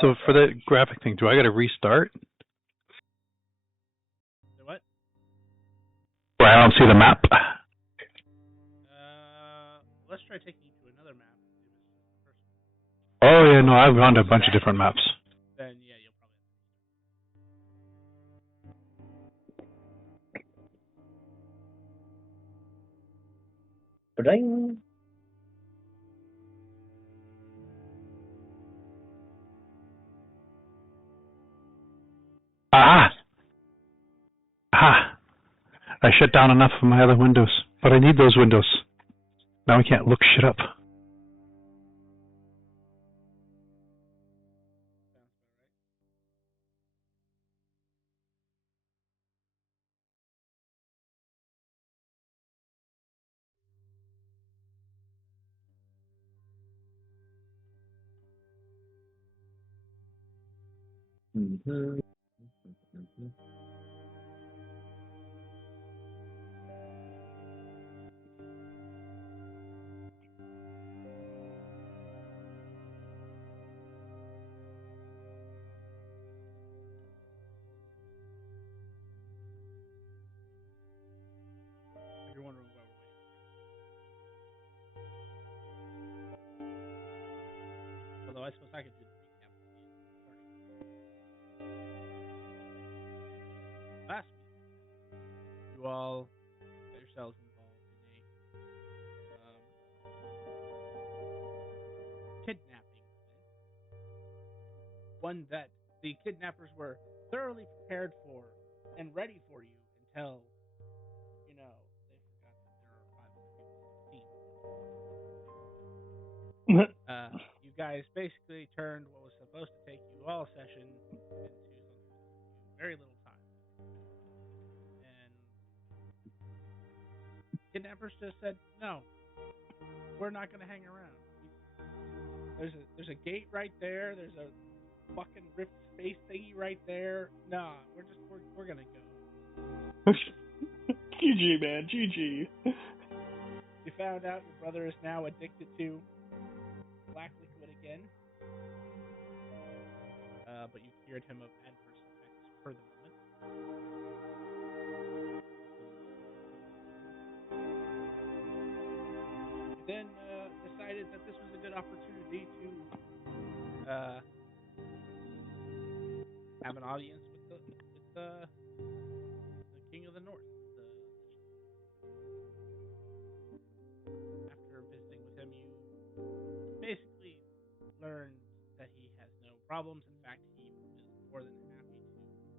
So for that graphic thing, do I got to restart? So what? Where I don't see the map. Let's try taking you to another map. Oh yeah, no, I've gone to a bunch of different maps. Then yeah, you'll probably. Ba-ding. Aha! Aha! I shut down enough of my other windows, but I need those windows. Now I can't look shit up. Mm-hmm. If you're wondering why we're waiting. Although I suppose I could do the recap. Last week, you all got yourselves involved in a kidnapping event. One that the kidnappers were thoroughly prepared for and ready for you until, they forgot that there are 500 people on the team. You guys basically turned what was supposed to take you all session into something very little time. And kidnappers just said, no, we're not going to hang around. There's a gate right there. There's a fucking rift space thingy right there. Nah, we're going to go. GG, man, GG. You found out your brother is now addicted to black liquid again. But you cured him of adverse effects for the moment. You then decided that this was a good opportunity to have an audience with the King of the North. After visiting with him, you basically learned that he has no problems. In fact, he is more than happy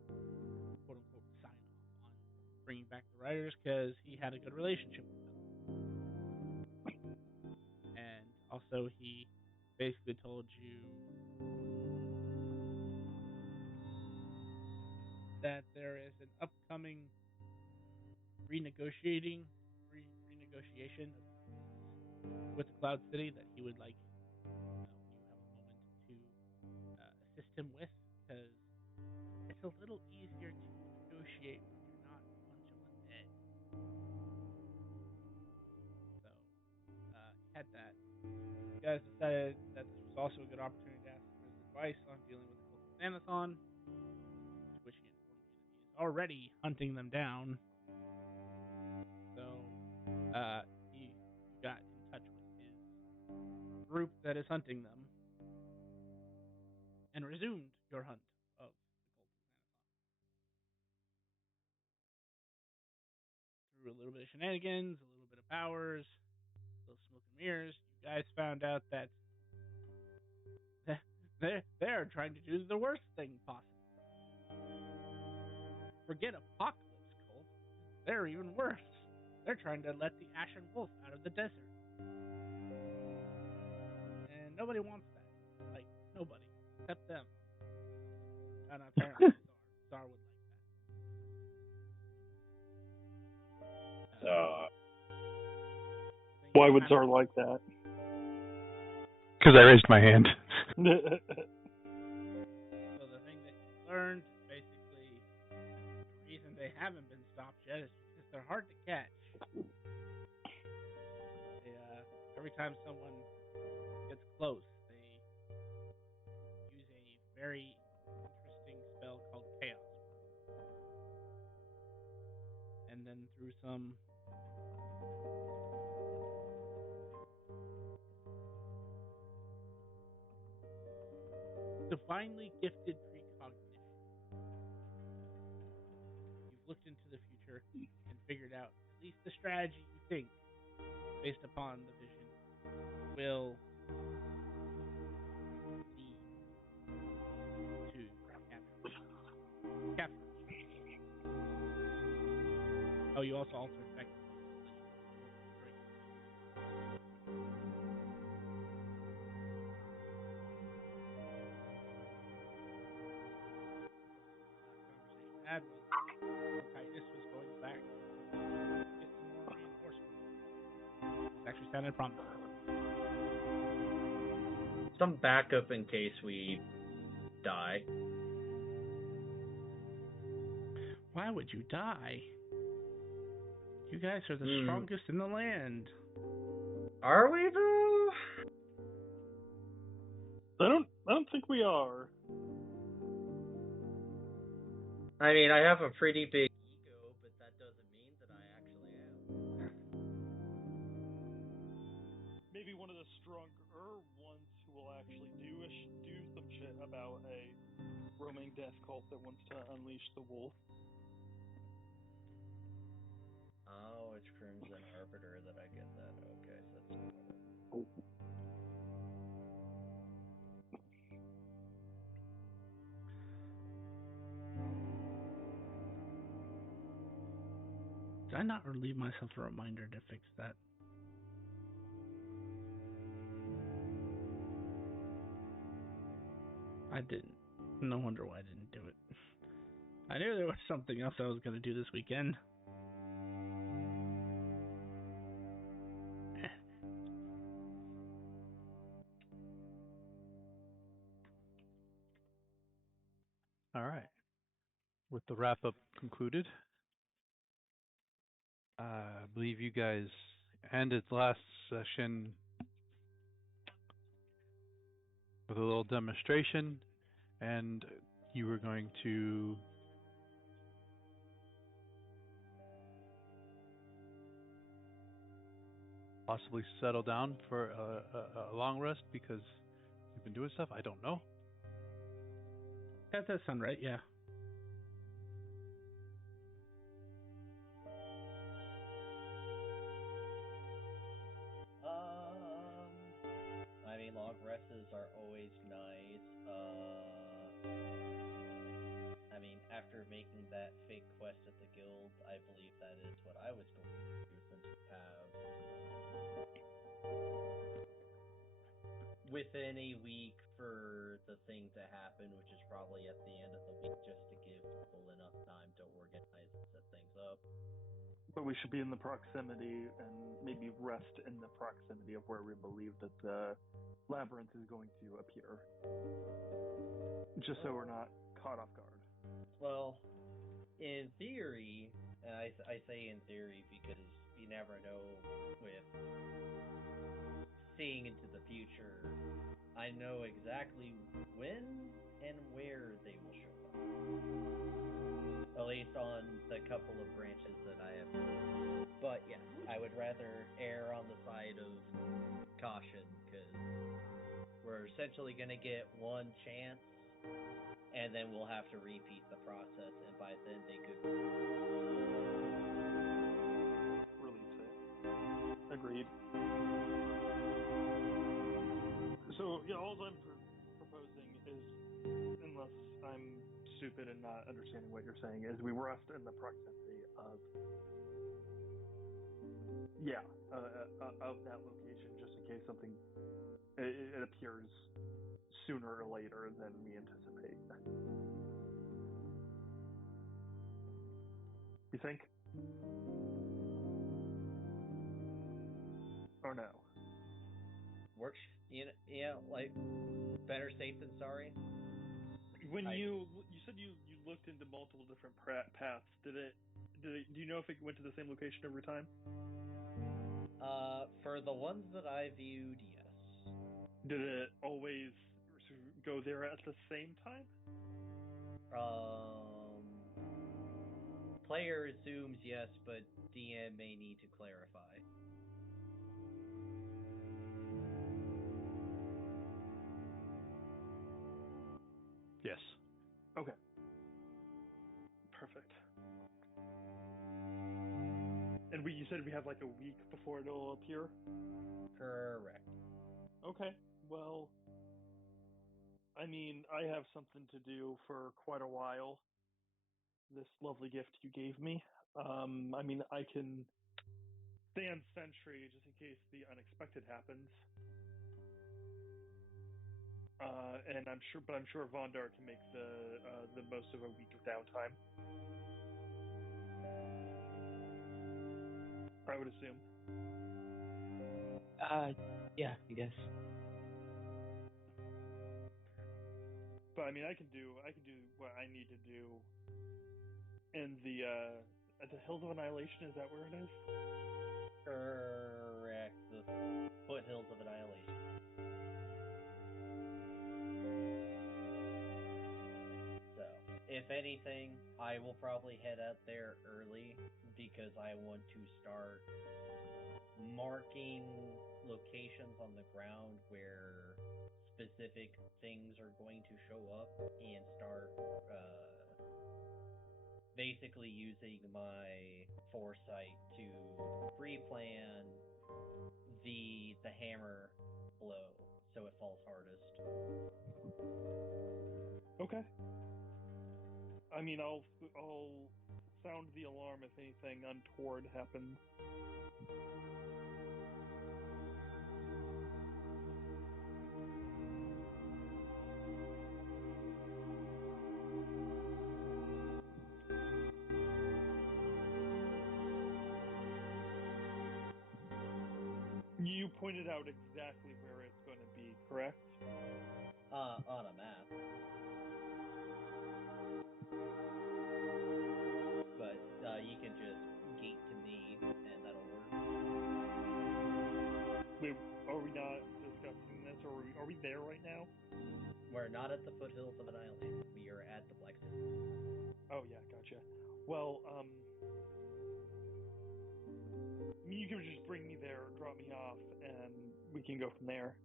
to quote unquote sign off on bringing back the writers because he had a good relationship with them. And also, he basically told you that there is an upcoming renegotiation with the Cloud City that he would like you have a moment to assist him with, because it's a little easier to negotiate when you're not much of a dead. So, had that. You guys decided that this was also a good opportunity to ask him his advice on dealing with the cult of Zanathon, to which he informed you that he is already hunting them down. So, you got in touch with his group that is hunting them and resumed your hunt of the cult of Zanathon. Through a little bit of shenanigans, a little bit of powers, a little smoke and mirrors, you guys found out that they're trying to do the worst thing possible. Forget Apocalypse Cult. They're even worse. They're trying to let the Ashen Wolf out of the desert. And nobody wants that. Like, nobody. Except them. And apparently Czar would like that. Why would Czar like that? Because I raised my hand. So the thing that you learned, basically, the reason they haven't been stopped yet is because they're hard to catch. Every time someone gets close, they use a very interesting spell called Chaos. And then through some divinely gifted precognition, you've looked into the future and figured out at least the strategy you think, based upon the vision, will lead to capture. Oh, you also alter effect. Conversation I had was Titus was going back to get some more reinforcements. This actually sounded promising. Some backup in case we die. Why would you die? You guys are the strongest in the land. Are we though? I don't think we are. I mean, I have a pretty big ego, but that doesn't mean that I actually am. Maybe one of the stronger ones who will actually do some shit about a roaming death cult that wants to unleash the wolf. Oh, it's Crimson Arbiter that I get that. Okay, so that's Oh. Did I not leave myself a reminder to fix that? I didn't. No wonder why I didn't do it. I knew there was something else I was going to do this weekend. All right. With the wrap up concluded, I believe you guys ended last session with a little demonstration, and you were going to possibly settle down for a long rest because you've been doing stuff. I don't know. That does sound right, yeah. I mean, long rests are always nice. I mean, after making that fake quest at the guild, I believe that is what I was going to do since we have within a week for the thing to happen, which is probably at the end of the week, just to give people enough time to organize and set things up. But we should be in the proximity and maybe rest in the proximity of where we believe that the labyrinth is going to appear. Just so we're not caught off guard. Well, in theory, and I say in theory because you never know with seeing into the future, I know exactly when and where they will show up. At least on the couple of branches that I have. But yeah, I would rather err on the side of caution because we're essentially going to get one chance and then we'll have to repeat the process, and by then they could release it. Agreed. So, yeah, all I'm proposing is, unless I'm stupid and not understanding what you're saying, is we rest in the proximity of, of that location, just in case something it appears sooner or later than we anticipate. You think? Or no? work. Yeah, like better safe than sorry. When you said you looked into multiple different paths, do you know if it went to the same location every time? For the ones that I viewed, yes. Did it always go there at the same time? Player assumes yes, but DM may need to clarify. Yes. Okay. Perfect. And you said we have like a week before it'll appear? Correct. Okay. Well, I mean, I have something to do for quite a while. This lovely gift you gave me. I mean, I can stand sentry just in case the unexpected happens. And I'm sure Vondar can make the most of a week of downtime. I would assume. Yeah, I guess. But I mean, I can do what I need to do in the at the Hills of Annihilation. Is that where it is? Correct. The foothills of Annihilation. So, if anything, I will probably head out there early because I want to start marking locations on the ground where specific things are going to show up and start basically using my foresight to pre-plan the hammer blow so it falls hardest. Okay. I mean, I'll sound the alarm if anything untoward happens. You pointed out exactly where it's going to be, correct? On a map. But you can just gate to me, and that'll work. Wait, are we not discussing this, or are we there right now? We're not at the foothills of Annihilation. We are at the Black City. Oh yeah, gotcha. Well, you can just bring me there, drop me off, and we can go from there.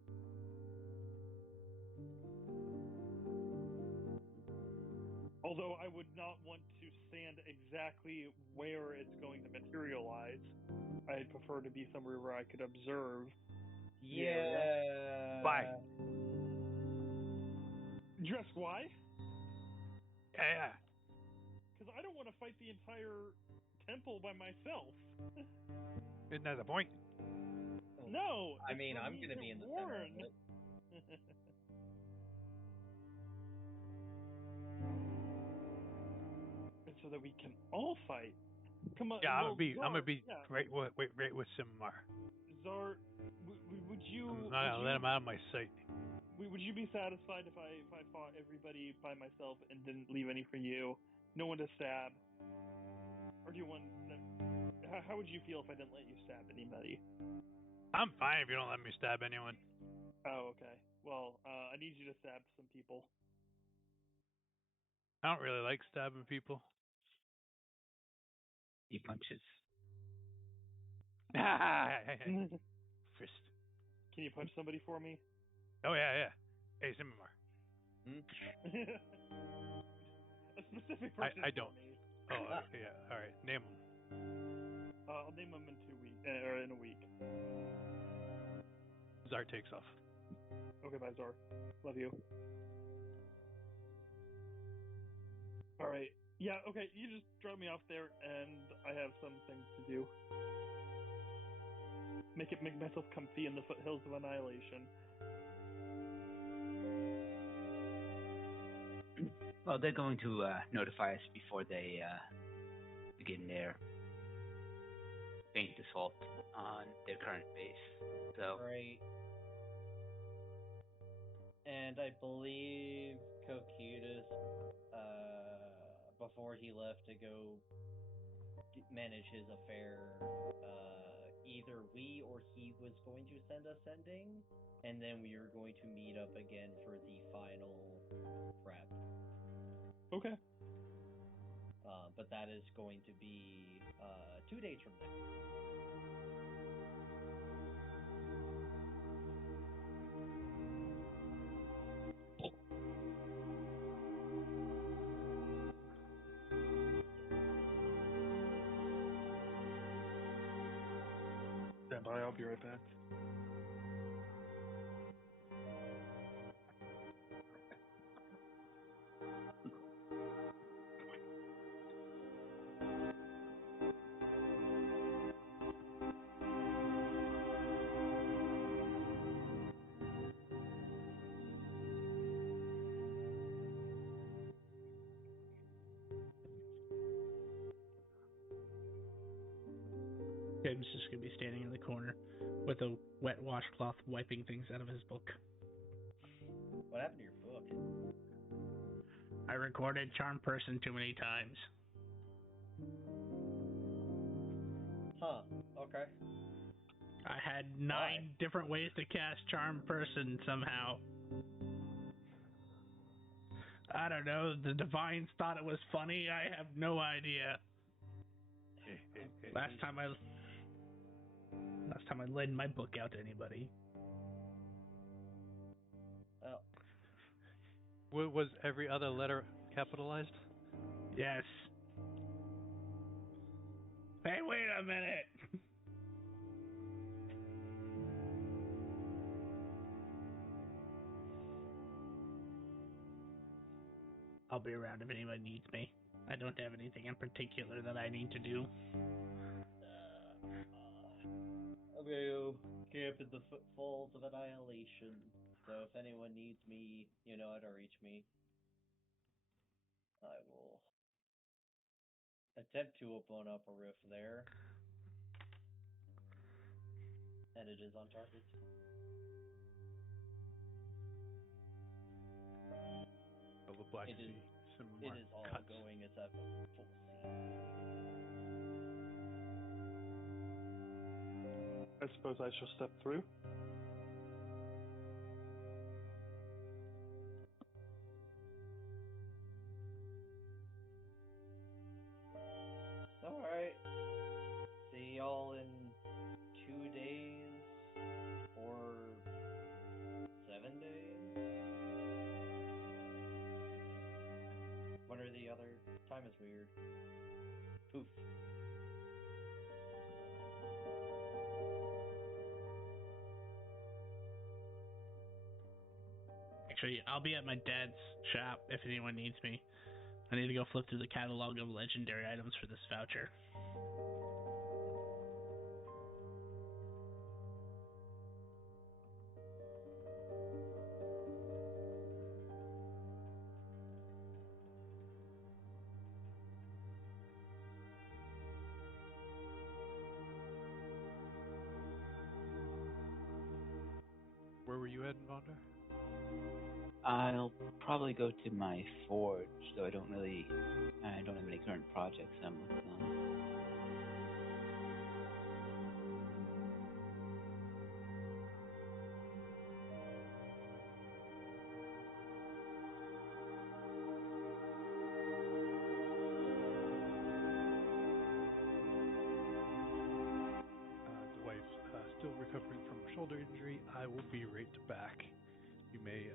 Although I would not want to stand exactly where it's going to materialize. I'd prefer to be somewhere where I could observe. Yeah. Why? Just why? Yeah. Because I don't want to fight the entire temple by myself. Isn't that the point? No. I mean, I'm going to be in the center of it. And so that we can all fight. Come on. Yeah, well, I'm gonna be yeah. right with Simar. Zar, would you? I'm not gonna let him out of my sight. Would you be satisfied if I fought everybody by myself and didn't leave any for you? No one to stab? Or do you want... How would you feel if I didn't let you stab anybody? I'm fine if you don't let me stab anyone. Oh, okay. Well, I need you to stab some people. I don't really like stabbing people. He punches. Fist. Can you punch somebody for me? Oh yeah. Hey, Simar. A specific person I don't. for me. Oh yeah. All right. Name him. I'll name them in 2 weeks, or in a week. Zar takes off. Okay, bye, Zor. Love you. All right. Yeah. Okay. You just drop me off there, and I have some things to do. Make myself comfy in the foothills of Annihilation. Well, they're going to notify us before they begin their faint assault on their current base. So, Right. And I believe Cocytus, before he left to go manage his affair, either we or he was going to send us sending, and then we are going to meet up again for the final prep. Okay. But that is going to be 2 days from now. Stand by, I'll be right back. James is just gonna be standing in the corner with a wet washcloth wiping things out of his book. What happened to your book? I recorded Charm Person too many times. Huh. Okay. I had 9 different ways to cast Charm Person somehow. I don't know. The Divines thought it was funny. I have no idea. Last time I lent my book out to anybody. Oh. Was every other letter capitalized? Yes. Hey, wait a minute. I'll be around if anyone needs me. I don't have anything in particular that I need to do. I'm going to camp in the footfalls of annihilation. So if anyone needs me, you know how to reach me. I will attempt to open up a rift there. And it is on target. Oh, the Black It Sea. is- Some It more is all cuts. going as a full sea. I suppose I shall step through. Alright. See y'all in 2 days or 7 days? One or the other. Time is weird. Poof. Actually, I'll be at my dad's shop if anyone needs me. I need to go flip through the catalog of legendary items for this voucher. Where were you heading, Vonda? I'll probably go to my forge, though I don't have any current projects I'm working on. The wife's still recovering from a shoulder injury. I will be right back. You may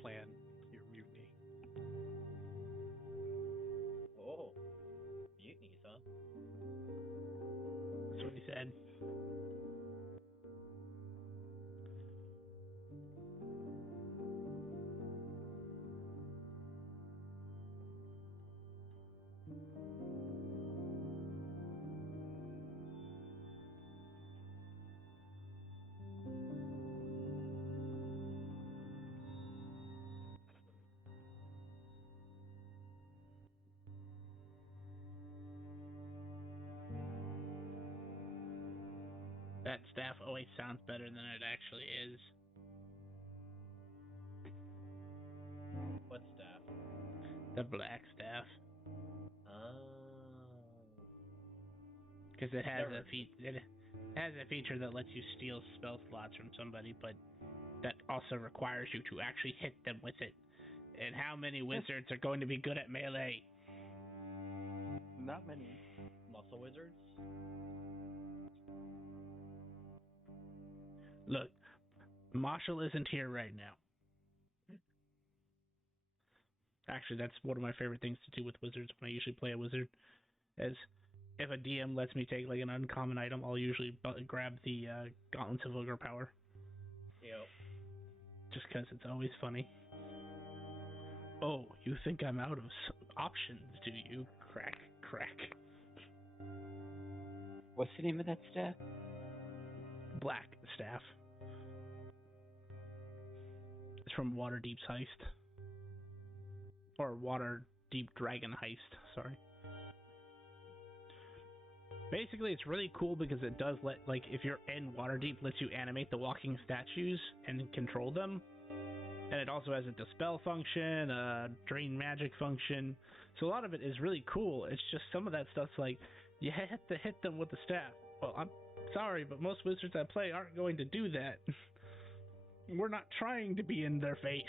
plan your mutiny. Oh. Mutinies, huh? That's what he said. That staff always sounds better than it actually is. What staff? The black staff. Oh. Because it has Never. a has a feature that lets you steal spell slots from somebody, but that also requires you to actually hit them with it. And how many wizards are going to be good at melee? Not many. Muscle wizards? Look, Marshall isn't here right now. Actually, that's one of my favorite things to do with wizards when I usually play a wizard. As if a DM lets me take like an uncommon item, I'll usually grab the Gauntlets of Ogre Power. Yep. Just because it's always funny. Oh, you think I'm out of options, do you? Crack, crack. What's the name of that staff? Black Staff. It's from Waterdeep's Heist. Or Waterdeep Dragon Heist, sorry. Basically, it's really cool because it does let, like, if you're in Waterdeep, lets you animate the walking statues and control them. And it also has a dispel function, a drain magic function. So a lot of it is really cool. It's just some of that stuff's like, you have to hit them with the staff. Well, I'm sorry, but most wizards I play aren't going to do that. We're not trying to be in their face.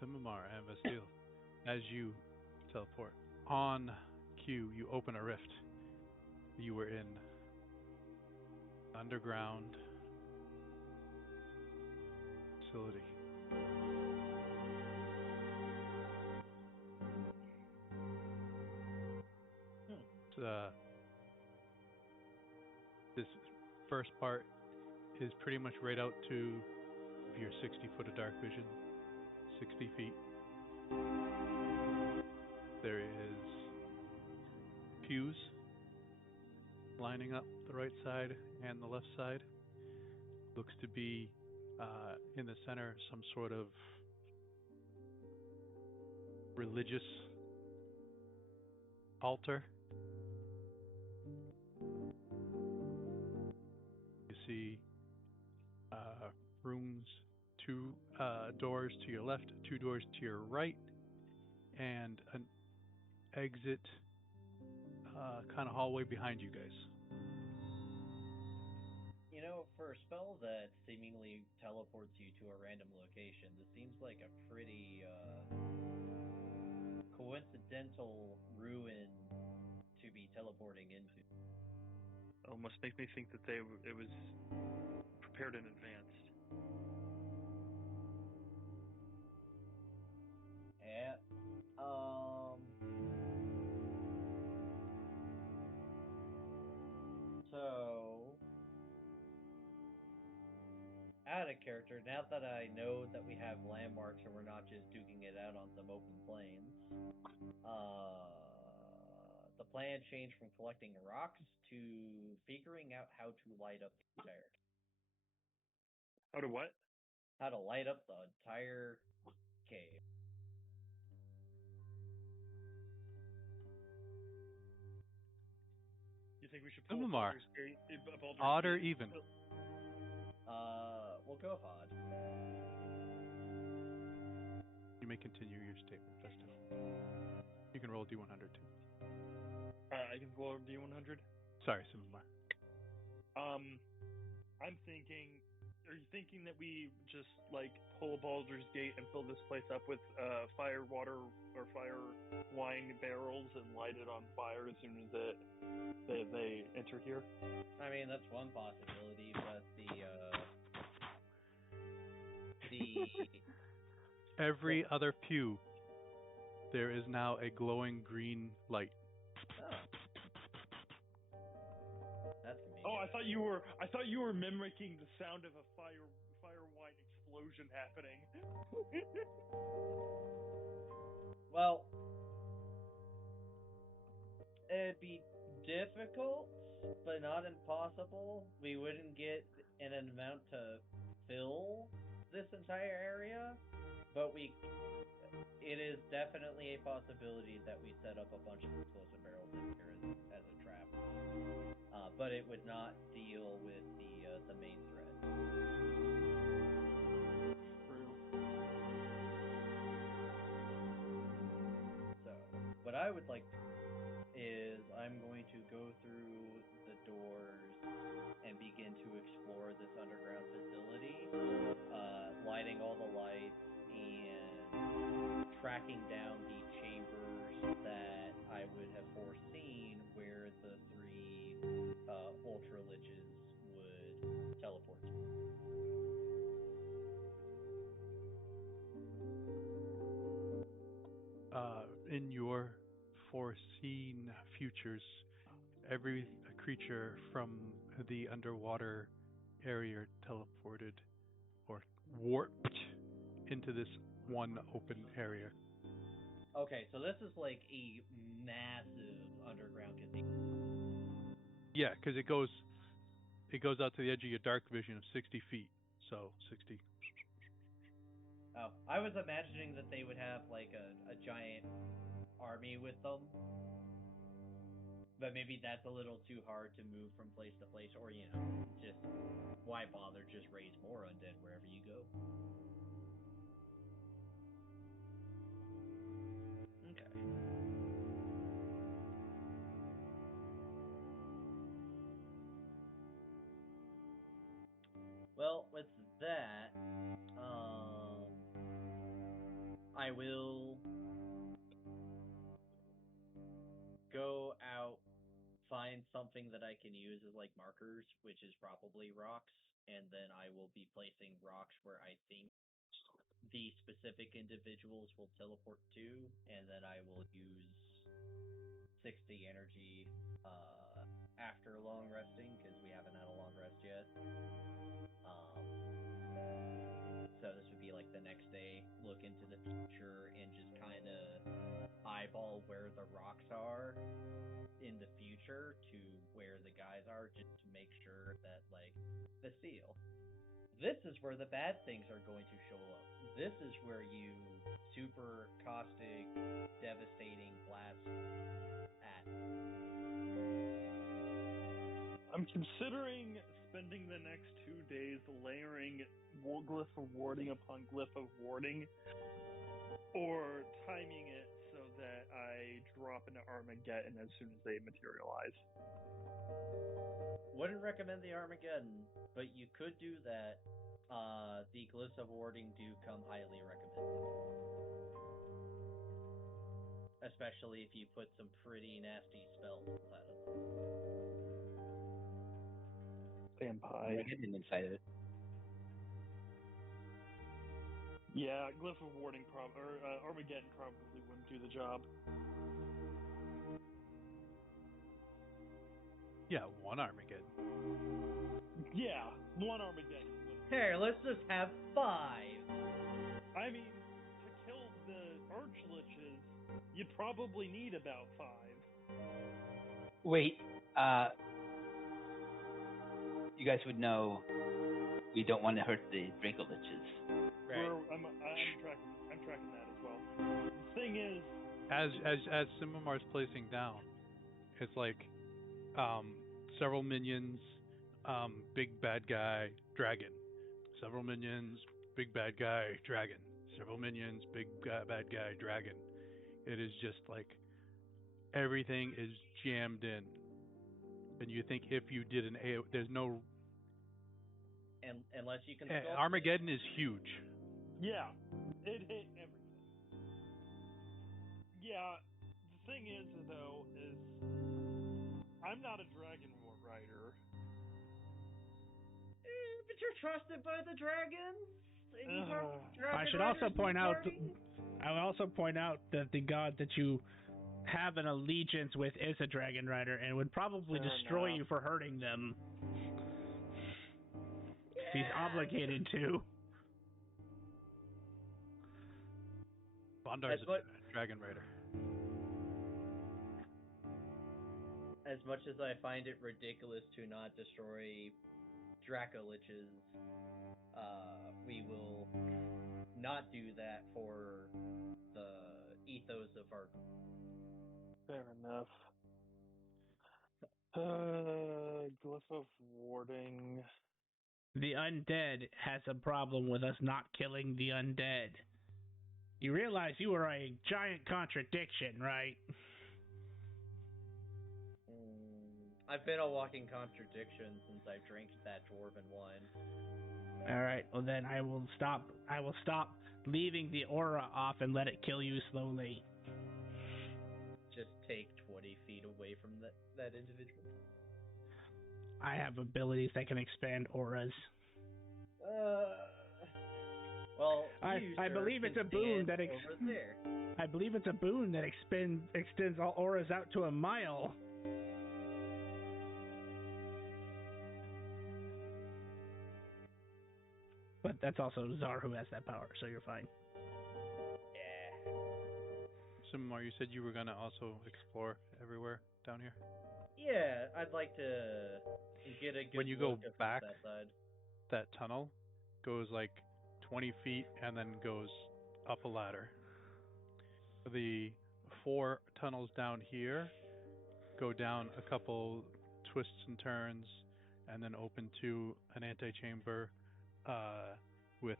Simamar and Vastil, as you teleport, on cue, you open a rift. You were in underground facility. This first part is pretty much right out to your 60 foot of dark vision, 60 feet. There is pews lining up the right side and the left side. Looks to be in the center some sort of religious altar. You see rooms, two doors to your left, two doors to your right, and an exit kind of hallway behind you guys. You know, for a spell that seemingly teleports you to a random location, this seems like a pretty coincidental ruin to be teleporting into. Almost make me think that it was prepared in advance. Yeah. So, out of character, now that I know that we have landmarks and we're not just duking it out on some open plains, the plan changed from collecting rocks to figuring out how to light up the entire. How to what? How to light up the entire cave. You think we should pull Simamar, Baldur's odd or Gate? even? We'll go odd. You may continue your statement, Festive. You can roll a D100 too. I can roll a D100. Sorry, Simamar. I'm thinking. Are you thinking that we just like pull Baldur's Gate and fill this place up with fire water or fire wine barrels and light it on fire as soon as they enter here? I mean, that's one possibility, but Every other pew, there is now a glowing green light. That's convenient. Oh, I thought you were mimicking the sound of a fire wine explosion happening. Well, it'd be difficult, but not impossible. We wouldn't get an amount to fill this entire area, but it is definitely a possibility that we set up a bunch of explosive barrels in here as a trap. But it would not deal with the main threat. True. So, what I would like is I'm going to go through the doors and begin to explore this underground facility, lighting all the lights and tracking down the chambers that I would have foreseen where the three Ultra Liches would teleport to. In your foreseen futures, every creature from the underwater area teleported or warped into this one open area. Okay, so this is like a massive underground cathedral. Yeah, because it goes out to the edge of your dark vision of 60 feet. So 60. Oh, I was imagining that they would have like a giant army with them. But maybe that's a little too hard to move from place to place, or, just why bother, just raise more undead wherever you go. Okay. Well, with that, I will go out, find something that I can use as like markers, which is probably rocks, and then I will be placing rocks where I think the specific individuals will teleport to, and then I will use 60 energy after long resting, because we haven't had a long rest yet. So this would be like the next day, look into the future and just kind of eyeball where the rocks are in the future to where the guys are, just to make sure that, like, the seal. This is where the bad things are going to show up. This is where you super caustic, devastating blast at. I'm considering spending the next 2 days layering glyph of warding upon glyph of warding, or timing it so that I drop into Armageddon as soon as they materialize. Wouldn't recommend the Armageddon, but you could do that. The glyphs of warding do come highly recommended. Especially if you put some pretty nasty spells inside of them. Stand by. Armageddon inside of it. Yeah, glyph of warding Armageddon probably wouldn't do the job. Yeah, one Armageddon. Yeah, one Armageddon wouldn't. Here, let's just have 5. I mean, to kill the Archliches, you'd probably need about 5. Wait, you guys would know we don't want to hurt the Dracoliches. Right. I'm tracking that as well. The thing is, As Simamar's placing down, it's like several minions, big bad guy, dragon. Several minions, big bad guy, dragon. Several minions, big bad guy, dragon. It is just like everything is jammed in. And you think if you did there's no... And unless you can... Armageddon is huge. yeah, it hit everything. Yeah, the thing is, though, I'm not a Dragon Rider. But you're trusted by the dragons. I should also point out. I will also point out that the god that you have an allegiance with is a dragon rider and would probably destroy you for hurting them. He's obligated to. Bondar's a dragon rider. As much as I find it ridiculous to not destroy Dracoliches, we will not do that for the ethos of our group. Fair enough. Glyph of warding. The undead has a problem with us not killing the undead. You realize you are a giant contradiction, right? I've been a walking contradiction since I drank that dwarven wine. All right. Well, then I will stop. I will stop leaving the aura off and let it kill you slowly. Just take 20 feet away from that individual. I have abilities that can expand auras. Well, I believe it's a boon that over there. I believe it's a boon that extends all auras out to a mile. But that's also Czar who has that power, so you're fine. Yeah. Simar, you said you were gonna also explore everywhere down here. Yeah, I'd like to get a good When you go look at back, that side. that tunnel goes like 20 feet and then goes up a ladder. The 4 tunnels down here go down a couple twists and turns and then open to an antechamber with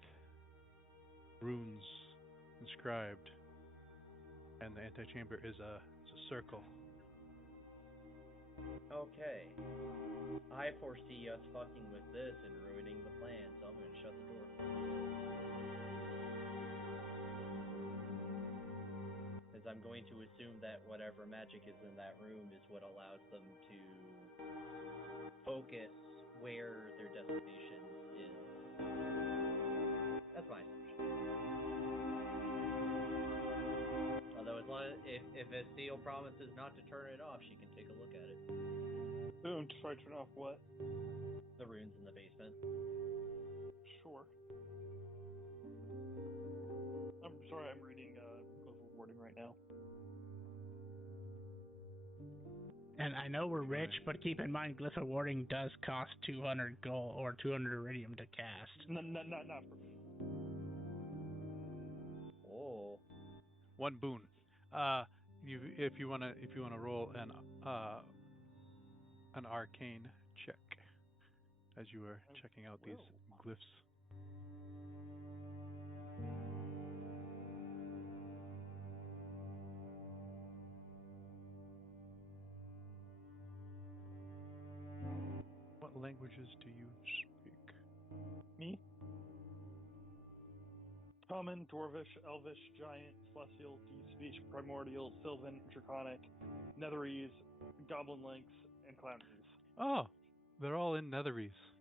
runes inscribed. And the antechamber is a circle. Okay. I foresee us fucking with this and ruining the plan, so I'm gonna shut the door. Because I'm going to assume that whatever magic is in that room is what allows them to focus where their destination is. That's my assumption. Although, as long as, if Estelle promises not to turn it off, she can take a look at it. Boom, try to turn off what? The runes in the basement. Sure. I'm sorry, I'm reading Glyph of warding right now. And I know we're rich, but keep in mind, Glyph of Warding does cost 200 gold or 200 iridium to cast. Not for me. Oh. 1 boon. If you wanna roll an arcane check as you are checking out these glyphs. What languages do you speak? Me? Common, Dwarvish, Elvish, Giant, Celestial, Deep Speech, Primordial, Sylvan, Draconic, Netherese, Goblin Lynx, and Clownese. Oh, they're all in Netherese.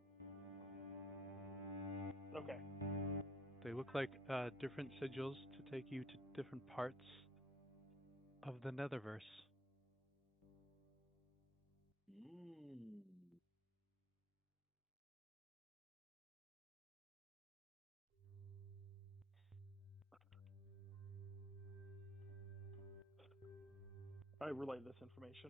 Okay. They look like different sigils to take you to different parts of the Netherverse. I relay this information.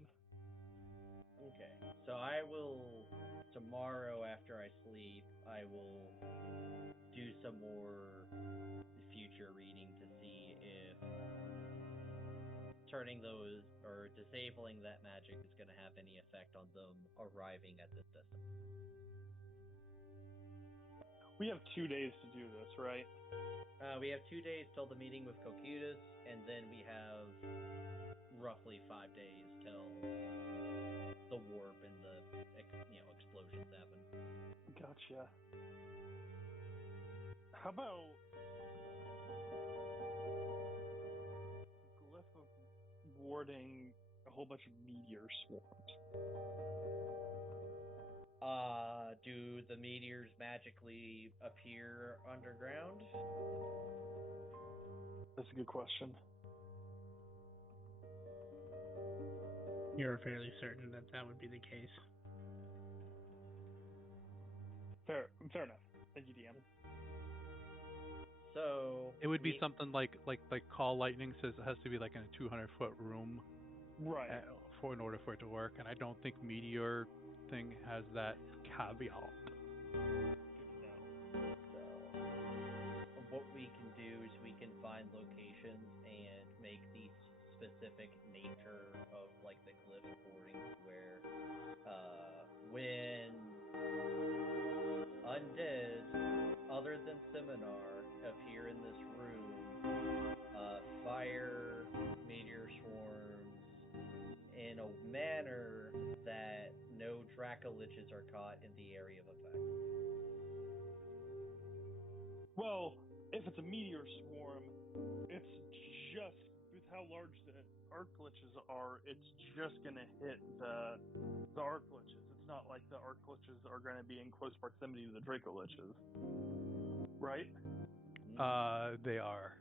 Okay, so I will, tomorrow after I sleep, I will do some more future reading to see if turning those, or disabling that magic is going to have any effect on them arriving at this distance. We have 2 days to do this, right? We have 2 days till the meeting with Cocytus, and then we have roughly 5 days till the warp and the explosions happen. Gotcha. How about Glyph of warding a whole bunch of meteor swarms? Do the meteors magically appear underground? That's a good question. You're fairly certain that that would be the case. Fair enough. Thank you, DM. So It would be something like Call Lightning says it has to be like in a 200-foot room, Right. in order for it to work. And I don't think Meteor thing has that caveat. Good to know. So, what we can do is we can find locations and make the specific nature of like the glyph wordings where when undead other than Seminar appear in this room, fire meteor swarms in a manner that no Dracoliches are caught in the area of effect. Well, if it's a meteor swarm, it's just with how large the arc glitches are, it's just gonna hit the arc glitches. It's not like the arc glitches are gonna be in close proximity to the Draco liches, right? They are.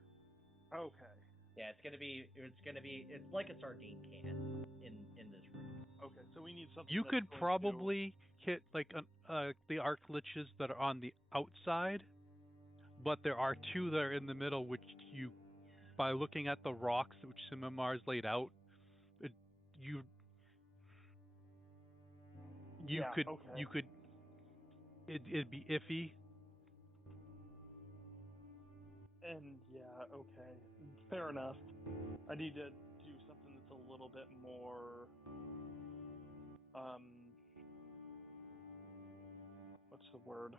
Okay. Yeah, it's like a sardine can in this room. Okay, so we need something. You that's could going probably hit like the arc liches that are on the outside, but there are two that are in the middle, which you, by looking at the rocks which Simimar's laid out, you yeah, could okay. it'd be iffy. And yeah, okay, fair enough. I need to do something that's a little bit more, what's the word?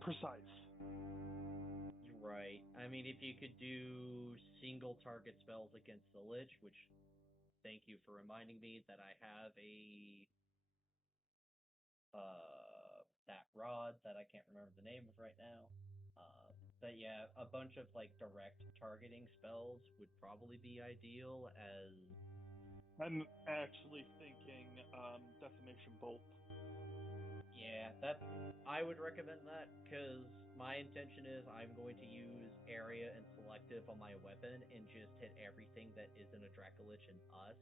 Precise. Right. I mean, if you could do single target spells against the Lich, which, thank you for reminding me that I have that rod that I can't remember the name of right now. But yeah, a bunch of like direct targeting spells would probably be ideal. As I'm actually thinking Decimation Bolt. yeah, I would recommend that because my intention is I'm going to use area and selective on my weapon and just hit everything that isn't a Dracolich and us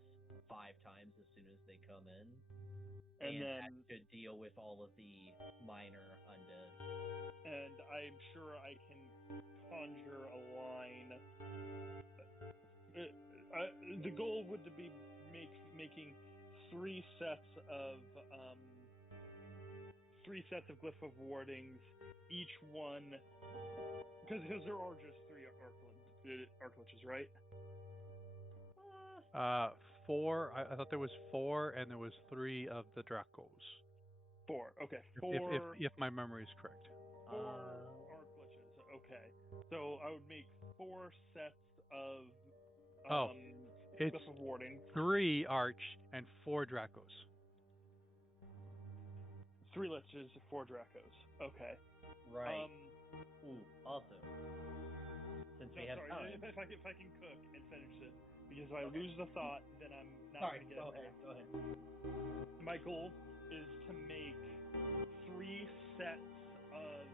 5 times as soon as they come in. And then that should deal with all of the minor undead. And I'm sure I can conjure a line. The goal would be making 3 sets of glyph of wardings, each one because there are just 3 arcliches, right? 4. I thought there was 4, and there was 3 of the Dracos. 4. Okay. 4. If my memory is correct. 4 arcliches. Okay. So I would make 4 sets of it's glyph of warding. 3 arch and 4 Dracos. 3 liches, 4 Dracos. Okay. Right. Also, since we have time. If I can cook and finish it, because if I lose the thought, then I'm not going to get it. Go ahead. My goal is to make 3 sets of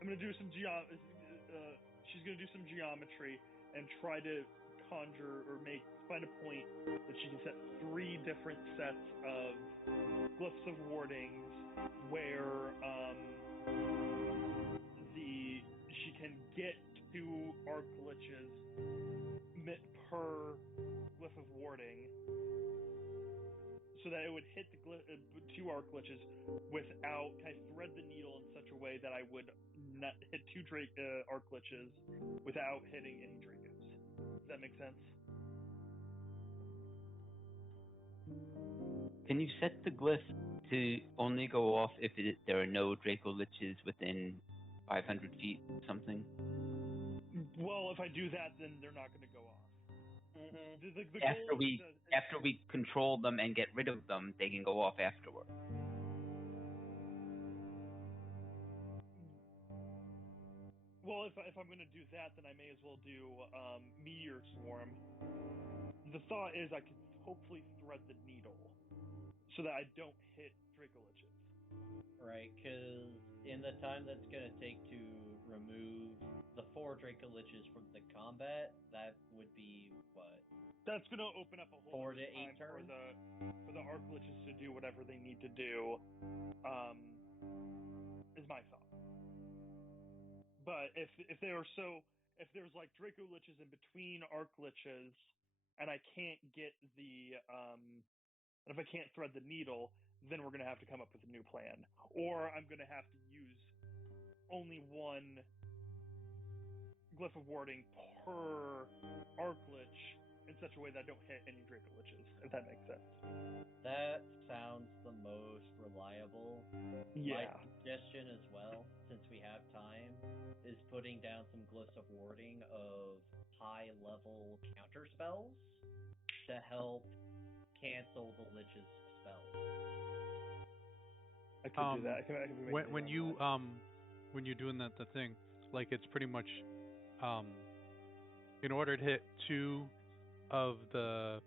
I'm going to do some she's going to do some geometry and try to conjure or find a point that she can set 3 different sets of glyphs of wardings where she can get 2 arcliches per glyph of warding, so that it would hit the 2 arcliches without. Can I thread the needle in such a way that I would not hit 2 arcliches without hitting any Dracos? Does that make sense? Can you set the glyph to only go off if there are no Draco liches within 500 feet or something? Well, if I do that, then they're not going to go off. The after we control them and get rid of them, they can go off afterward. Well, if I'm going to do that, then I may as well do Meteor Swarm. The thought is I could hopefully thread the needle so that I don't hit Dracoliches. Right, because in the time that's going to take to remove the 4 Dracoliches from the combat, that would be what? That's going to open up a whole 4 to 8 turns for the Arcliches to do whatever they need to do. Is my thought. But if there's like Dracoliches in between Arcliches, and I can't get the and if I can't thread the needle, then we're gonna have to come up with a new plan, or I'm gonna have to use only one glyph of warding per arc lich in such a way that I don't hit any Draco Liches, if that makes sense. That sounds the most reliable. Yeah. My suggestion as well, since we have time, is putting down some glyphs of warding of high-level counter spells to help cancel the Lich's spells. I could do that. I can be making when it you on when you're doing the thing, like it's pretty much in order to hit 2 of the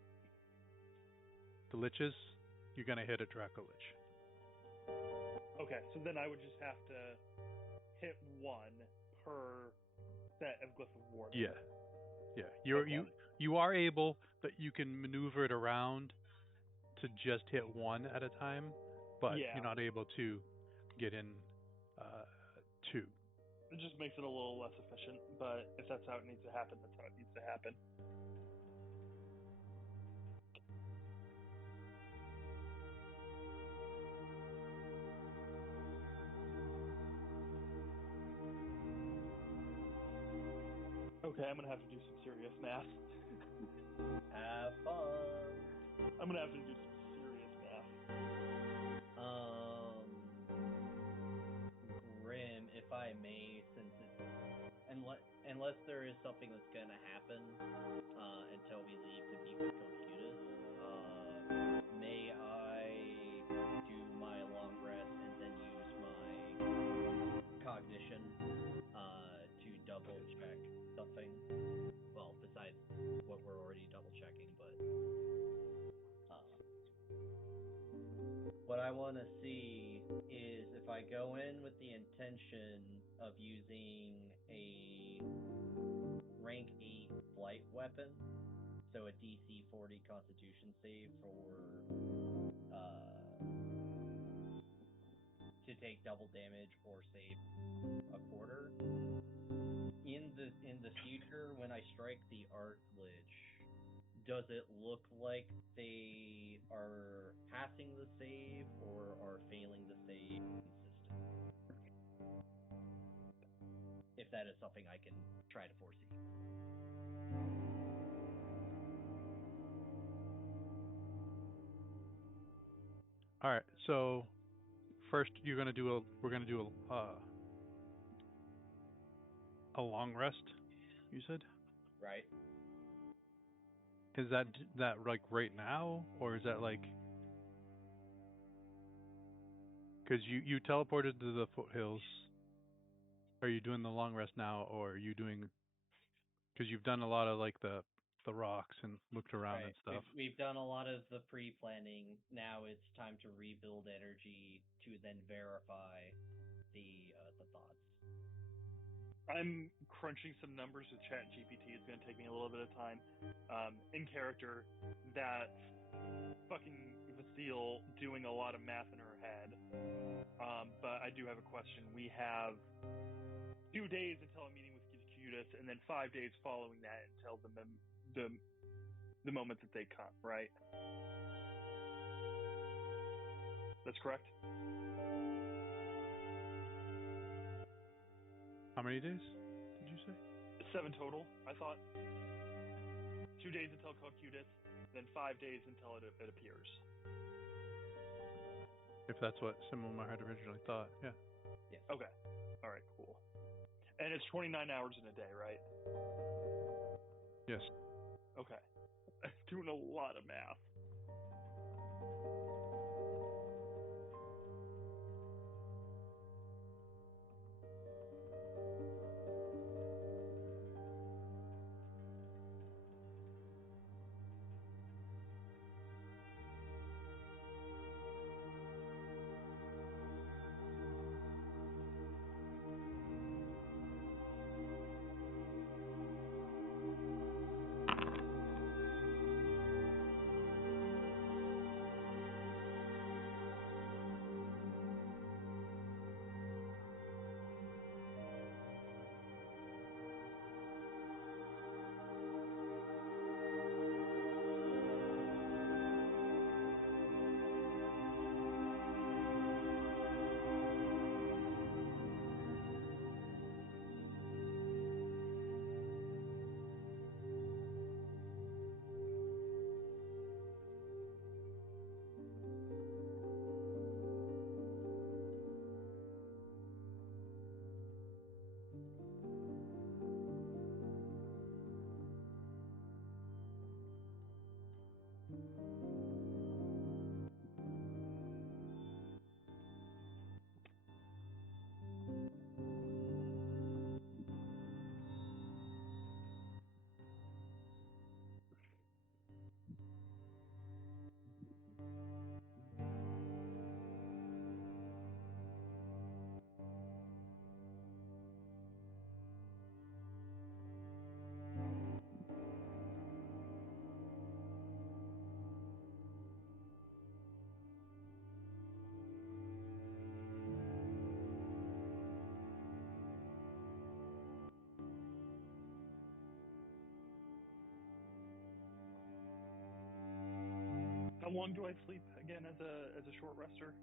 liches, you're gonna hit a Draco Lich. that. Okay, so then I would just have to hit 1 per set of glyph of warding. Yeah. You're Okay. you are able, but you can maneuver it around to just hit 1 at a time, but Yeah. you're not able to get in 2. It just makes it a little less efficient, but if that's how it needs to happen, that's how it needs to happen. Okay, I'm gonna have to do some serious math. Have fun. I'm gonna have to do some serious math. Grim, if I may, since it's unless there is something that's gonna happen until we leave to meet with Cocutus, may I do my long rest and then use my cognition to double check something? Well, besides what we're already double checking, but what I want to see is if I go in with the intention of using a rank 8 flight weapon, so a DC 40 Constitution save to take double damage or save a quarter. In the future, when I strike the Arc Lich, does it look like they are passing the save or are failing the save consistently? If that is something I can try to foresee. All right. So first, we're gonna do a long rest. You said. Right? Is that like right now, or is that like? Because you teleported to the foothills. Are you doing the long rest now, or are you doing? Because you've done a lot of like the rocks and looked around and stuff. We've done a lot of the pre-planning. Now it's time to rebuild energy to then verify the thoughts. I'm crunching some numbers with ChatGPT. It's going to take me a little bit of time. In character, that fucking Vasile doing a lot of math in her head. But I do have a question. We have 2 days until a meeting with Cutis, and then 5 days following that until the moment that they come, right? That's correct? How many days did you say? 7 total, I thought. 2 days until Cutis, then 5 days until it appears. If that's what Simona had originally thought, yeah. Yes. Okay. All right, cool. And it's 29 hours in a day, right? Yes. Okay. Doing a lot of math. long do I sleep again as a short rester?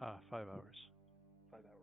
5 hours. 5 hours.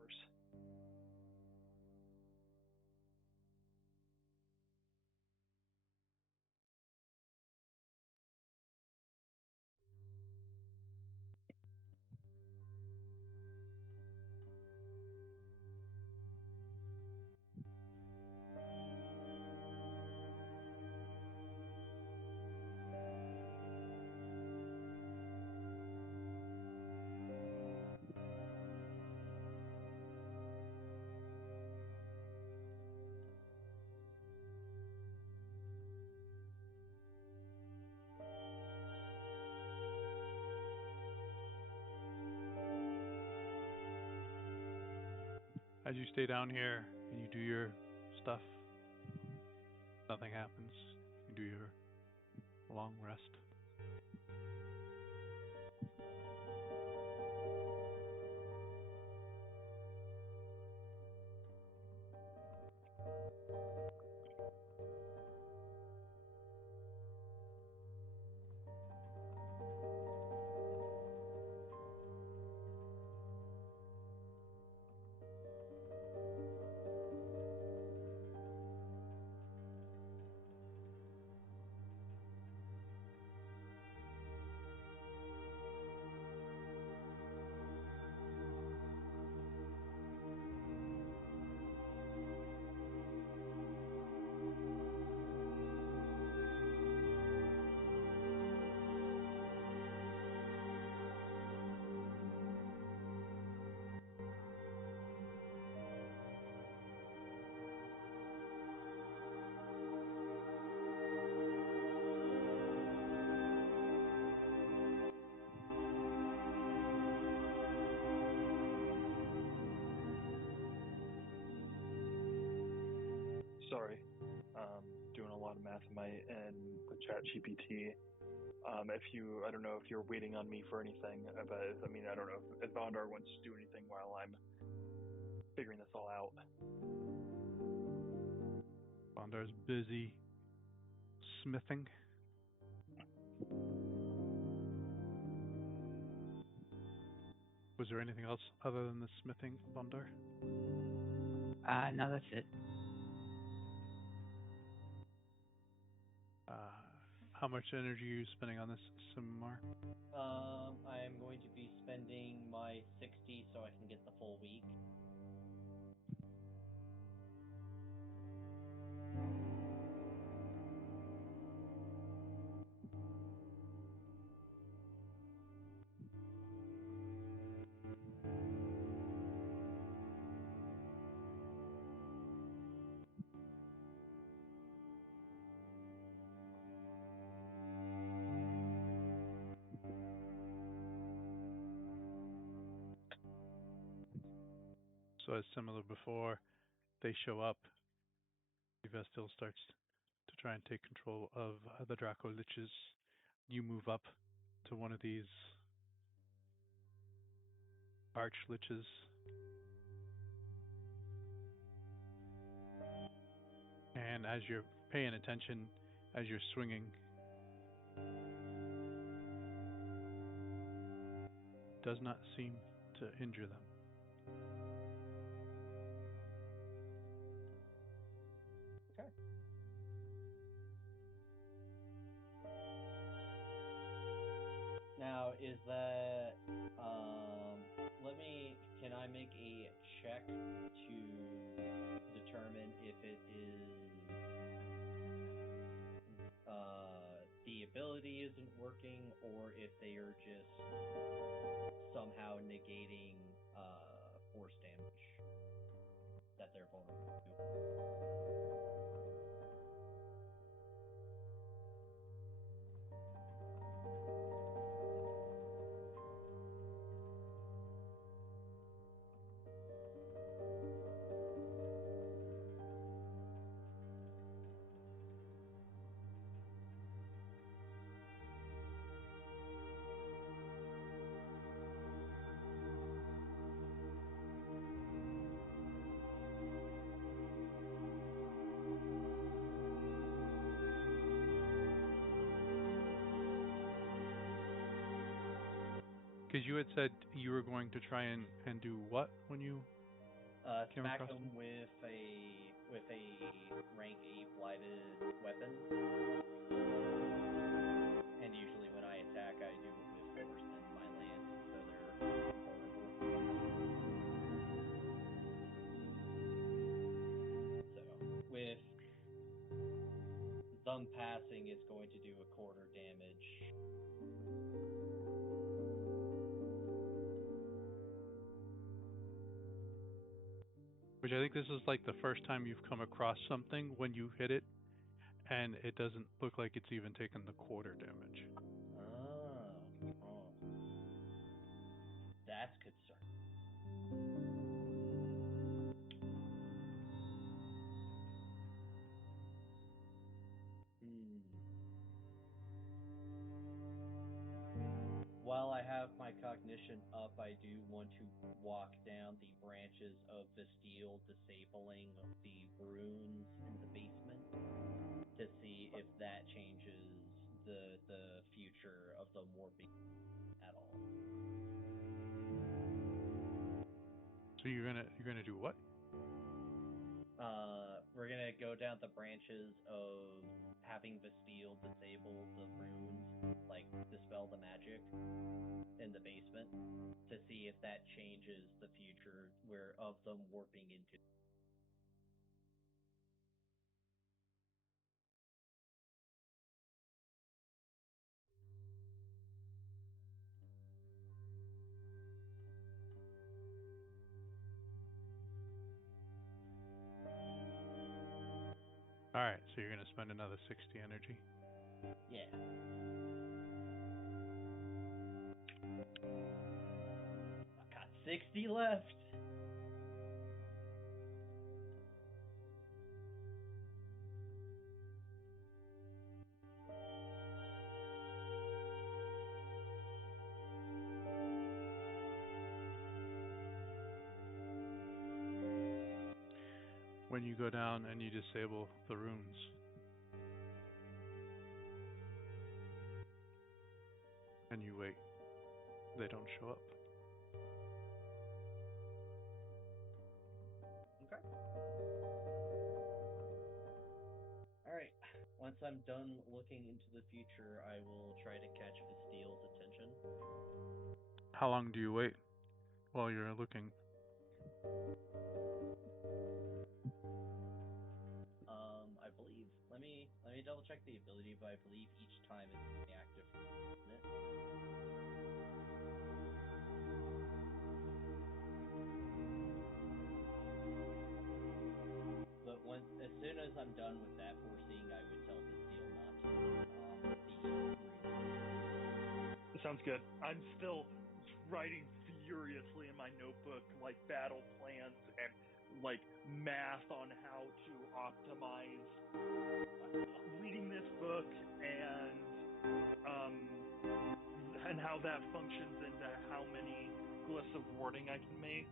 As you stay down here and you do your stuff, nothing happens. You do your long rest. Sorry, doing a lot of math in my and with ChatGPT. I don't know if you're waiting on me for anything, but I mean, I don't know if Vondar wants to do anything while I'm figuring this all out. Bondar's busy smithing. Was there anything else other than the smithing, Bondar? No, that's it. How much energy are you spending on this, Simar? I am going to be spending my 60 so I can get the full week. So as similar before, they show up. Vestil starts to try and take control of the Draco Liches. You move up to one of these arch liches. And as you're paying attention, as you're swinging, does not seem to injure them. Okay. Now, is that can I make a check to determine if it is the ability isn't working or if they are just somehow negating force damage that they're vulnerable to? Because you had said you were going to try and do what when you came Smack across him them? with a rank 8 blighted weapon, and usually when I attack, I do it with force and my lance, so they're vulnerable. So with them passing, it's going to do a quarter damage. Which I think this is like the first time you've come across something when you hit it, and it doesn't look like it's even taken the quarter damage. Oh, that's concerning. Hmm. While I have my cognition up, I do want to walk down the branches of the steel, disabling the runes in the basement to see if that changes the future of the warping at all. So you're gonna do what? We're gonna go down the branches of having the steel disable the runes, like dispel the magic in the basement, to see if that changes the future where of them warping into. All right, so you're gonna spend another 60 energy. Yeah. I got 60 left. When you go down and you disable the runes, and you wait, they don't show up. Okay. Alright. Once I'm done looking into the future, I will try to catch Vastile's attention. How long do you wait while you're looking? I believe. Let me double check the ability, but I believe each time it's only active for 1 minute. But as soon as I'm done with that foreseeing, I would tell Vastile not to turn off the runes. Sounds good. I'm still writing furiously in my notebook, like battle plans and like math on how to optimize reading this book um, and how that functions into how many glyphs of warding I can make.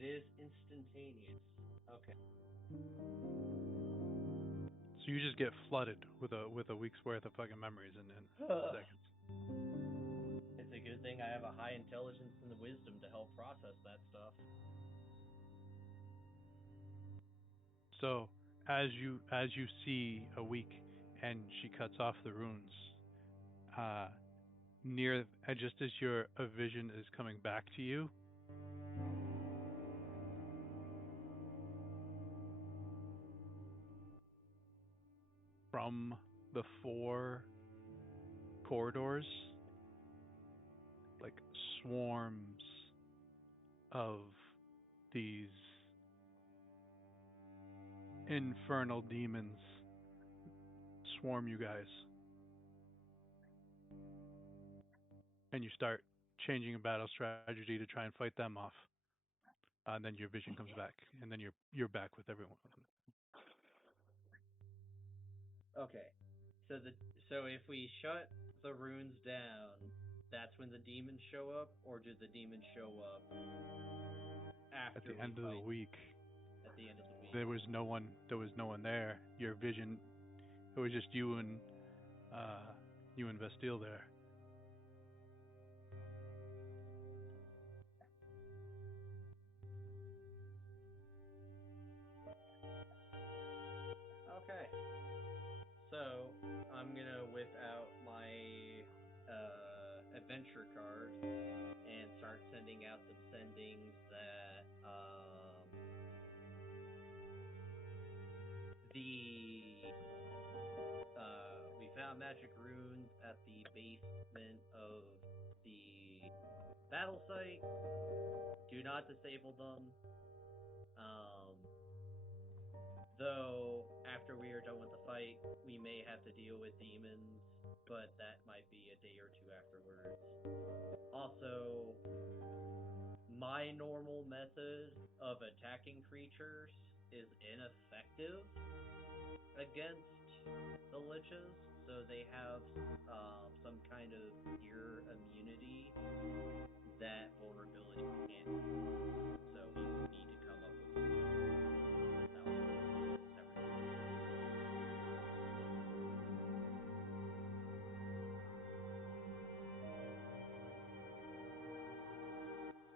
It is instantaneous. Okay. So you just get flooded with a week's worth of fucking memories in seconds. It's a good thing I have a high intelligence and the wisdom to help process that stuff. So as you see a week and she cuts off the runes, uh, near just as your a vision is coming back to you, from the four corridors, like swarms of these infernal demons swarm you guys. And you start changing a battle strategy to try and fight them off. And then your vision comes back, and then you're back with everyone. Okay. So if we shut the runes down, that's when the demons show up, or do the demons show up after At the we end of the fight? week, At the end of the week. there was no one. There was no one there. Your vision. It was just you and Bastille there. Okay. So I'm gonna whip out my adventure card and start sending out some sendings that we found magic runes at the basement of the battle site. Do not disable them. Though after we are done with the fight, we may have to deal with demons, but that might be a day or two afterwards. Also, my normal method of attacking creatures is ineffective against the liches, so they have some kind of ear immunity that vulnerability can't do. So we need to come up with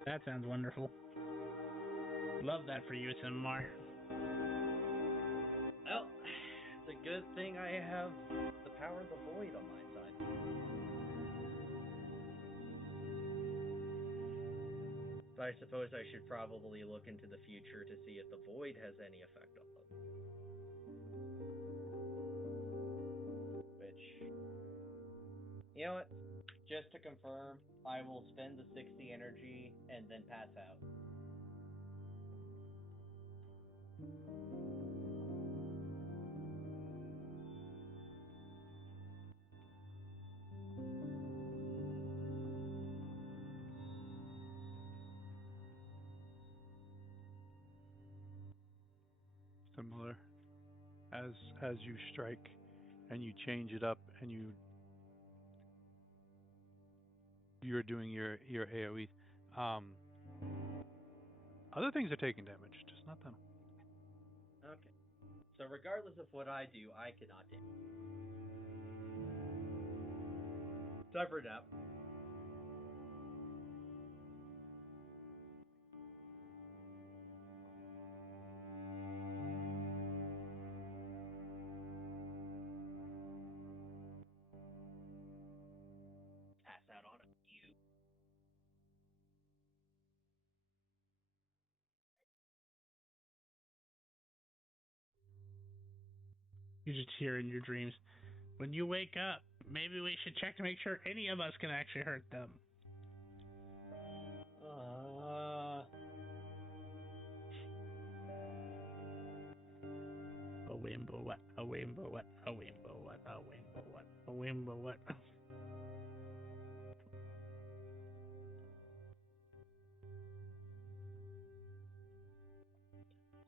That sounds wonderful. Love that for you, Simar. Well, it's a good thing I have the power of the void on my side. But I suppose I should probably look into the future to see if the void has any effect on them. Which, you know what? Just to confirm, I will spend the 60 energy and then pass out. Similar. As you strike, and you change it up, and you're doing your AOE. Other things are taking damage, just not them. Okay. So regardless of what I do, I cannot damage. Time for a nap. Pass out on you. You just hear in your dreams, when you wake up, maybe we should check to make sure any of us can actually hurt them. A wimble what? A wimble what? A wimble what? A wimble what? A wimble what?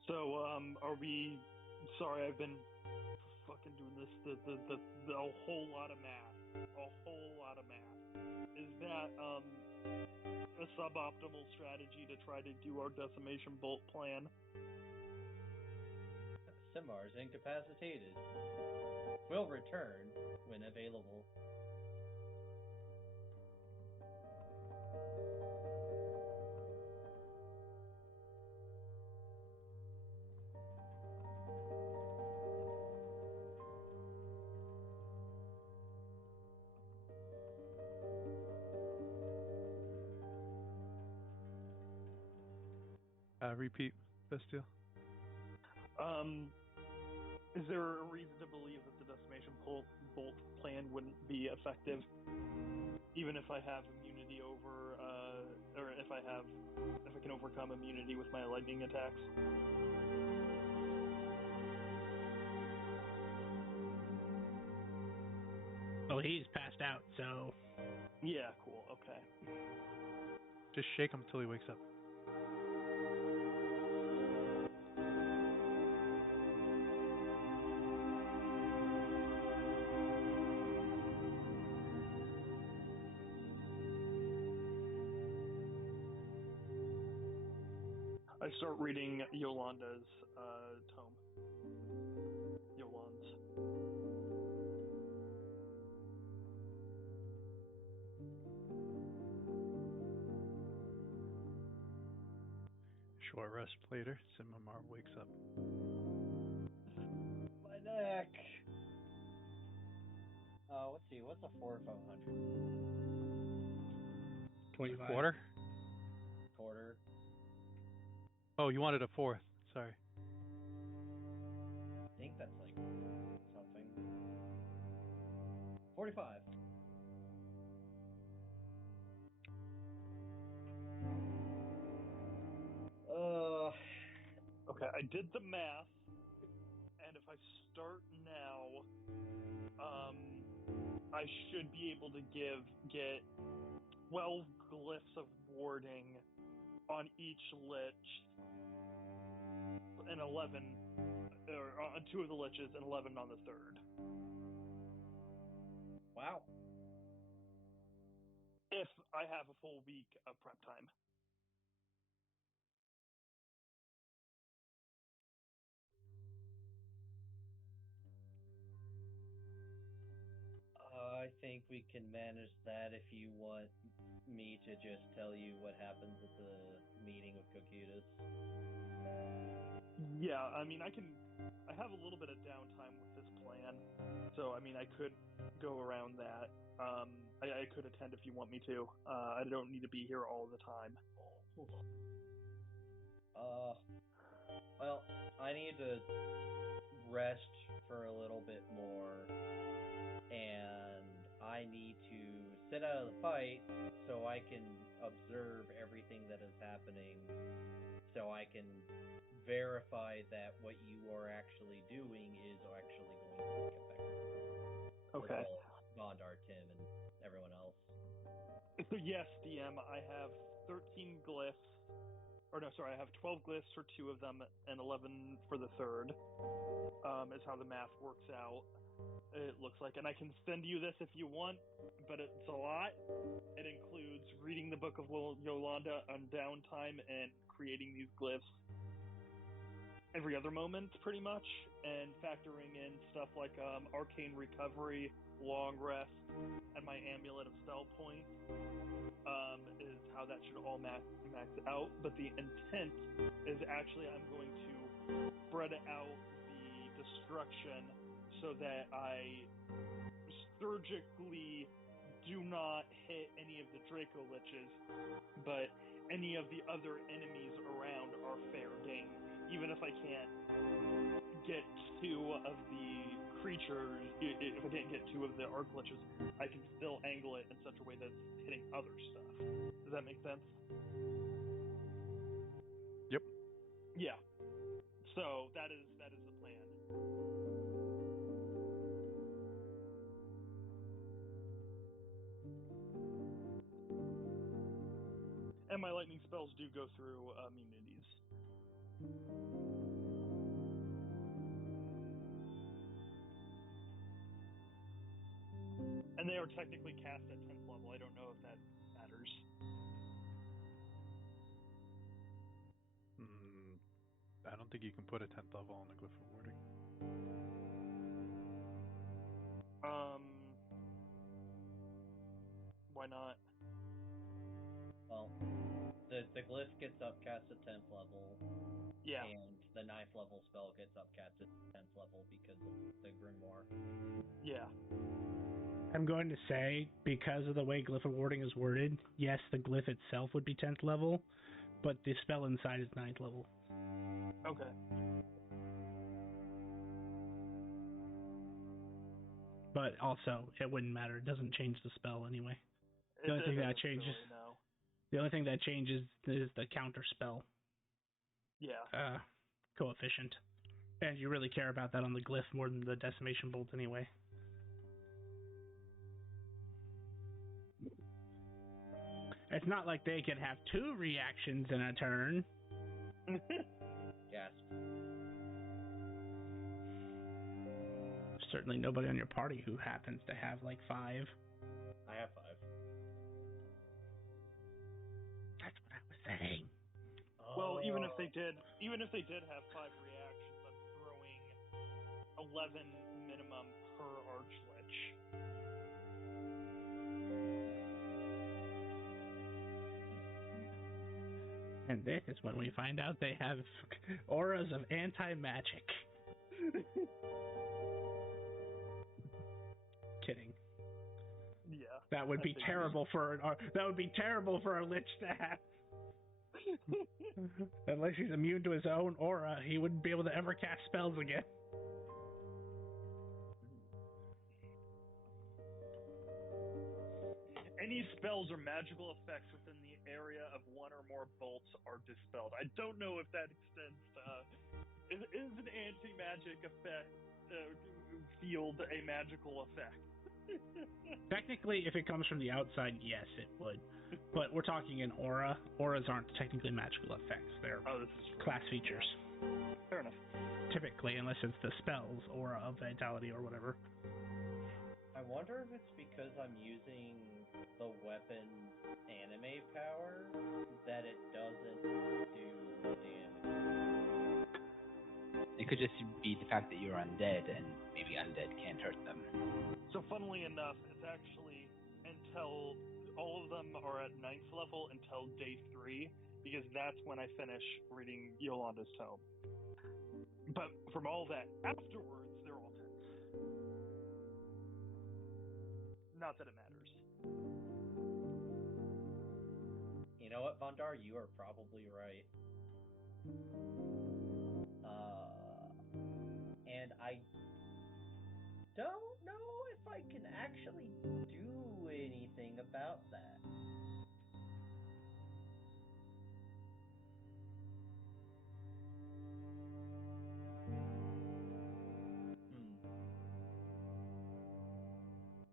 So, are we? Sorry, I've been fucking doing this. The a whole lot of math. A whole lot of math. Is that a suboptimal strategy to try to do our decimation bolt plan? Simar is incapacitated. Will return when available. Repeat, Bastille. Is there a reason to believe that the decimation bolt plan wouldn't be effective, even if I have immunity over, or if I can overcome immunity with my lightning attacks? Oh, he's passed out, so... Yeah, cool, okay. Just shake him till he wakes up. I start reading Yolanda's tome. Yolan's. Short rest later, Simamar wakes up. My neck. Let's see. What's a 4 or 500? 25. Quarter? Quarter. Oh, you wanted a fourth. Sorry. I think that's like something. 45. Okay, I did the math, and if I start now, I should be able to get 12 glyphs of warding on each lich, and 11, or on 2 of the liches, and 11 on the 3rd. Wow. If I have a full week of prep time. I think we can manage that if you want me to just tell you what happens at the meeting with Cocutus. Yeah, I mean, I have a little bit of downtime with this plan, so I mean, I could go around that. I could attend if you want me to. I don't need to be here all the time. Well, I need to rest for a little bit more, and I need to sit out of the fight so I can observe everything that is happening, so I can verify that what you are actually doing is actually going to work effectively. Okay. As well as Gondar, Tim, and everyone else. So yes, DM, I have 13 glyphs. Or no, sorry, I have 12 glyphs for 2 of them and 11 for the 3rd. Is how the math works out. It looks like, and I can send you this if you want, but it's a lot. It includes reading the Book of Yolanda on downtime and creating these glyphs every other moment, pretty much, and factoring in stuff like Arcane Recovery, Long Rest, and my Amulet of Spell Point. Is how that should all max out, but the intent is actually I'm going to spread out the destruction so that I surgically do not hit any of the Draco Liches, but any of the other enemies around are fair game. Even if I can't get 2 of the creatures, if I can't get 2 of the Arc Liches, I can still angle it in such a way that's hitting other stuff. Does that make sense? Yep. Yeah. So that is the plan. And my lightning spells do go through immunities. And they are technically cast at 10th level. I don't know if that matters. I don't think you can put a 10th level on the Glyph of Warding. Why not? Well, the glyph gets upcast at 10th level. Yeah. And the 9th level spell gets upcast at 10th level because of the Grimoire. Yeah. I'm going to say, because of the way Glyph of Warding is worded, yes, the glyph itself would be 10th level, but the spell inside is 9th level. Okay. But also, it wouldn't matter. It doesn't change the spell anyway. The only thing that changes, the only thing that changes is the counter spell. Yeah. Coefficient, and you really care about that on the glyph more than the decimation bolt anyway. It's not like they can have 2 reactions in a turn. Gasp. Certainly nobody on your party who happens to have like 5. I have 5. That's what I was saying. Well, even if they did have 5 reactions, I'm throwing 11 minimum per Archlich. And this is when we find out they have auras of anti-magic. Kidding. Yeah. That would be terrible for our Lich to have. Unless he's immune to his own aura, he wouldn't be able to ever cast spells again. Any spells or magical effects within the area of 1 or more bolts are dispelled. I don't know if that extends to is an anti-magic effect field a magical effect. Technically, if it comes from the outside, yes, it would. But we're talking an aura. Auras aren't technically magical effects. They're class features. Yeah. Fair enough. Typically, unless it's the spell's aura of vitality or whatever. I wonder if it's because I'm using the weapon anime power that it doesn't do damage. It could just be the fact that you're undead, and maybe undead can't hurt them. So funnily enough, it's actually until all of them are at 9th level until day 3, because that's when I finish reading Yolanda's Tome. But from all that afterwards, they're all 10s. Not that it matters. You know what, Vondar? You are probably right. And I don't know if I can actually do anything about that.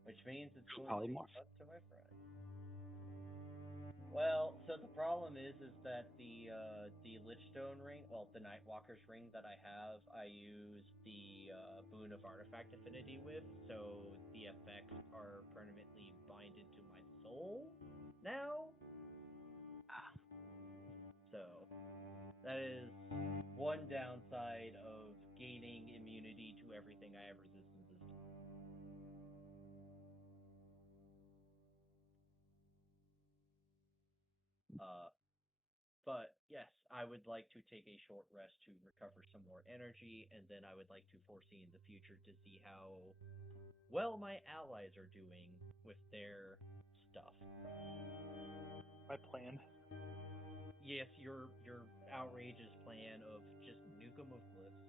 Which means it's going to be up to my friend. Well, so the problem is that the Lichstone ring, well, the Nightwalker's ring that I have, I use the Boon of Artifact Affinity with, so the effects are permanently binded to my soul now. So that is one downside of gaining immunity to everything I have resistances to. But yes, I would like to take a short rest to recover some more energy, and then I would like to foresee in the future to see how well my allies are doing with their stuff. My plan. Yes, your outrageous plan of just nuke 'em with glyphs.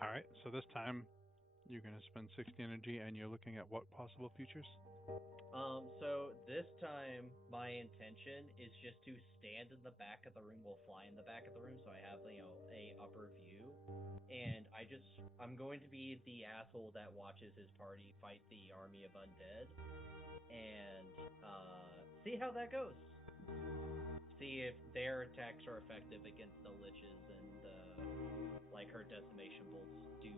All right, so this time you're going to spend 60 energy, and you're looking at what possible futures? So this time my intention is just to stand in the back of the room, fly in the back of the room, so I have a upper view, and I'm going to be the asshole that watches his party fight the army of undead, and see how that goes. See if their attacks are effective against the liches, and her decimation bolts do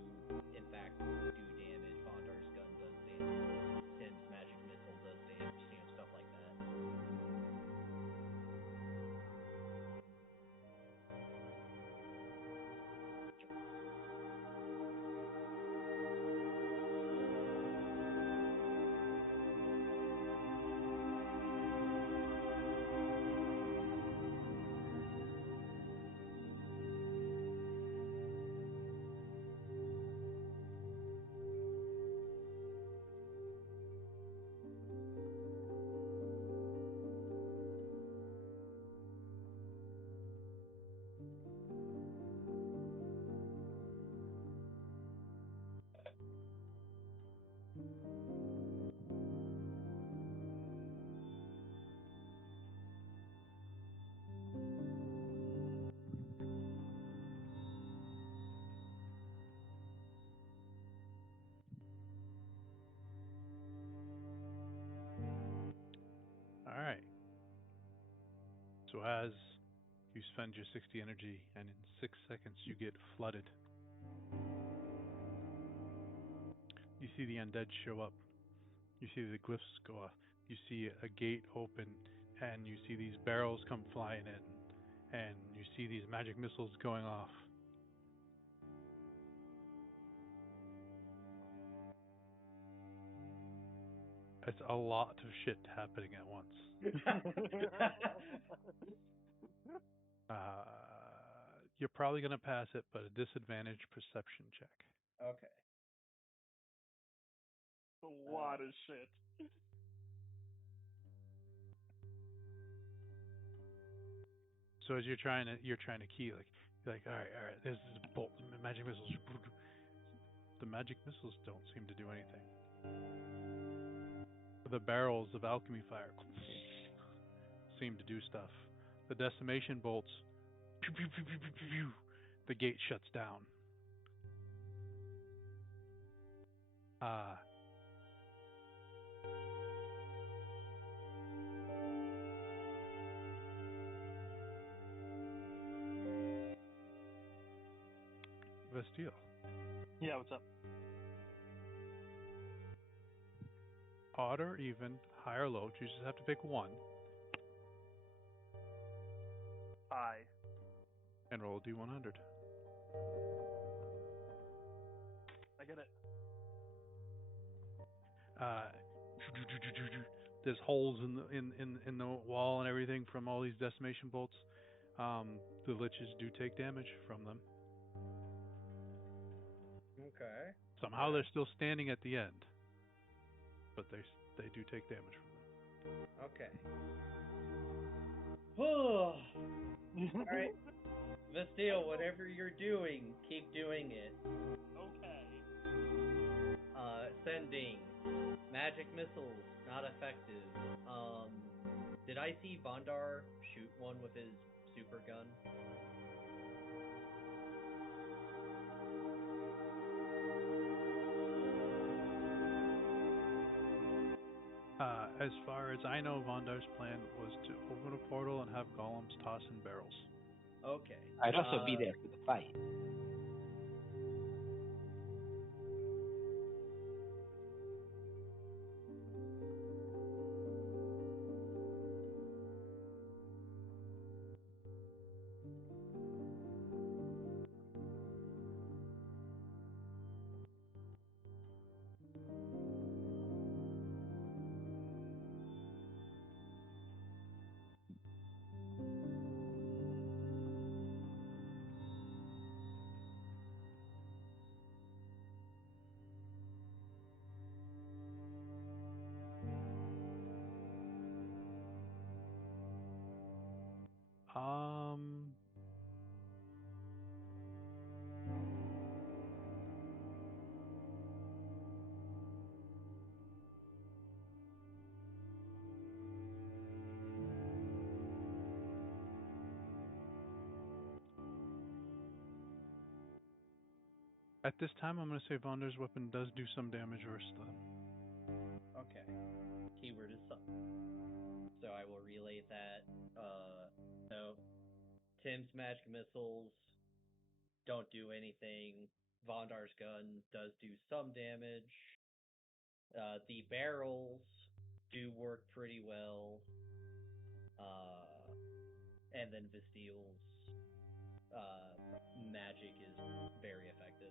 in fact do damage. Vondar's gun does damage. Tim's magic missile does damage. Stuff like that. So as you spend your 60 energy, and in 6 seconds you get flooded. You see the undead show up. You see the glyphs go off. You see a gate open, and you see these barrels come flying in, and you see these magic missiles going off. It's a lot of shit happening at once. You're probably going to pass it, but a disadvantage perception check. Okay. A lot of shit. So as you're trying to key, like you're like, all right, there's this bolt, magic missiles. The magic missiles don't seem to do anything. The barrels of alchemy fire seem to do stuff. The decimation bolts, the gate shuts down. Vestille. Yeah, what's up? Odd or even, high or low, you just have to pick one. I. And roll a d100. I get it. There's holes in the wall and everything from all these decimation bolts. The liches do take damage from them. Okay. Somehow they're still standing at the end, but they do take damage from them. Okay. All right. Vestille, whatever you're doing, keep doing it. Okay. Sending magic missiles, not effective. Did I see Vondar shoot one with his super gun? As far as I know, Vondar's plan was to open a portal and have golems toss in barrels. Okay. I'd also be there for the fight. At this time, I'm going to say Vondar's weapon does do some damage or stun. Okay. Keyword is some. So I will relay that. So Tim's magic missiles don't do anything. Vondar's gun does do some damage. The barrels do work pretty well. And then Vestille's magic is very effective.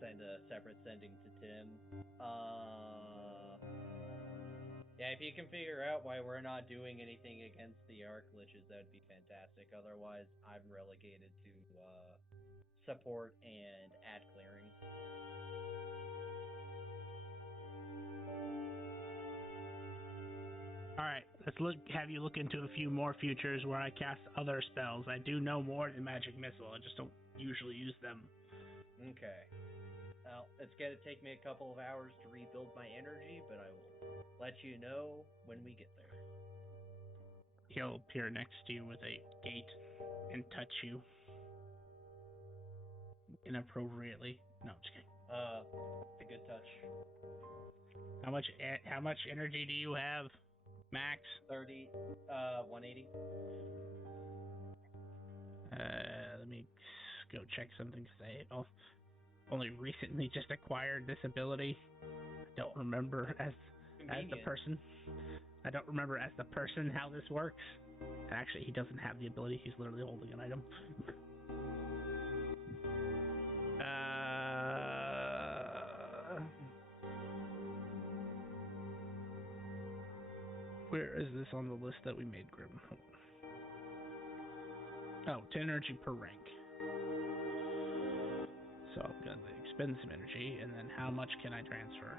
Send a separate sending to Tim. Yeah, if you can figure out why we're not doing anything against the Arc Liches, that'd be fantastic. Otherwise, I'm relegated to support and ad clearing. Alright, let's have you look into a few more futures where I cast other spells. I do know more than Magic Missile, I just don't usually use them. Okay. Well, it's gonna take me a couple of hours to rebuild my energy, but I will let you know when we get there. He'll appear next to you with a gate and touch you inappropriately. No, I'm just kidding. It's a good touch. How much energy do you have, Max? 180. Let me go check something because I only recently just acquired this ability. I don't remember as the person. I don't remember as the person how this works. And actually, he doesn't have the ability. He's literally holding an item. Where is this on the list that we made, Grim? Oh, 10 energy per rank. So I'm going to expend some energy, and then how much can I transfer?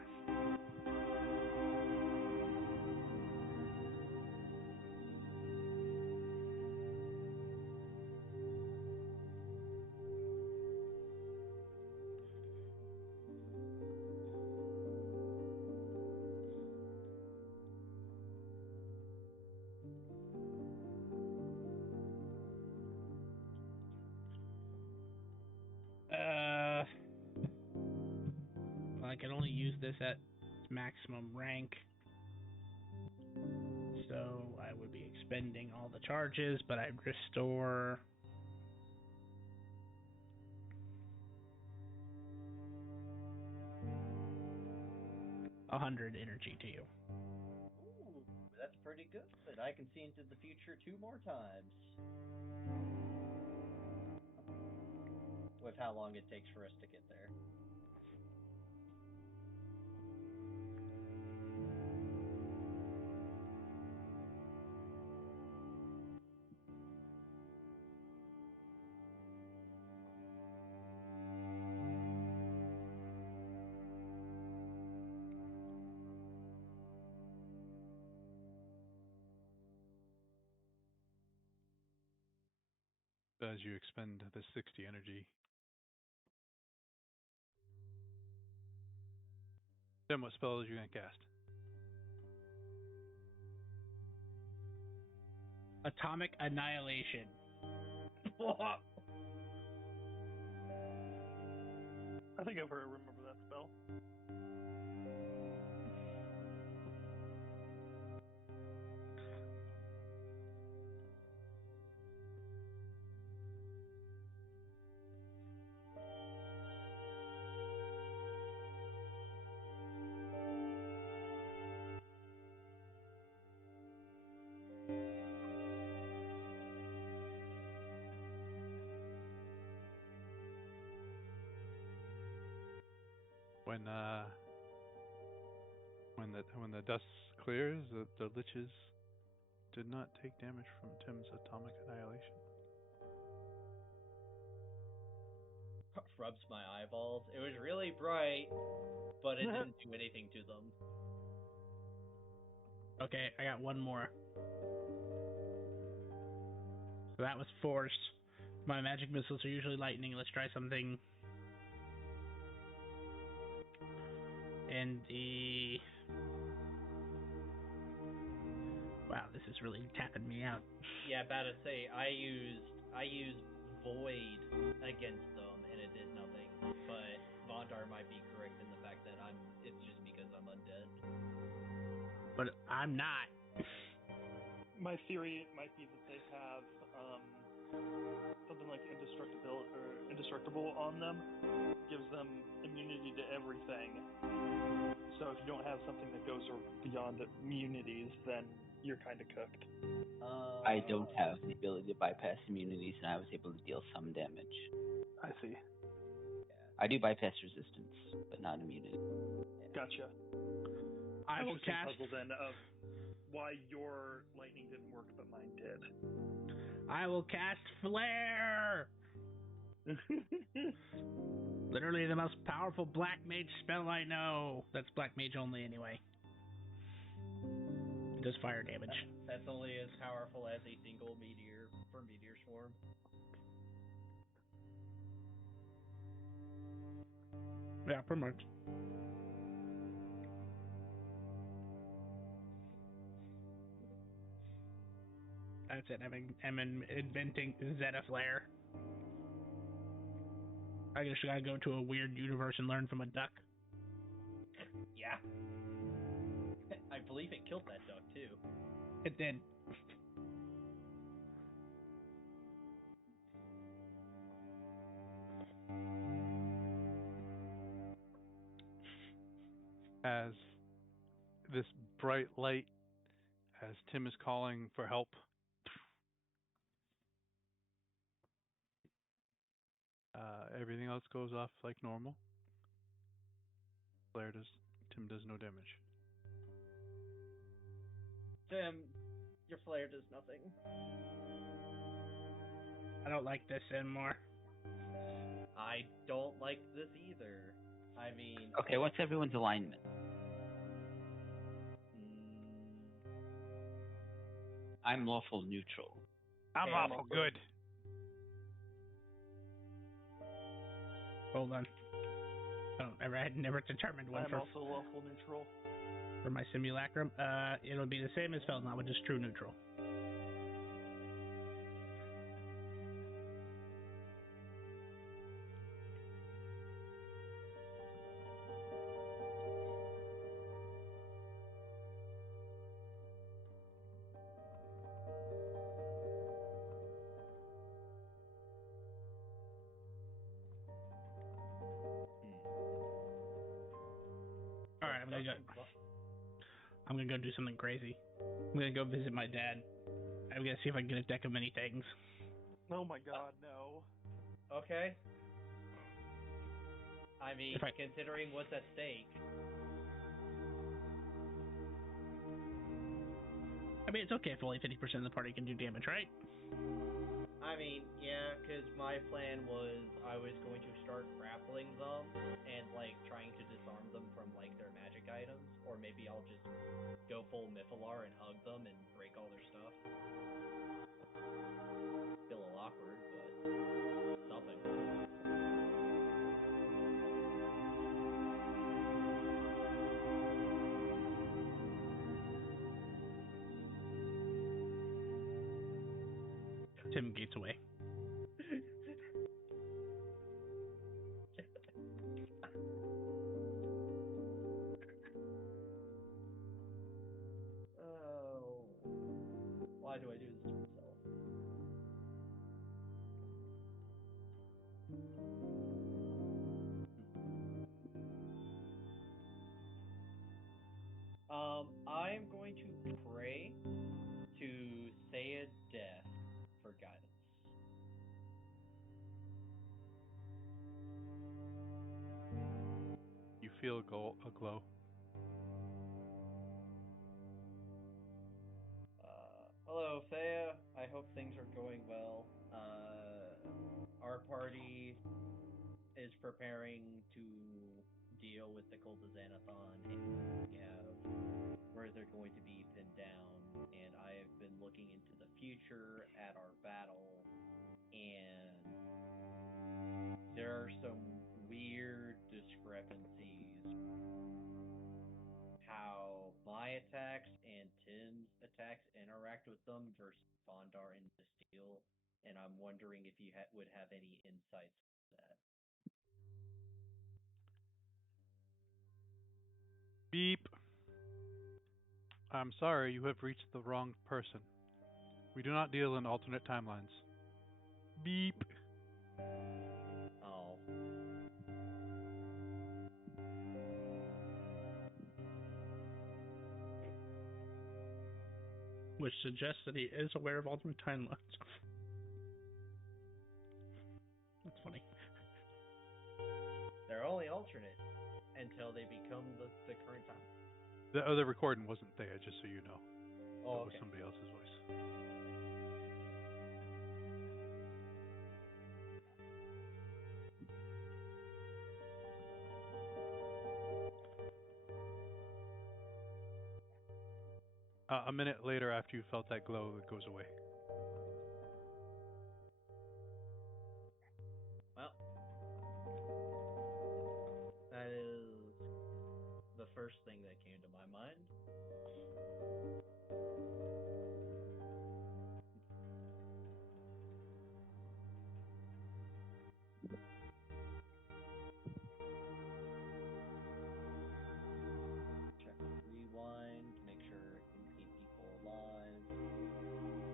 I can only use this at maximum rank, so I would be expending all the charges, but I'd restore 100 energy to you. Ooh, that's pretty good. I can see into the future 2 more times. With how long it takes for us to get there. As you expend the 60 energy. Then what spell are you going to cast? Atomic Annihilation. I think I've remember that spell. When the dust clears, the liches did not take damage from Tim's atomic annihilation. Rubs my eyeballs. It was really bright, but it didn't do anything to them. Okay, I got one more. So that was force. My magic missiles are usually lightning. Let's try something. And the... Wow, this is really tapping me out. Yeah, about to say, I used Void against them, and it did nothing. But Vondar might be correct in the fact that it's just because I'm undead. But I'm not. My theory might be that they have something like indestructible on them. Gives them immunity to everything. So if you don't have something that goes beyond immunities, then you're kind of cooked. I don't have the ability to bypass immunities, and I was able to deal some damage. I see. I do bypass resistance, but not immunity. Gotcha. I will Interesting cast... puzzle then of why your lightning didn't work, but mine did. I will cast Flare! Literally the most powerful Black Mage spell I know. That's Black Mage only anyway. It does fire damage. That's only as powerful as a single meteor for Meteor Swarm. Yeah, pretty much. That's it. I'm inventing Zeta Flare. I just gotta go to a weird universe and learn from a duck. Yeah. I believe it killed that duck, too. It did. as this bright light, as Tim is calling for help. Everything else goes off like normal. Tim does no damage. Tim, your flare does nothing. I don't like this anymore. I don't like this either. I mean, Okay, what's everyone's alignment? I'm lawful neutral. I'm Hey, awful also- good. Hold on. I had never determined one I'm also lawful neutral. for my simulacrum. It'll be the same as Feldnot, which is true neutral. All right, I'm gonna go do something crazy. I'm gonna go visit my dad. I'm gonna see if I can get a deck of many things. Oh my god, no. Okay. I mean, If I- considering what's at stake. I mean, it's okay if only 50% of the party can do damage, right? I mean, yeah, because my plan was I was going to start grappling them and, like, trying to disarm them from, like, their magic items. Or maybe I'll just go full Mythalar and hug them and break all their stuff. Still a little awkward, but something. Tim gates away. Oh. Why do I do this to myself? I'm going to pray to say a death for guidance. You feel a glow. Hello, Thea. I hope things are going well. Our party is preparing to deal with the cult of Zanathon, and we have where they're going to be pinned down. And I have been looking into the future at our battle, and there are some weird discrepancies. How my attacks and Tim's attacks interact with them versus Bondar and Steel, and I'm wondering if you would have any insights to that. Beep. I'm sorry, you have reached the wrong person. We do not deal in alternate timelines. Beep. Oh. Which suggests that he is aware of alternate timelines. That's funny. They're only alternate until they become the current time. The other recording wasn't there, just so you know. Oh, It was okay. somebody else's voice. A minute later, after you felt that glow, it goes away. Well, that is the first thing that came to my mind. Check rewind, make sure it can keep people alive.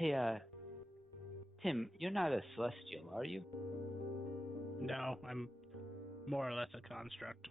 Hey, Tim, you're not a celestial, are you? No, I'm more or less a construct.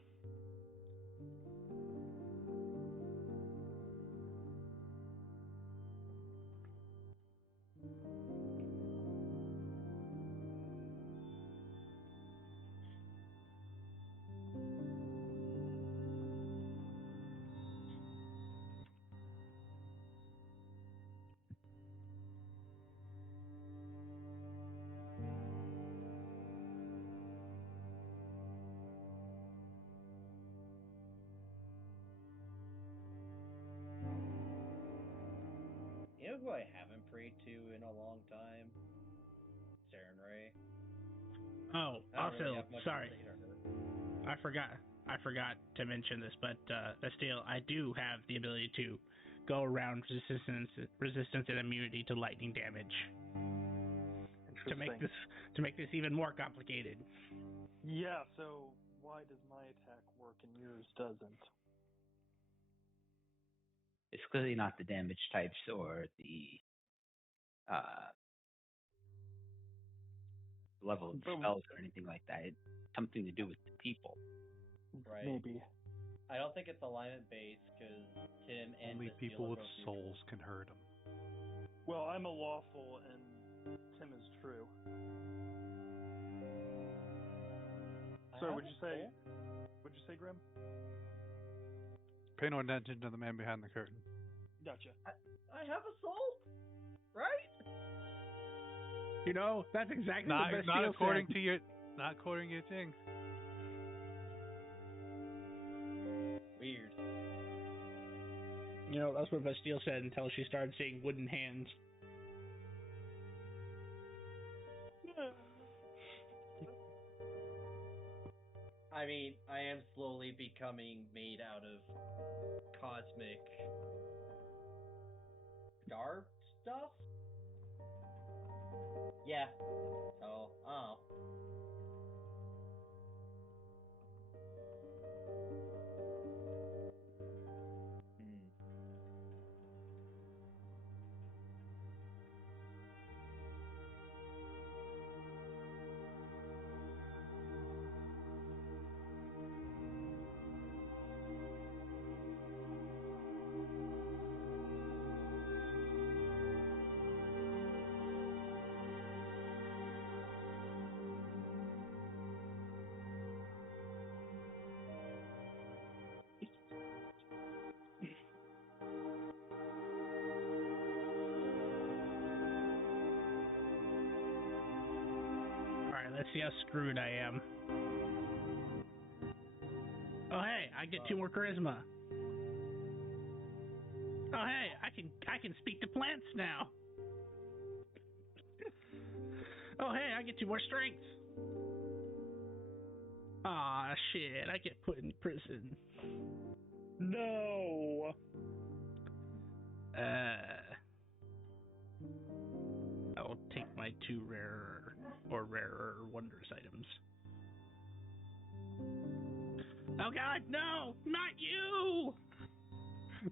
You know who I haven't prayed to in a long time? Saren Ray. Oh, I don't really also, have much sorry, to say to her. I forgot to mention this, but Bastille, I do have the ability to go around resistance and immunity to lightning damage to Interesting. make this even more complicated. Yeah, so why does my attack work and yours doesn't? It's clearly not the damage types or the level of But spells or anything like that. It's something to do with the people. Right. maybe. I don't think it's alignment based because Tim and Only Bastille people are with both neutral. souls can hurt them. Well, I'm a lawful and Tim is true. I So have would a you say soul? Grim? Pay no attention to the man behind the curtain. Gotcha. I have a soul, right? You know, that's exactly Not what Bastille according said. to your thing. Weird. You know, that's what Bastille said until she started seeing wooden hands. I mean, I am slowly becoming made out of cosmic star stuff. Yeah. So, oh. Hmm. Alright, let's see how screwed I am. Oh hey, I get 2 more charisma. Oh hey, I can speak to plants now. Oh hey, I get 2 more strength. Aw shit, I get put in prison. No. I'll take my 2 rarer wonders items. Oh god, no! Not you!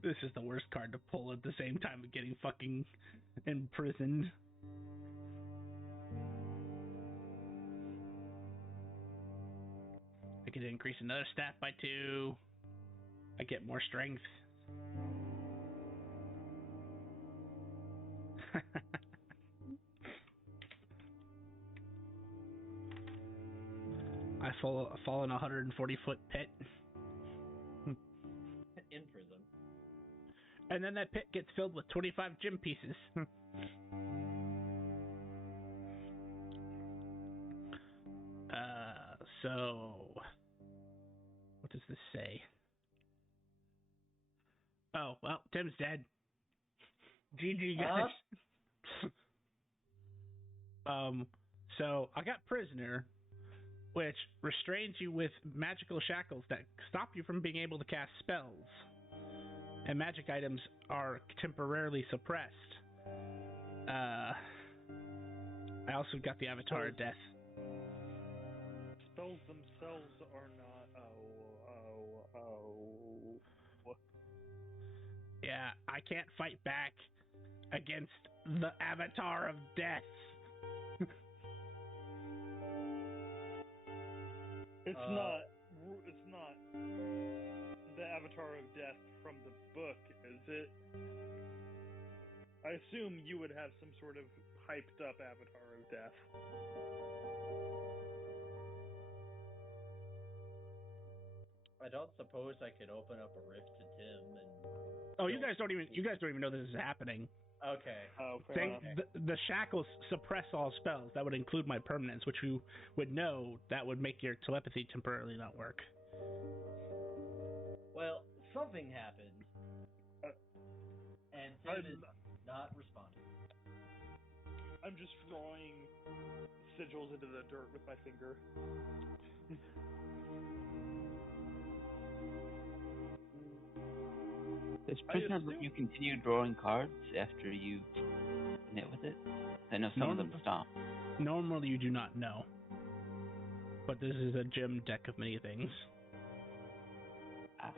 This is the worst card to pull at the same time of getting fucking imprisoned. I could increase another stat by 2. I get more strength. I fall in a 140-foot pit. In prison. And then that pit gets filled with 25 gem pieces. So... What does this say? Oh, well, Tim's dead. GG, guys. So I got prisoner, which restrains you with magical shackles that stop you from being able to cast spells. And magic items are temporarily suppressed. I also got the Avatar of Death. Spells themselves are not. Yeah, I can't fight back against the Avatar of Death. It's not. It's not the Avatar of Death from the book, is it? I assume you would have some sort of hyped up Avatar of Death. I don't suppose I could open up a rift to Tim and. Oh, you guys don't even know this is happening. Okay. Oh, fair enough. The shackles suppress all spells. That would include my permanence, which you would know that would make your telepathy temporarily not work. Well, something happened, and Tim is not responding. I'm just drawing sigils into the dirt with my finger. Does prisoner let you continue drawing cards after you commit with it? I know some of them stop. Normally you do not know. But this is a gem deck of many things. Ah.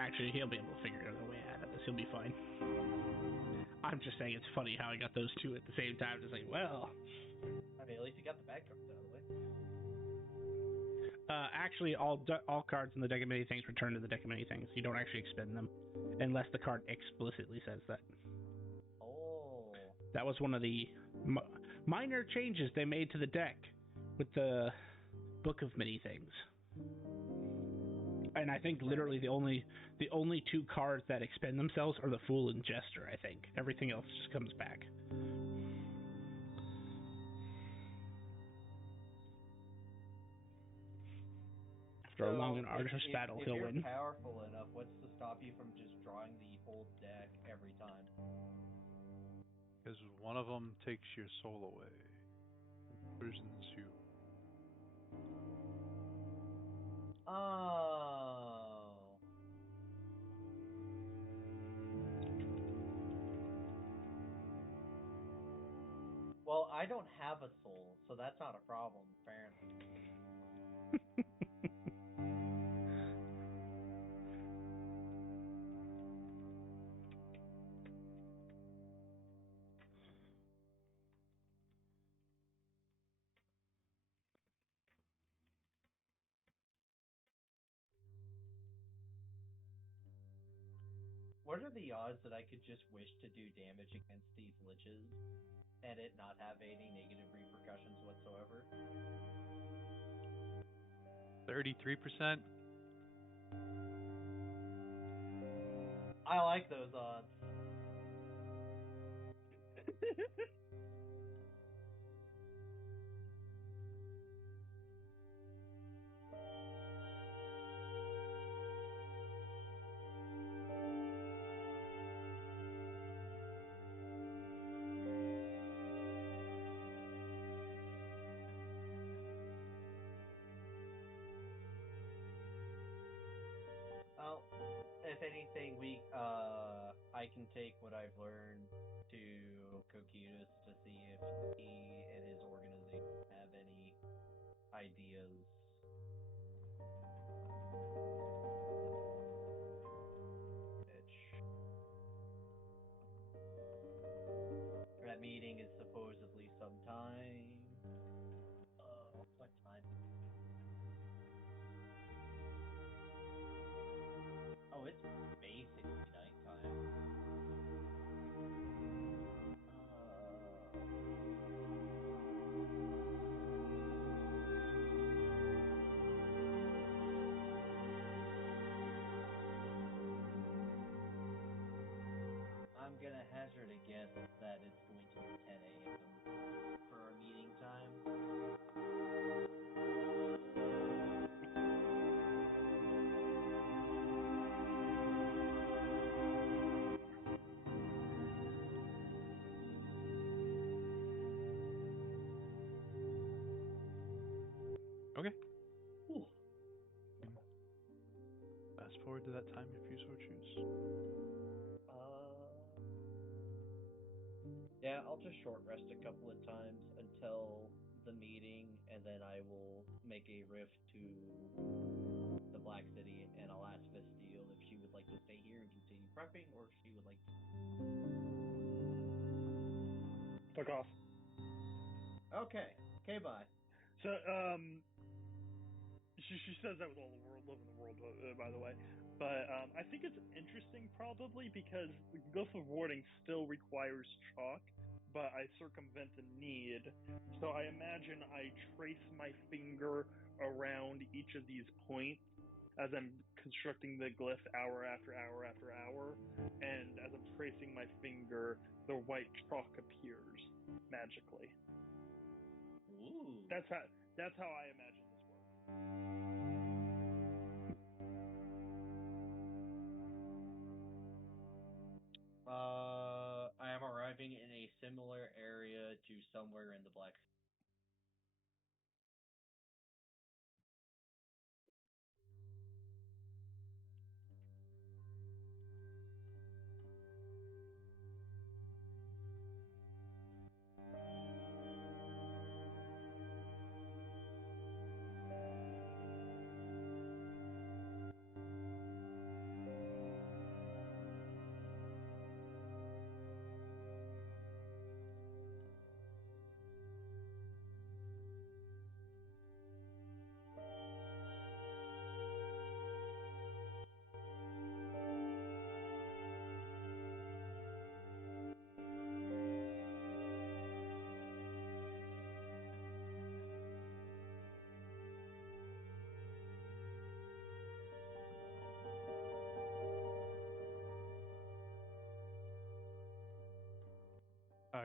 Actually, he'll be able to figure out a way out of this. He'll be fine. I'm just saying it's funny how I got those two at the same time. Just like, well... I mean, at least you got the bad cards out of the way. Actually, all cards in the deck of many things return to the deck of many things. You don't actually expend them, unless the card explicitly says that. Oh. That was one of the minor changes they made to the deck with the Book of Many Things. And I think literally the only two cards that expend themselves are the Fool and Jester. I think everything else just comes back. After a long and arduous battle, he'll win. If you're powerful enough, what's to stop you from just drawing the whole deck every time? Because one of them takes your soul away, imprisons you. Oh. Well, I don't have a soul, so that's not a problem, apparently. What are the odds that I could just wish to do damage against these liches and it not have any negative repercussions whatsoever? 33%. I like those odds. Well, if anything, I can take what I've learned to Coqutus to see if he and his organization have any ideas. That meeting is supposedly sometime. What time? Oh, it's basically nighttime. I'm gonna hazard a guess that it's going to be 10 a.m. for our meeting time. Okay. Ooh. Fast forward to that time if you so choose. Yeah, I'll just short rest a couple of times until the meeting, and then I will make a rift to the Black City, and I'll ask Vestille if she would like to stay here and continue prepping, or if she would like to. Fuck off. Okay. Okay, bye. So, she says that with all the world, love in the world, by the way. But I think it's interesting, probably, because Glyph of Warding still requires chalk, but I circumvent the need. So I imagine I trace my finger around each of these points as I'm constructing the glyph hour after hour after hour, and as I'm tracing my finger, the white chalk appears magically. Ooh. That's how I imagine this works. I am arriving in a similar area to somewhere in the Black.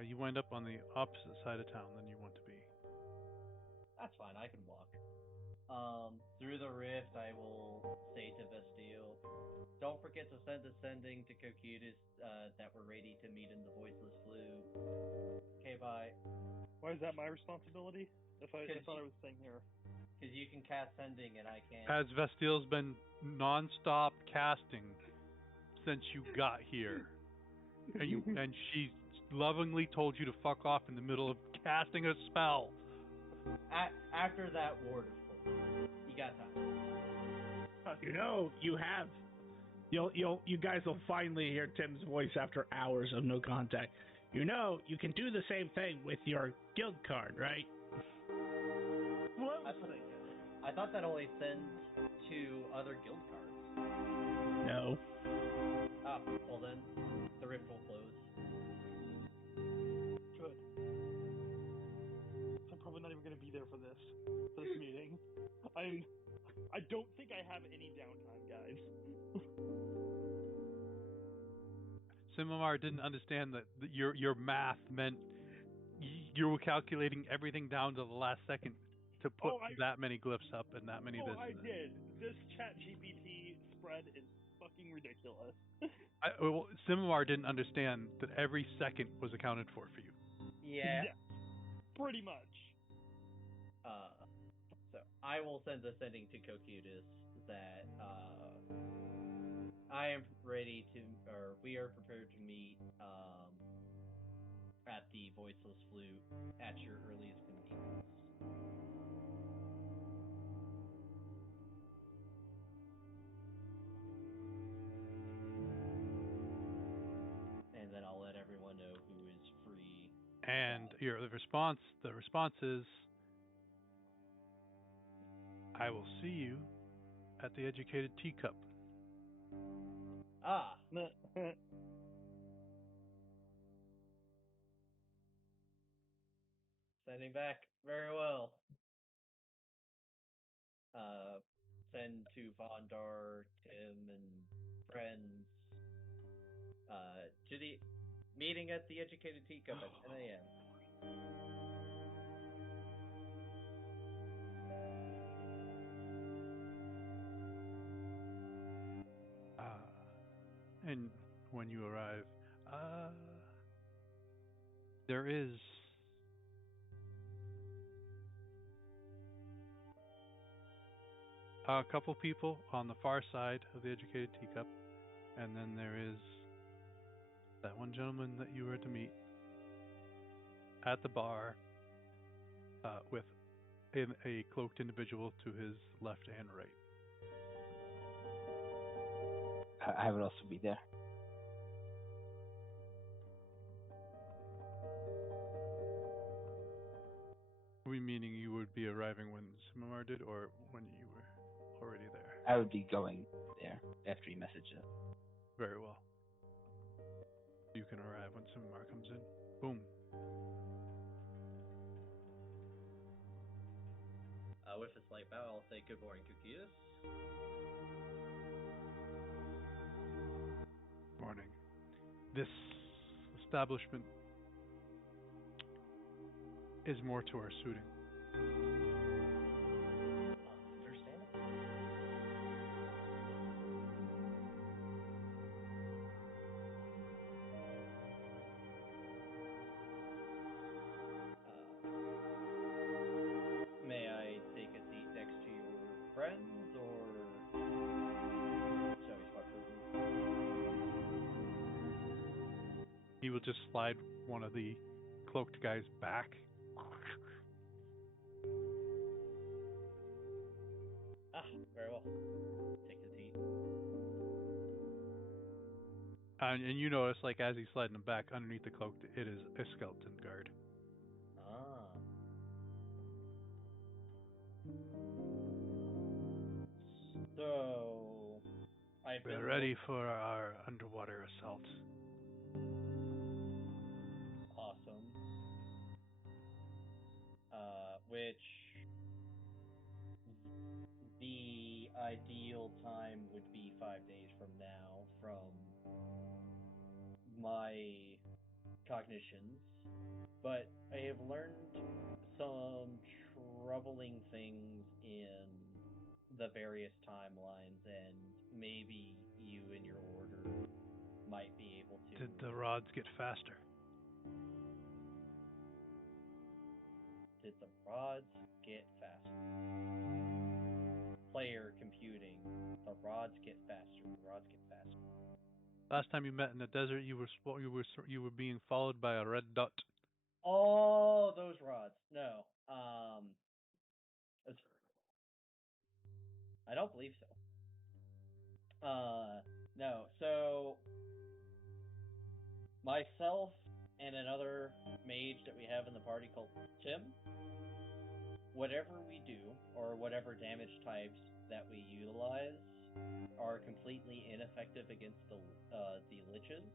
You wind up on the opposite side of town than you want to be. That's fine. I can walk. Through the rift, I will say to Vestille, "Don't forget to send a sending to Cocutus that we're ready to meet in the Voiceless Flute." Okay, bye. Why is that my responsibility? I thought I was saying here. Because you can cast sending and I can't. As Vestille's been non-stop casting since you got here, and she lovingly told you to fuck off in the middle of casting a spell. After that ward, of course. You got time. You know, you have. You guys will finally hear Tim's voice after hours of no contact. You know, you can do the same thing with your guild card, right? I thought that only sent to other guild cards. No. Ah, well then, the rift will close. Good. I'm probably not even going to be there for this meeting. I don't think I have any downtime, guys. Simamar didn't understand that your math meant you were calculating everything down to the last second to put that many glyphs up and that many this. I did. This ChatGPT spread is fucking ridiculous. Well, Simamar didn't understand that every second was accounted for you. Yeah. Pretty much. So I will send a sending to Cocutus that I am ready to, or we are prepared to meet at the Voiceless Flute at your earliest convenience. And then I'll let everyone know who is free. And the response is, I will see you at the Educated Teacup. Ah. Sending back. Very well. Send to Vondar, Tim, and friends to the meeting at the Educated Teacup at 10 a.m. And when you arrive, there is a couple people on the far side of the Educated Teacup, and then there is that one gentleman that you were to meet at the bar with a cloaked individual to his left and right. I would also be there. We meaning you would be arriving when Simamar did, or when you were already there? I would be going there after you message us. Very well. You can arrive when Simamar comes in. Boom. With a slight bow, I'll say good morning, Cookies. Morning. This establishment is more to our suiting. Understandable. May I take a seat next to your friends, or shall we swap rooms? He will just slide one of the cloaked guys back. Very well. Take a seat. And you notice, like, as he's sliding him back, underneath the cloak, it is a skeleton guard. So, We're ready for our underwater assault. Awesome. Which the ideal time would be 5 days from now, from my cognitions. But I have learned some troubling things in the various timelines, and maybe you and your order might be able to. Did the rods get faster? Did the rods get faster? Player computing. The rods get faster. The rods get faster. Last time you met in the desert, you were being followed by a red dot. Oh, those rods. No. I don't believe so. No. So myself and another mage that we have in the party called Tim, whatever we do, or whatever damage types that we utilize, are completely ineffective against the liches.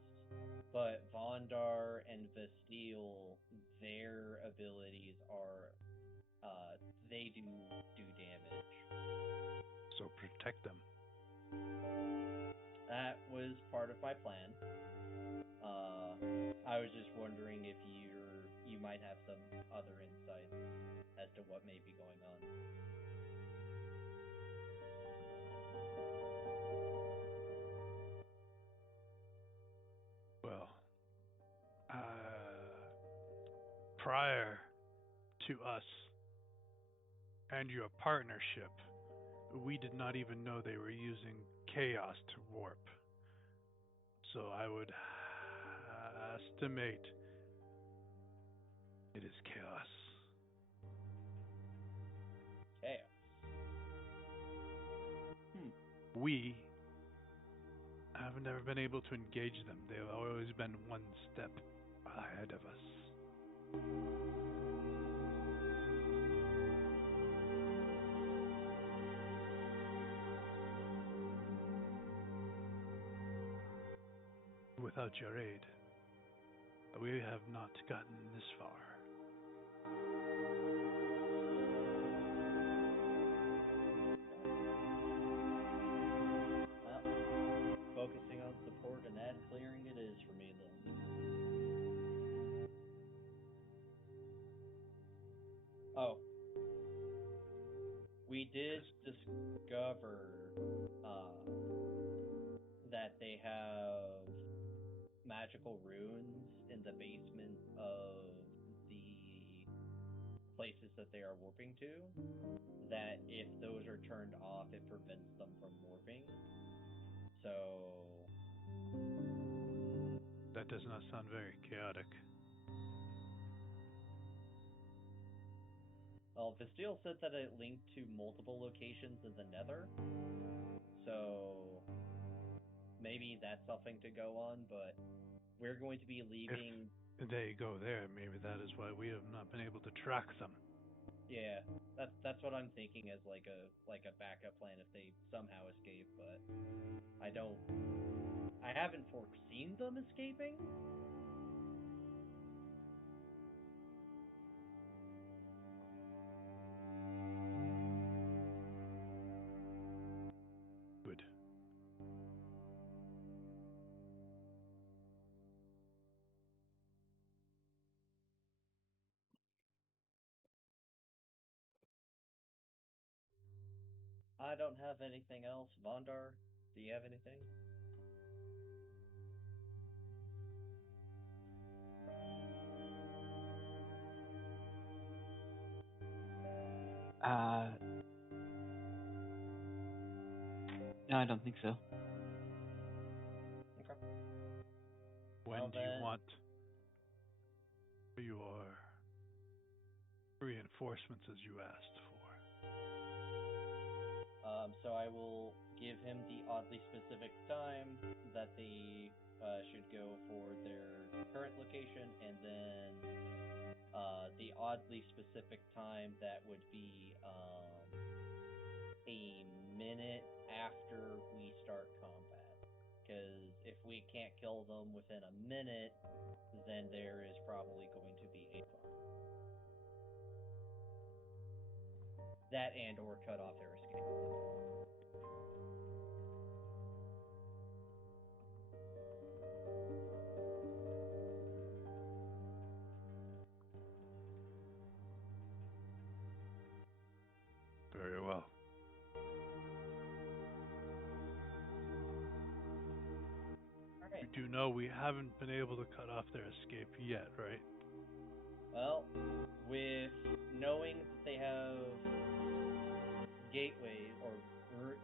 But Vondar and Vesteel, their abilities are, they do damage. So protect them. That was part of my plan. I was just wondering if you might have some other insights as to what may be going on. Well, prior to us and your partnership, we did not even know they were using chaos to warp. So I would estimate it is chaos. Chaos. We have never been able to engage them. They've always been one step ahead of us. Without your aid, we have not gotten this far. Well, focusing on support and ad clearing it is for me then. Oh. We did discover that they have magical runes in the basement of the places that they are warping to, that if those are turned off, it prevents them from warping. So... That does not sound very chaotic. Well, Vesteel said that it linked to multiple locations in the Nether, so maybe that's something to go on, but we're going to be leaving. If they go there, maybe that is why we have not been able to track them. Yeah, that's what I'm thinking as like a backup plan if they somehow escape, but I haven't foreseen them escaping. Good. I don't have anything else. Vondar, do you have anything? No, I don't think so. Okay. When do you want your reinforcements as you asked for? So I will give him the oddly specific time that they should go for their current location, and then the oddly specific time that would be a minute after we start combat. Because if we can't kill them within a minute, then there is probably going to be a fight. That and or cut off their escape. Very well. Alright. You do know we haven't been able to cut off their escape yet, right? Well, with knowing that they have gateways or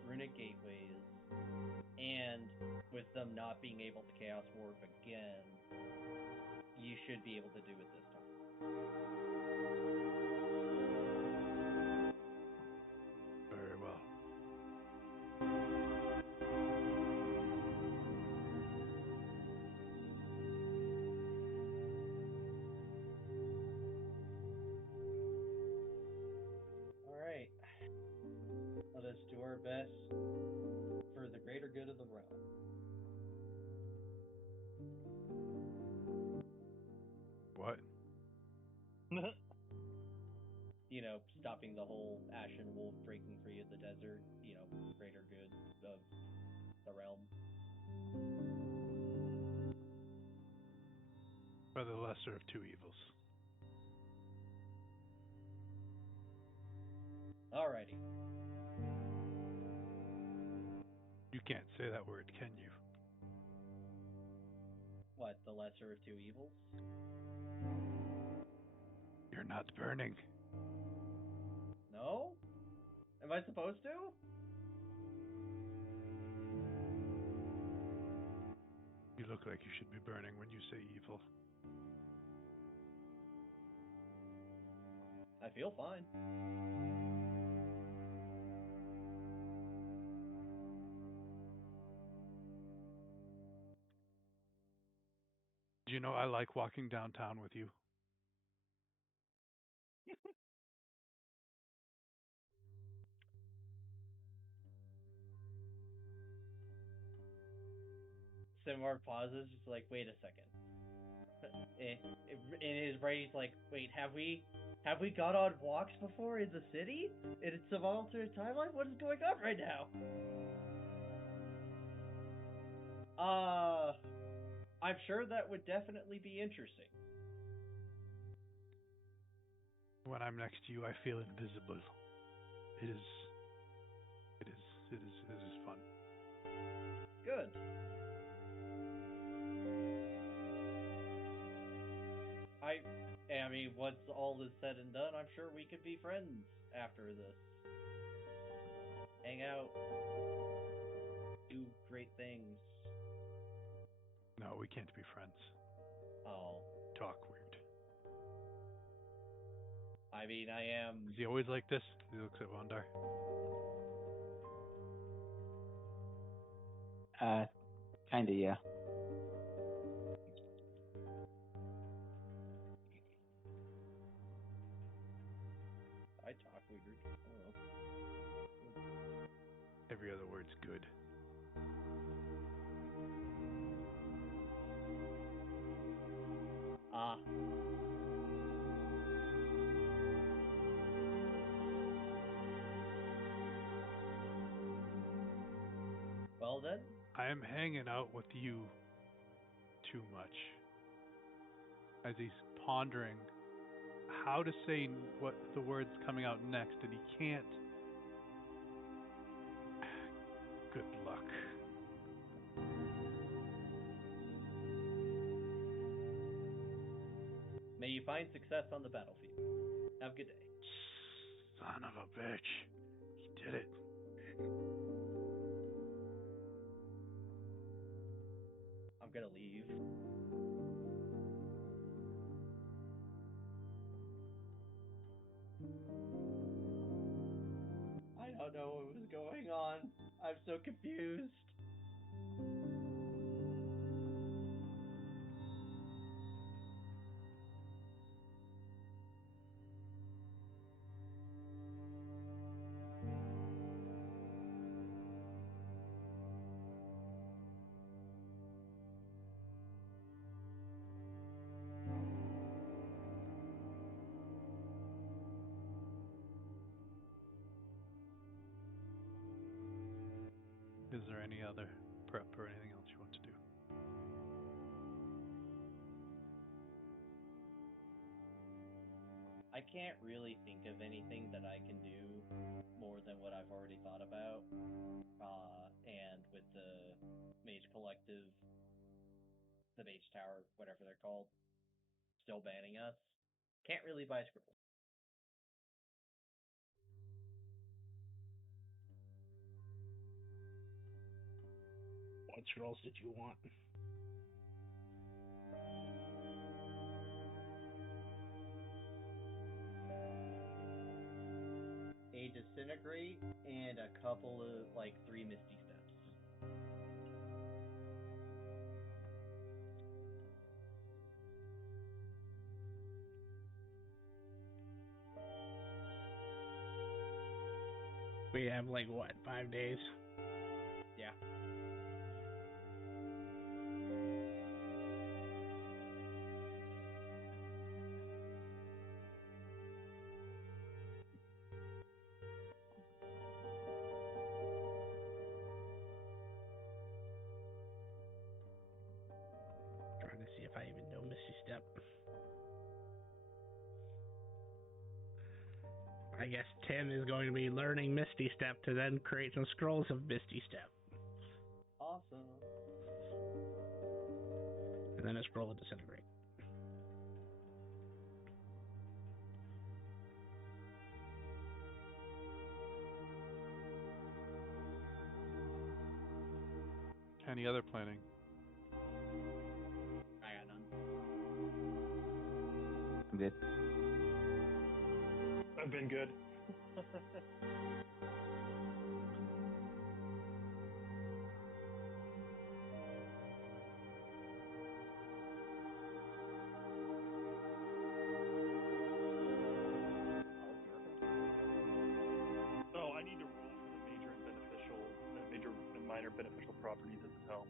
runic gateways, and with them not being able to Chaos Warp again, you should be able to do it this time. Very well. Alright. Let us do our best for the greater good of the realm. What? You know, stopping the whole Ashen Wolf breaking free of the desert, you know, greater good of the realm. Or the lesser of two evils. Alrighty. You can't say that word, can you? What, the lesser of two evils? You're not burning. No? Am I supposed to? You look like you should be burning when you say evil. I feel fine. Do you know I like walking downtown with you? Simar pauses, just like, wait a second. In his brain, he's like, wait, have we gone on walks before in the city? In some alternate timeline? What is going on right now? I'm sure that would definitely be interesting. When I'm next to you, I feel invisible. It is fun. Good. I mean, once all is said and done, I'm sure we could be friends after this. Hang out. Do great things. No, we can't be friends. Oh. Talk weird. I mean, I am... Is he always like this? He looks at Wandar. Kinda, yeah. I talk weird. I don't know. Every other word's good. Ah. Well then, I am hanging out with you too much. As he's pondering how to say what the word's coming out next, and he can't. Good luck. may you find success on the battlefield. Have a good day. Son of a bitch. He did it. I'm gonna leave. I don't know what was going on. I'm so confused. Is there any other prep or anything else you want to do? I can't really think of anything that I can do more than what I've already thought about. And with the Mage Collective, the Mage Tower, whatever they're called, still banning us, can't really buy scrolls. What scrolls did you want? A Disintegrate and a couple of, like, 3 Misty Steps. We have like what, 5 days? Yeah. Trying to see if I even know Misty Step. I guess Tim is going to be learning Misty Step to then create some scrolls of Misty Step. Awesome. And then a scroll of Disintegrate. Any other planning? I got none. I'm good. I've been good. Oh, I need to roll for the major and minor beneficial properties of the tome.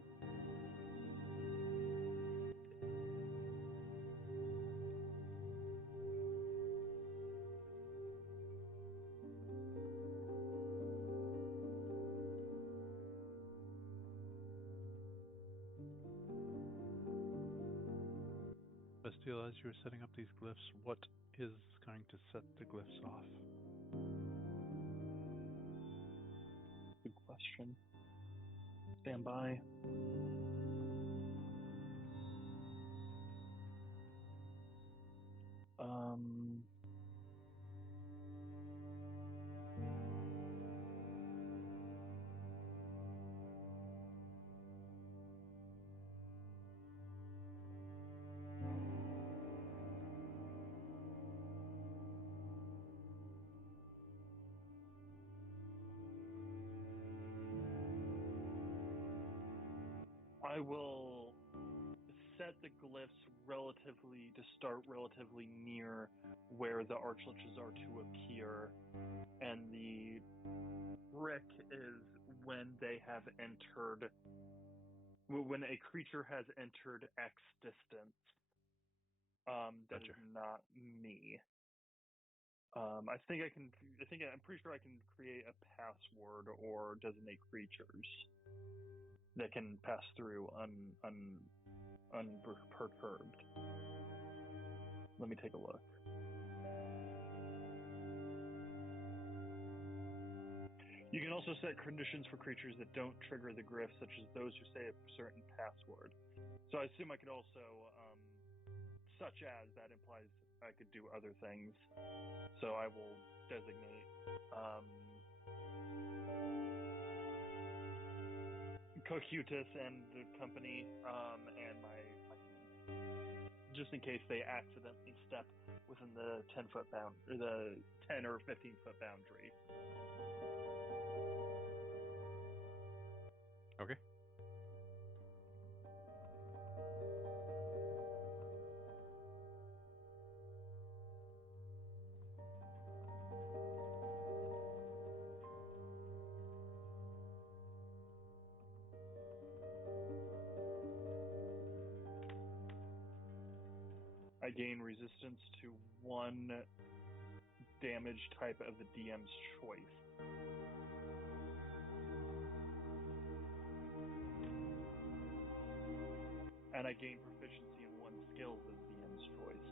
Bastille, as you were setting up these glyphs, what is going to set the glyphs off? Good question. Stand by. Um, I will set the glyphs to start relatively near where the archliches are to appear, and the brick is when they have entered, when a creature has entered X distance. That Gotcha. is not me. I'm pretty sure I can create a password or designate creatures that can pass through unperturbed. Let me take a look. You can also set conditions for creatures that don't trigger the glyph, such as those who say a certain password. So I assume I could also, such as, that implies I could do other things. So I will designate Cocutus and the company, and my just in case they accidentally step within the 10-foot or the 10 or 15-foot boundary. Okay. I gain resistance to one damage type of the DM's choice. And I gain proficiency in one skill of the DM's choice.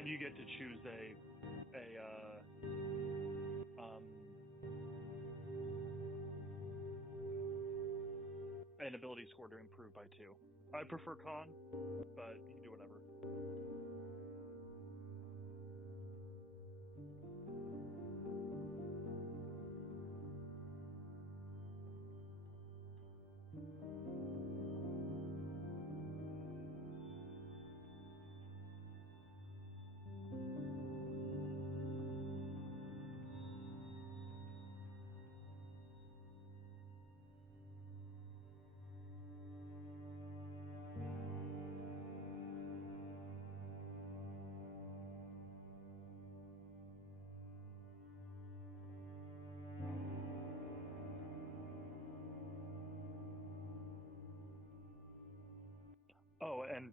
And you get to choose an ability score to improve by 2. I prefer con, but you can do whatever. Oh, and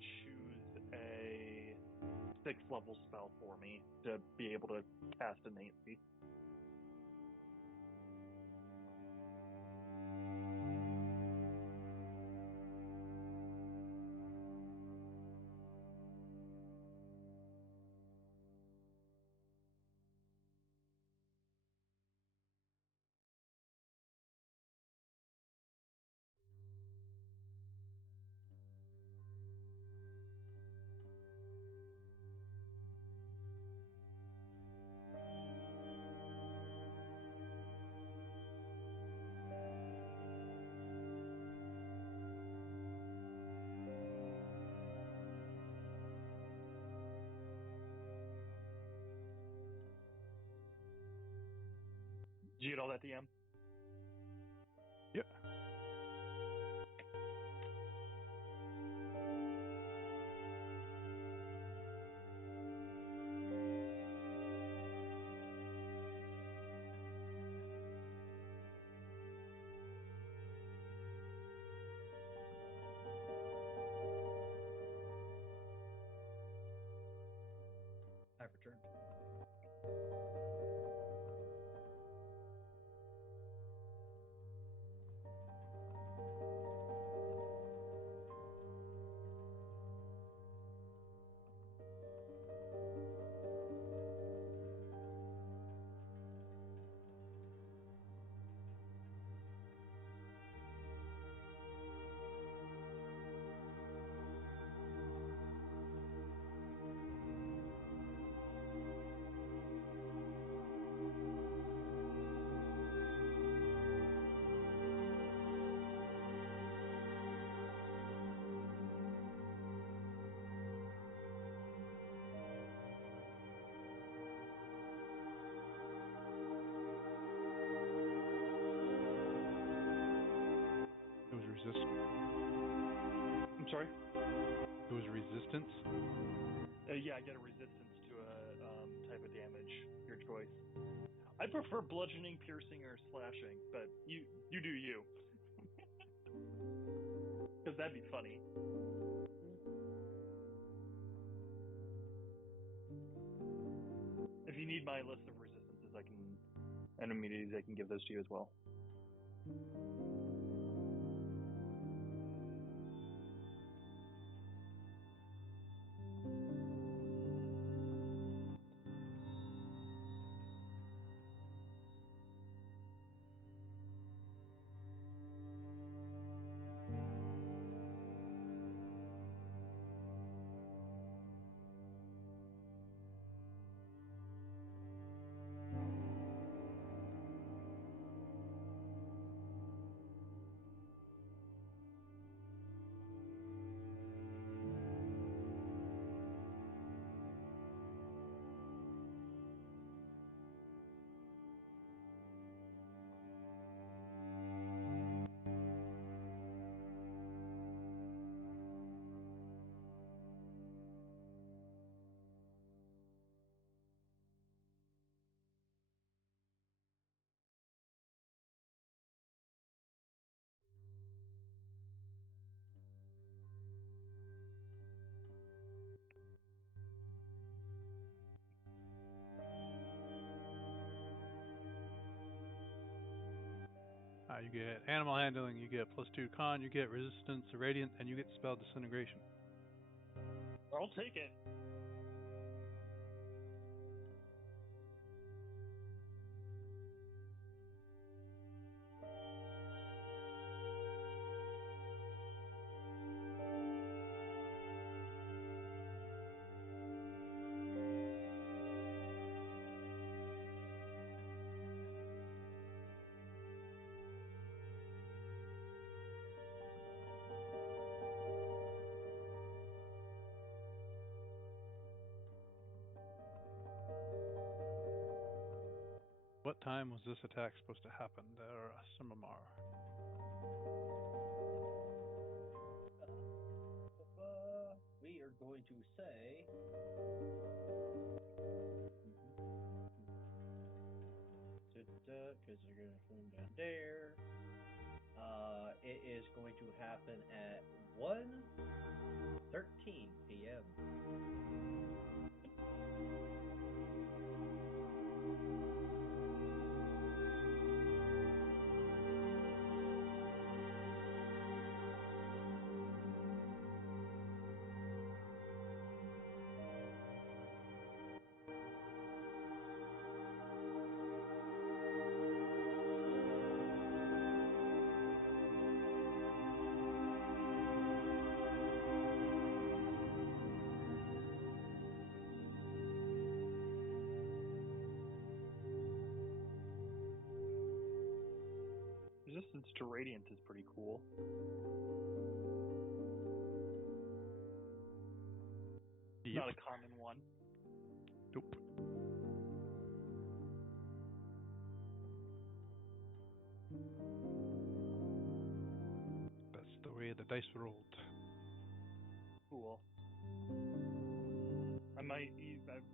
choose a 6th level spell for me to be able to cast innately. Did you get all that, DM? Yep. I've returned. I'm sorry. It was resistance. Yeah, I get a resistance to a type of damage. Your choice. I prefer bludgeoning, piercing, or slashing, but you do you. Because that'd be funny. If you need my list of resistances, and immunities, I can give those to you as well. You get animal handling, you get +2 con, you get resistance to radiant, and you get spell disintegration. I'll take it. What time was this attack supposed to happen there, Simamar? We are going to say. Because they're going to come down there. It is going to happen at 1:13 p.m. Resistance to radiant is pretty cool. Yep. Not a common one. Nope. That's the way the dice rolled. Cool. I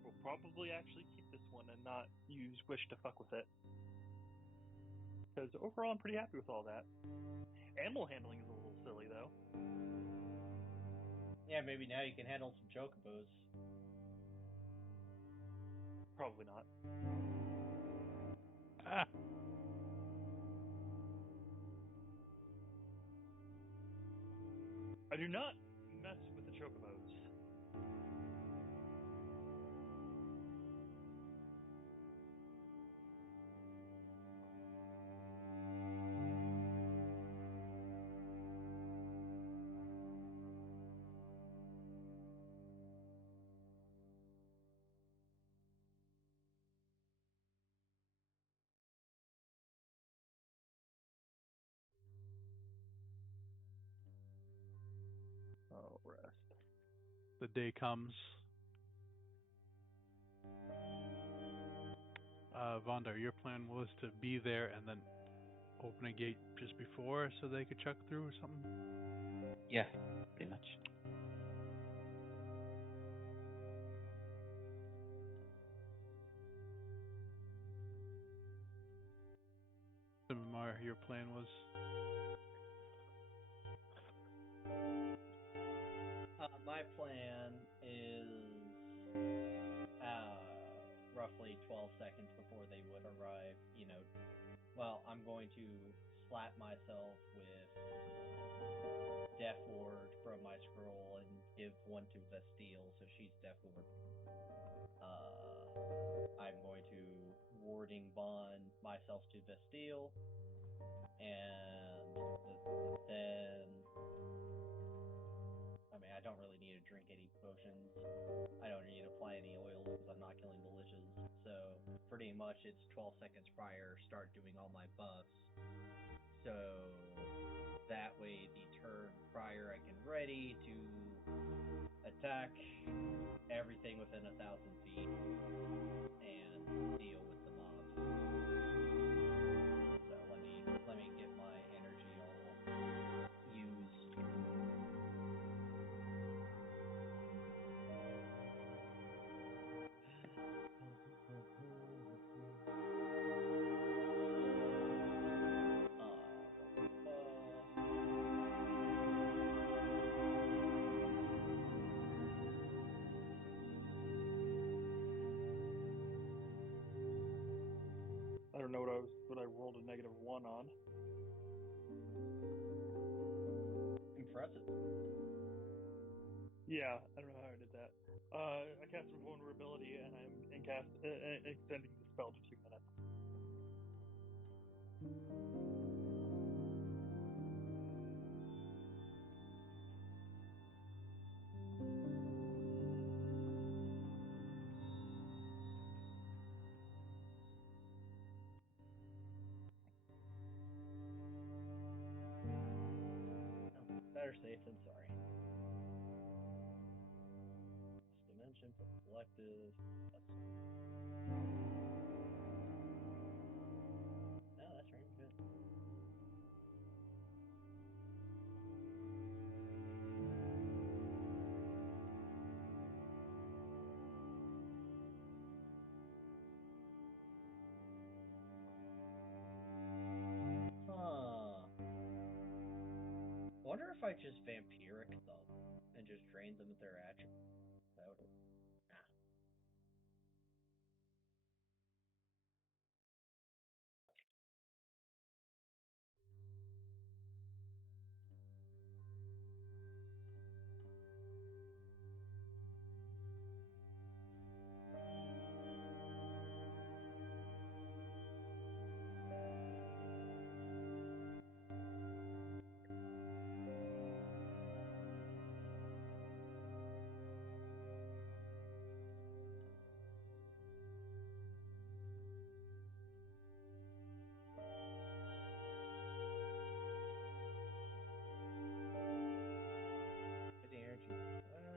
will probably actually keep this one and not use Wish to fuck with it. Because overall, I'm pretty happy with all that. Animal handling is a little silly, though. Yeah, maybe now you can handle some chocobos. Probably not. Ah! I do not mess with the chocobos. Oh, rest. The day comes. Vondar, your plan was to be there and then open a gate just before so they could check through or something? Yeah. pretty much. Mar, your plan was? My plan is roughly 12 seconds before they would arrive. I'm going to slap myself with Death Ward from my scroll and give one to Vestille, so she's Death Ward. I'm going to warding bond myself to Vestille, and then I don't really need to drink any potions. I don't need to apply any oils because I'm not killing the liches. So pretty much it's 12 seconds prior, start doing all my buffs. So that way the turn prior I can ready to attack everything within 1,000 feet and deal with the mobs. So let me get my energy all used. I don't know what I rolled a -1 on. Impressive. Yeah, I don't know how I did that. I cast Invulnerability, and I'm extending the spell to 2 minutes. Better safe than sorry. This dimension for collective. No, that's right. Good. Huh. Wonder if I just vampiric them and just drain them with their attributes. That would. Get the energy. And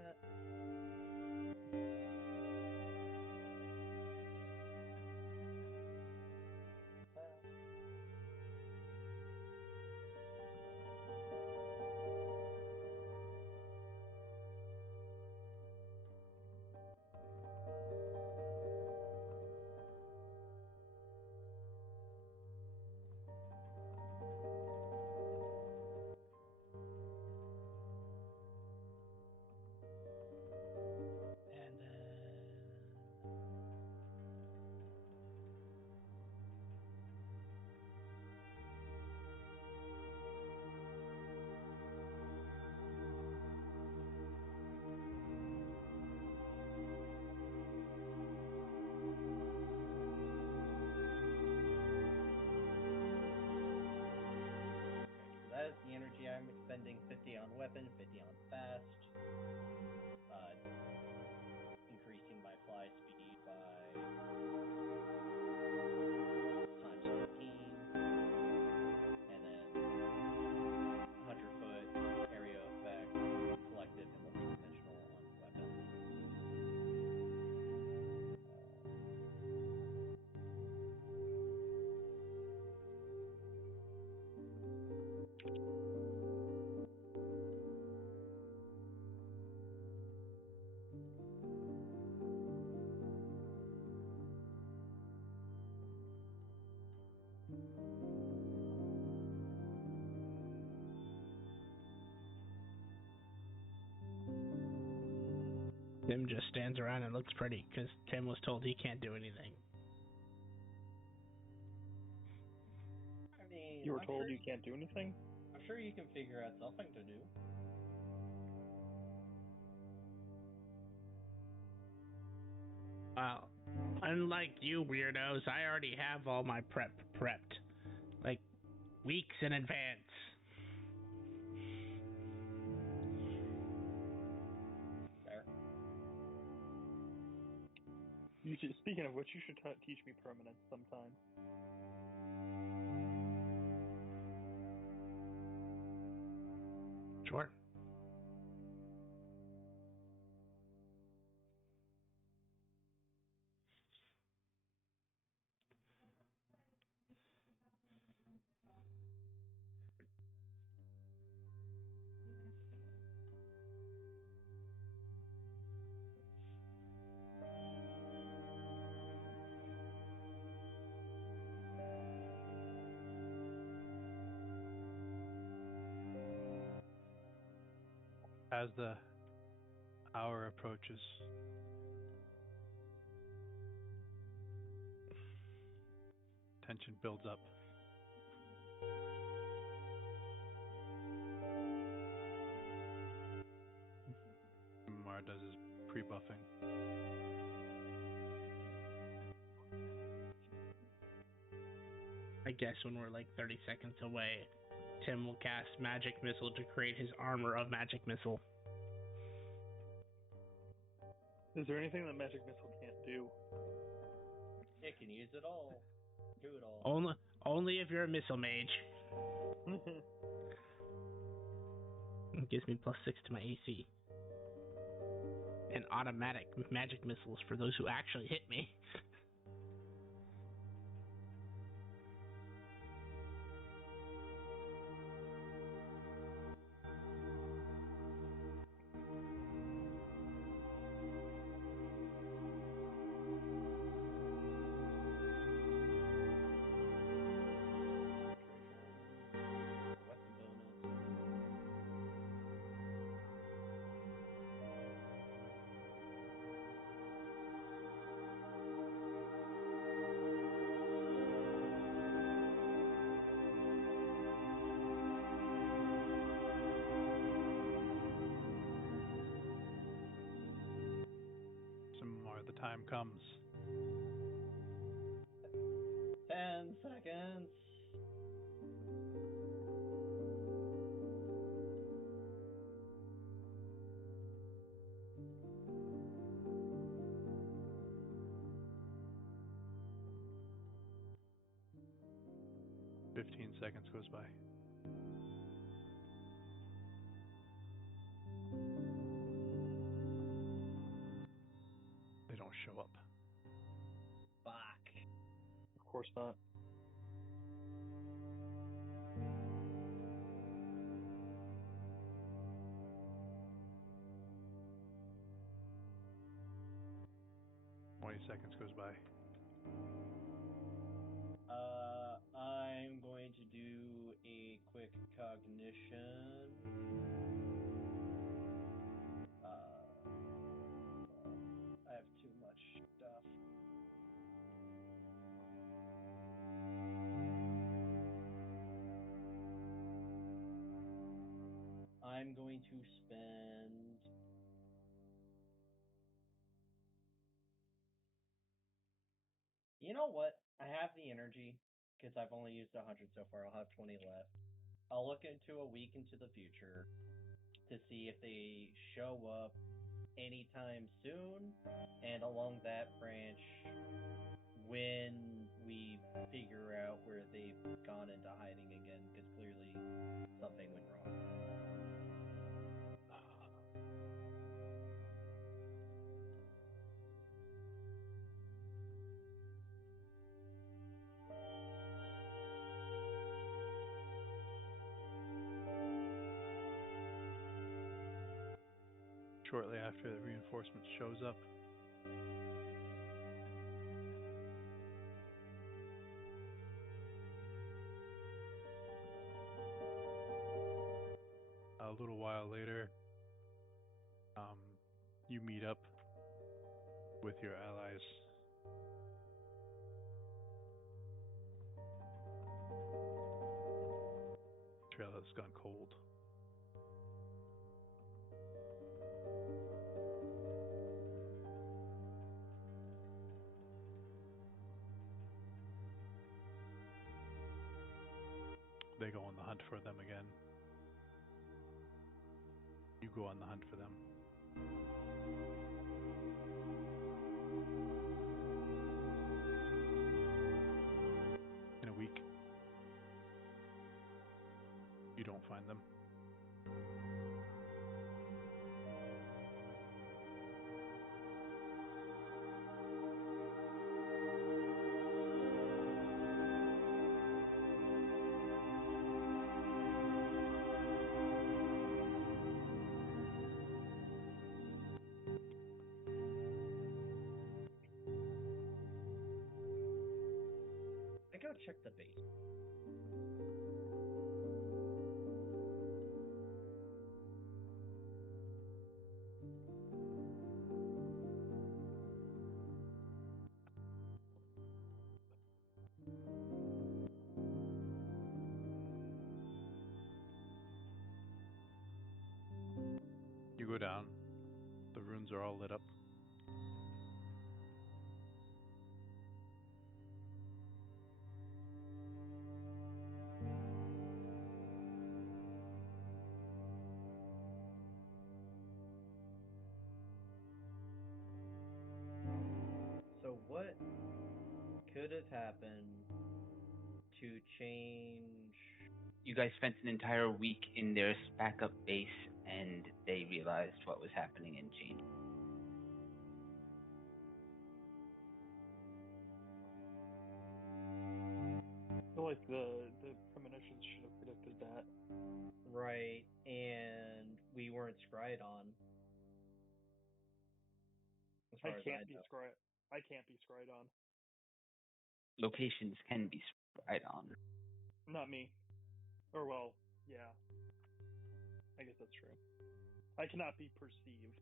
that is the energy I'm expending. 50 on weapon, 50 on fast. Increasing my fly speed by times 15, and then 100-foot area effect, collective and multi-dimensional on weapon. Tim just stands around and looks pretty because Tim was told he can't do anything. I mean, You were told you can't do anything? I'm sure you can figure out something to do. Well, unlike you weirdos, I already have all my prep prepped. Like, weeks in advance. Fair. Speaking of which, you should teach me permanence sometime. Sure. As the hour approaches, tension builds up. Mar does his pre-buffing. I guess when we're like 30 seconds away, Tim will cast Magic Missile to create his armor of Magic Missile. Is there anything that Magic Missile can't do? It can use it all. Do it all. Only if you're a missile mage. It gives me +6 to my AC. And automatic magic missiles for those who actually hit me. Weapon bonus. Some more. The time comes. 10 seconds. Fifteen seconds goes by. They don't show up. Fuck. Of course not. Seconds goes by. I'm going to do a quick cognition. I have too much stuff. I'm going to spend You know what? I have the energy because I've only used 100 so far. I'll have 20 left. I'll look into a week into the future to see if they show up anytime soon, and along that branch, when we figure out where they've gone into hiding again, because clearly something went wrong. Shortly after the reinforcement shows up, a little while later, you meet up with your allies. Trail has gone cold. They go on the hunt for them again. You go on the hunt for them. In a week, you don't find them. I go check the base. You go down. The runes are all lit up. So what could have happened to change? You guys spent an entire week in their backup base, and they realized what was happening and changed. I feel like the premonitions should have predicted that. Right, and we weren't scryed on. As far as I know. I can't be scryed on. Locations can be spied on, Not me. Or well, yeah. I guess that's true. I cannot be perceived.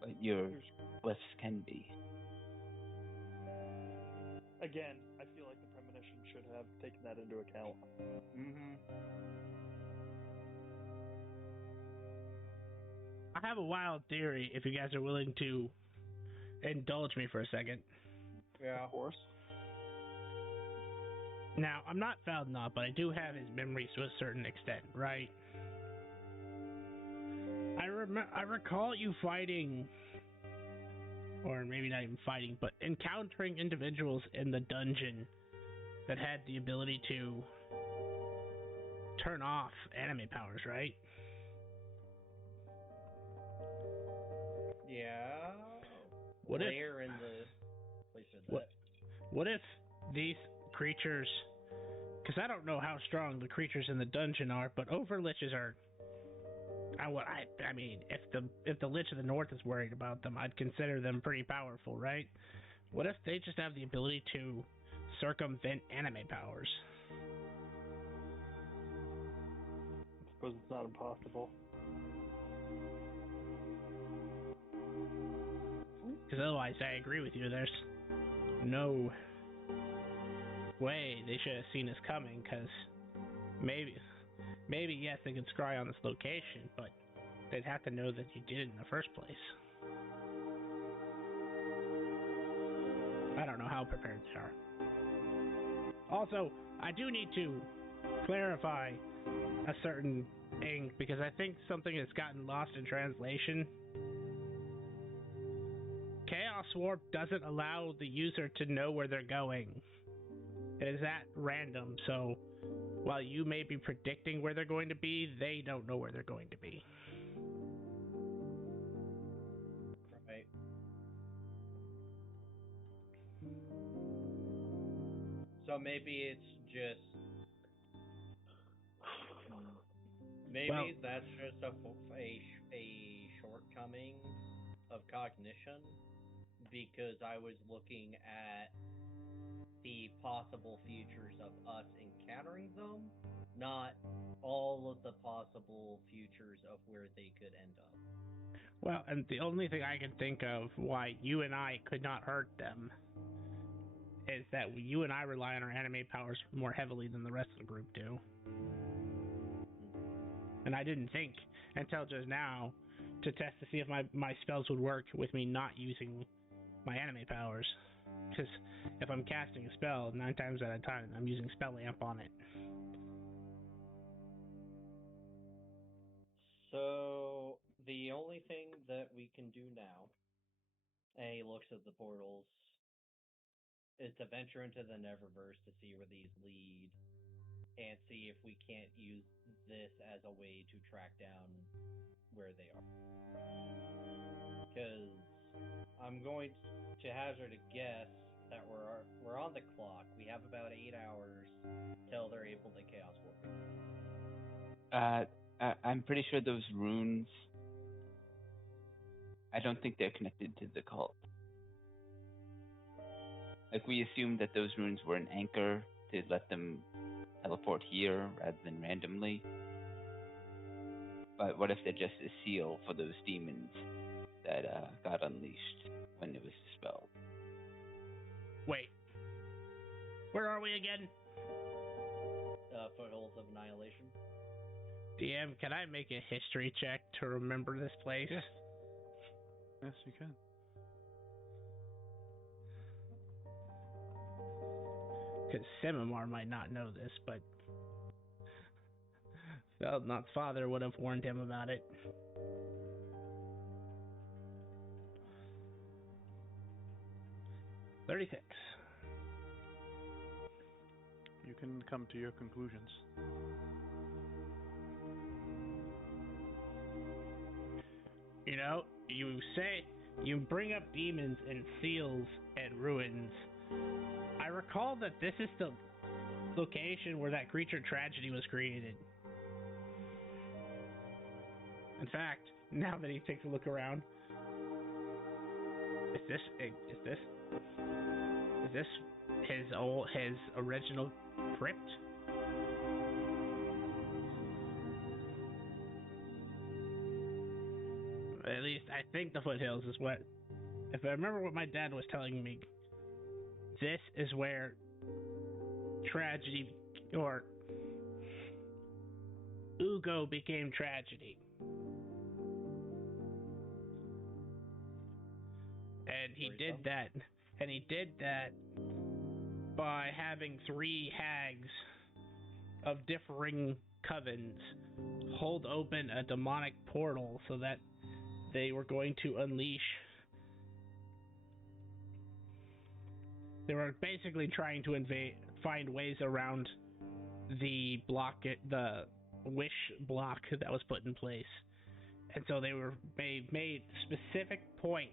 but your glyphs can be. Again, I feel like the premonition should have taken that into account. I have a wild theory if you guys are willing to indulge me for a second. Yeah. Of course. Now, I'm not Faldenot, but I do have his memories to a certain extent, right? I recall you fighting, or maybe not even fighting, but encountering individuals in the dungeon that had the ability to turn off anime powers, right? Yeah. What if Where in the place is that? what if these creatures, because I don't know how strong the creatures in the dungeon are, but overliches are. I mean, if the Lich of the North is worried about them, I'd consider them pretty powerful, right? What if they just have the ability to circumvent anime powers? I suppose it's not impossible. Because otherwise, I agree with you. There's no way they should have seen us coming. Because maybe yes, they could scry on this location, but they'd have to know that you did it in the first place. I don't know how prepared they are. Also, I do need to clarify a certain thing because I think something has gotten lost in translation. Chaos Warp doesn't allow the user to know where they're going. It is at random, so while you may be predicting where they're going to be, they don't know where they're going to be. Right. So maybe it's just. Maybe that's just a shortcoming of cognition, because I was looking at the possible futures of us encountering them, not all of the possible futures of where they could end up. Well, and the only thing I can think of why you and I could not hurt them is that you and I rely on our anime powers more heavily than the rest of the group do. And I didn't think until just now to test to see if my spells would work with me not using my anime powers. Because if I'm casting a spell, 9 times out of 10, I'm using Spell Lamp on it. So, the only thing that we can do now, and he looks at the portals, is to venture into the Neververse to see where these lead, and see if we can't use this as a way to track down where they are. Because I'm going to hazard a guess that we're on the clock. We have about 8 hours till they're able to Chaos Warp. I'm pretty sure those runes. I don't think they're connected to the cult. Like, we assumed that those runes were an anchor to let them teleport here rather than randomly. But what if they're just a seal for those demons that got unleashed when it was dispelled? Wait. Where are we again? Foothills of Annihilation. DM, can I make a history check to remember this place? Yes. Yes, you can. Because Simimar might not know this, but Feldnot's father would have warned him about it. $36. You can come to your conclusions. You know, you say you bring up demons and seals and ruins. I recall that this is the location where that creature tragedy was created. In fact, now that he takes a look around, is this his original crypt? At least I think the foothills is what, if I remember what my dad was telling me, this is where tragedy, or Ugo became tragedy. And he did that by having 3 hags of differing covens hold open a demonic portal so that they were going to unleash. They were basically trying to find ways around the wish block that was put in place. And so they made specific points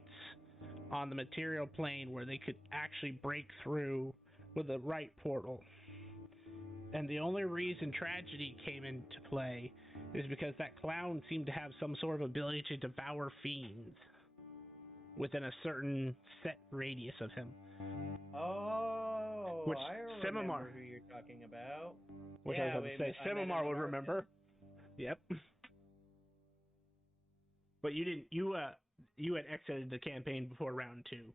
on the material plane where they could actually break through with the right portal. And the only reason tragedy came into play is because that clown seemed to have some sort of ability to devour fiends within a certain set radius of him. Oh, which I remember Simimar, who you're talking about. which Yeah, I was about to say, Simimar would remember. Yep. But you didn't. You had exited the campaign before round 2.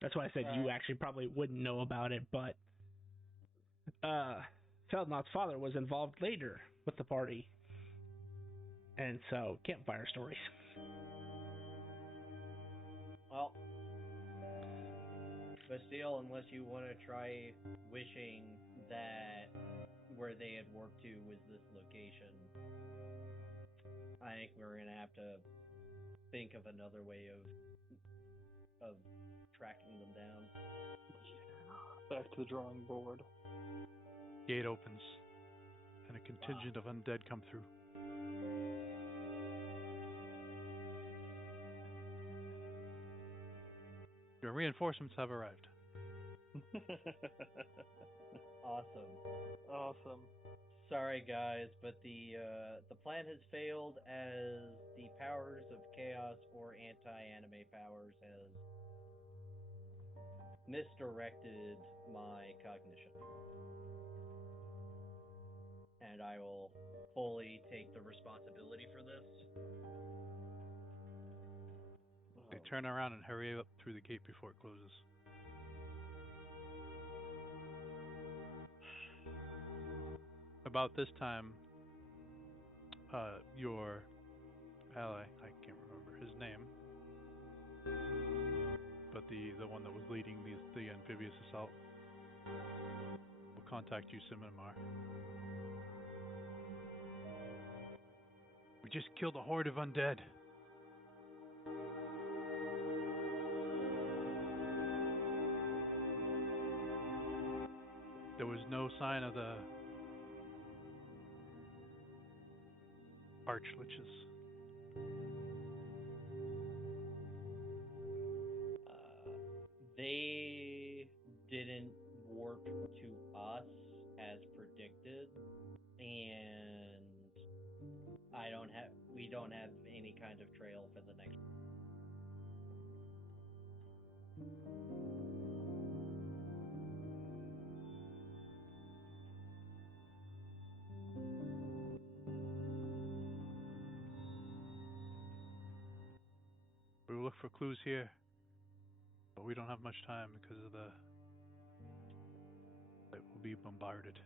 That's why I said you actually probably wouldn't know about it, but Feldnot's father was involved later with the party. And so, campfire stories. Well, but still, unless you want to try wishing that where they had warped to was this location, I think we're going to have to think of another way of tracking them down. Back to the drawing board. Gate opens, and a contingent of undead come through. Your reinforcements have arrived. Awesome. Sorry, guys, but the plan has failed as the powers of chaos or anti-anime powers has misdirected my cognition. And I will fully take the responsibility for this. They turn around and hurry up through the gate before it closes. About this time, your ally, I can't remember his name, but the one that was leading the amphibious assault will contact you, Simimar. We just killed a horde of undead. There was no sign of the archliches. They didn't warp to us as predicted, and we don't have any kind of trail for the next. We will look for clues here, but we don't have much time because of the it will be bombarded.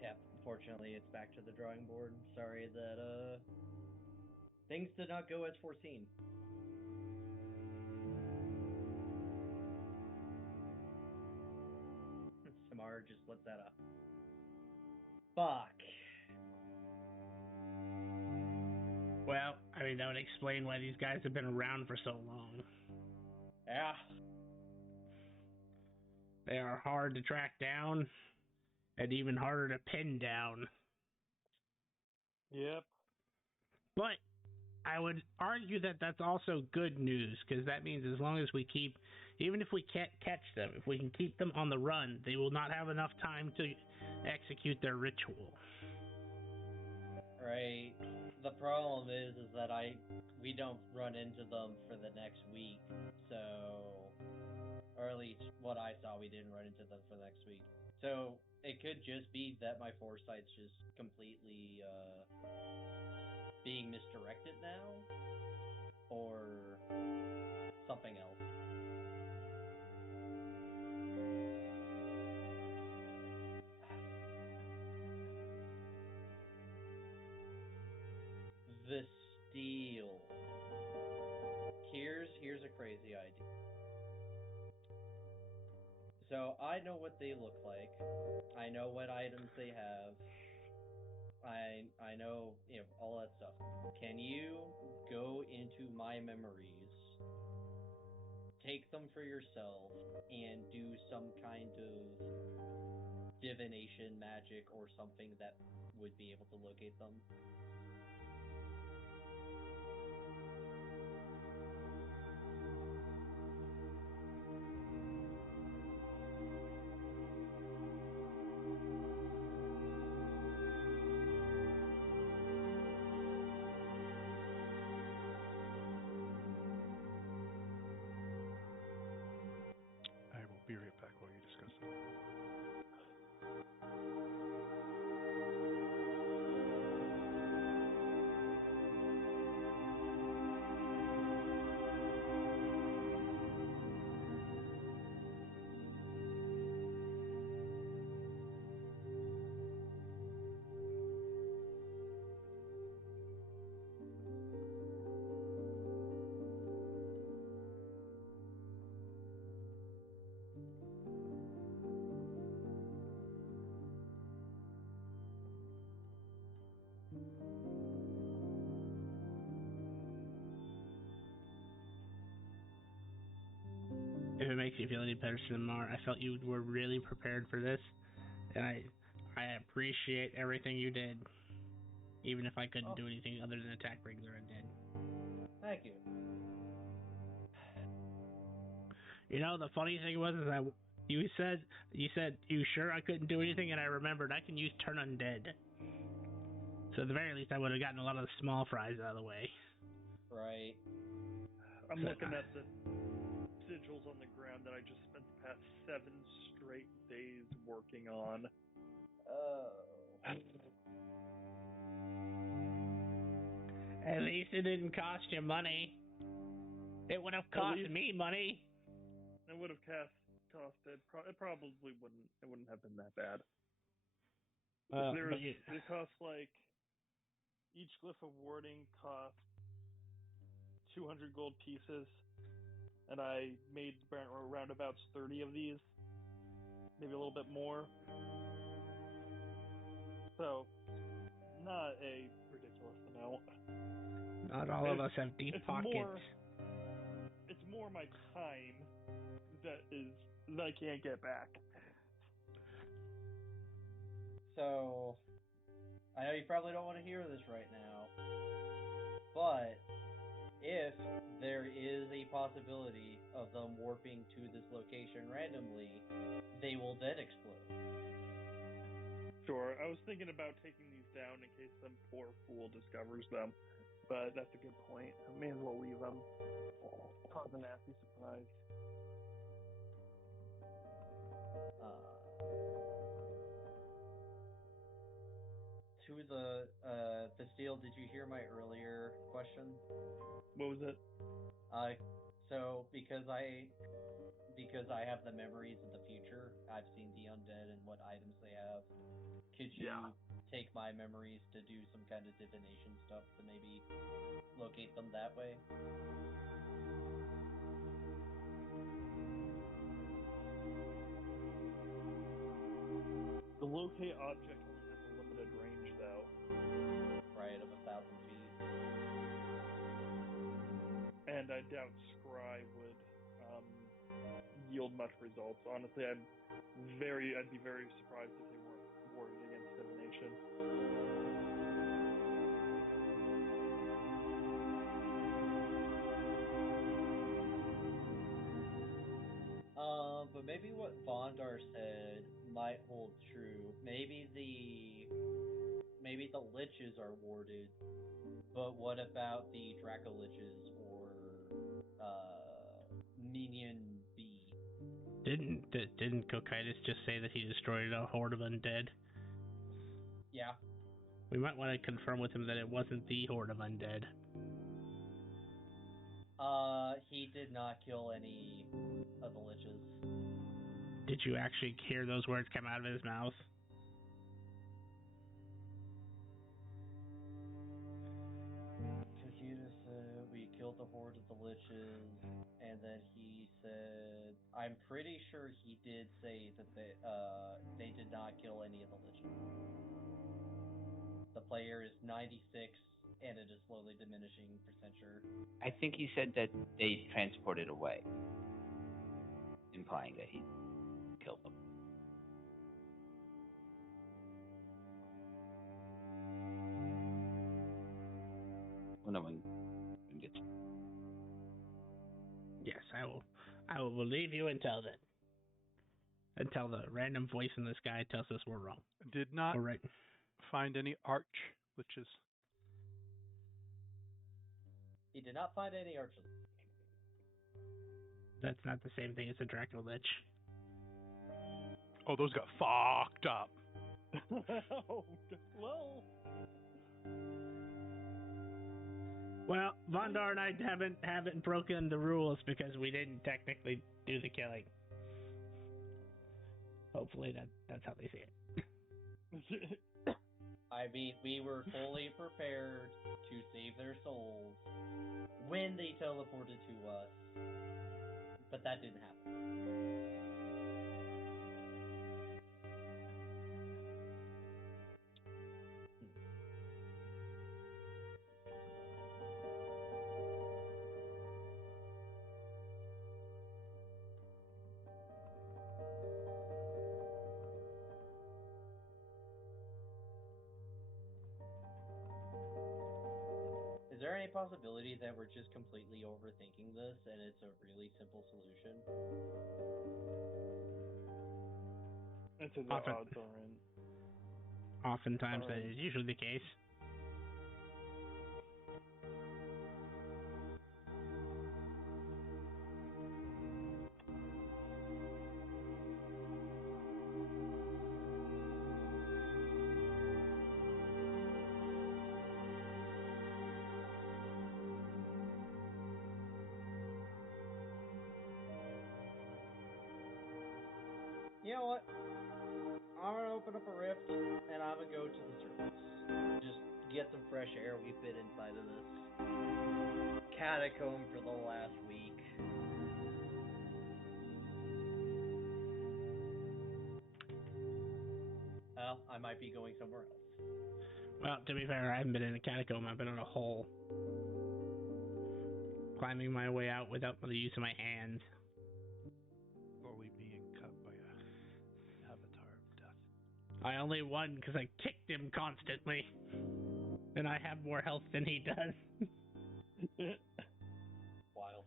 Yeah, unfortunately, it's back to the drawing board. Sorry that things did not go as foreseen. Samara just lets that up. Fuck. Well, I mean, that would explain why these guys have been around for so long. Yeah. They are hard to track down, and even harder to pin down. Yep. But I would argue that that's also good news, because that means as long as we keep, even if we can't catch them, if we can keep them on the run, they will not have enough time to execute their ritual. Right. The problem is that we don't run into them for the next week, so, or at least what I saw, we didn't run into them for the next week. So it could just be that my foresight's just completely being misdirected now, or something else. The steel. Here's a crazy idea. So I know what they look like. I know what items they have. I know, all that stuff. Can you go into my memories, take them for yourself, and do some kind of divination magic or something that would be able to locate them? I will be right back while you discuss that. If it makes you feel any better, Samar, I felt you were really prepared for this, and I appreciate everything you did, even if I couldn't do anything other than attack regular undead. Thank you. You know, the funny thing was is that you said you sure I couldn't do anything, and I remembered I can use turn undead. So at the very least, I would have gotten a lot of the small fries out of the way. Right. I'm looking at the sigils on the ground that I just spent the past 7 straight days working on. Oh. At least it didn't cost you money. It would have cost me money. It would have cost it. It probably wouldn't. It wouldn't have been that bad. It costs like each glyph of warding cost 200 gold pieces, and I made roundabouts 30 of these, maybe a little bit more. So, not a ridiculous amount. Not all of us have deep pockets. It's more my time that I can't get back. So, I know you probably don't want to hear this right now, but if there is a possibility of them warping to this location randomly, they will then explode. Sure, I was thinking about taking these down in case some poor fool discovers them, but that's a good point. I may as well leave them. Cause a nasty surprise. To the Bastille, did you hear my earlier question? What was it? So because I have the memories of the future, I've seen the undead and what items they have. Could you take my memories to do some kind of divination stuff to maybe locate them that way? The locate object only has a limited range, though. Right, of 1,000 feet. And I doubt Scry would yield much results. Honestly, I'd be very surprised if they weren't warded against divination. But maybe what Vondar said might hold true. Maybe the liches are warded, but what about the Dracoliches or Minion B? Didn't Cocytus just say that he destroyed a horde of undead? Yeah. We might want to confirm with him that it wasn't the horde of undead. He did not kill any of the liches. Did you actually hear those words come out of his mouth? Cocytus said we killed the horde of the liches, and then he said, I'm pretty sure he did say that they did not kill any of the liches. The player is 96, and it is slowly diminishing percent sure. I think he said that they transported away, implying that he killed them. Well, no one gets. Yes, I will believe you until then. Until the random voice in the sky tells us we're wrong. Did not We're right. find any arch liches. He did not find any archers. That's not the same thing as a Dracolich. Oh, those got fucked up. Well, Vondar and I haven't broken the rules because we didn't technically do the killing. Hopefully that's how they see it. I mean, we were fully prepared to save their souls when they teleported to us, but that didn't happen. Is there any possibility that we're just completely overthinking this and it's a really simple solution? That's the odds aren't. Oftentimes that is usually the case. you know what? I'm gonna open up a rift and I'm gonna go to the surface. Just get some fresh air. We've been inside of this catacomb for the last week. Well, I might be going somewhere else. Well, to be fair, I haven't been in a catacomb. I've been in a hole. Climbing my way out without the use of my hands. Slowly being cut by a avatar of death. I only won because I kicked him constantly. And I have more health than he does. Wild.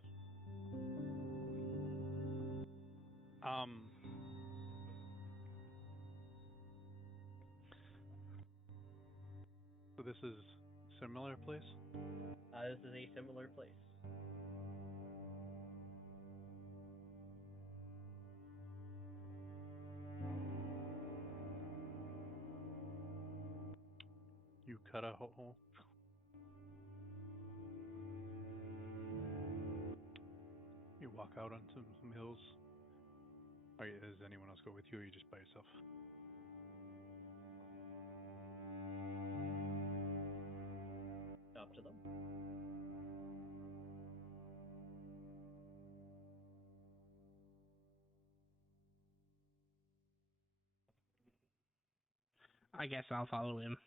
So this is similar place? This is a similar place. You cut a hole? You walk out on some hills? Or does anyone else go with you, or are you just by yourself? Up to them. I guess I'll follow him.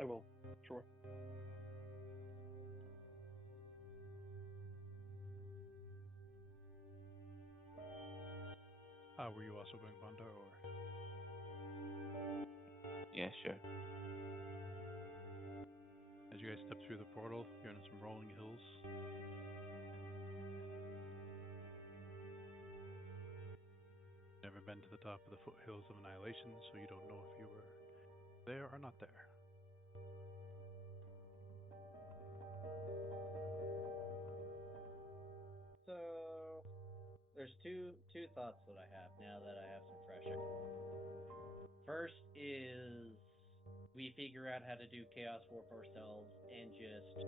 I will. Sure. Were you also going Banda, or? Yeah, sure. As you guys step through the portal, you're in some rolling hills. Never been to the top of the foothills of Annihilation, so you don't know if you were there or not there. So there's two thoughts that I have now that I have some fresh air. First is we figure out how to do Chaos Warp ourselves and just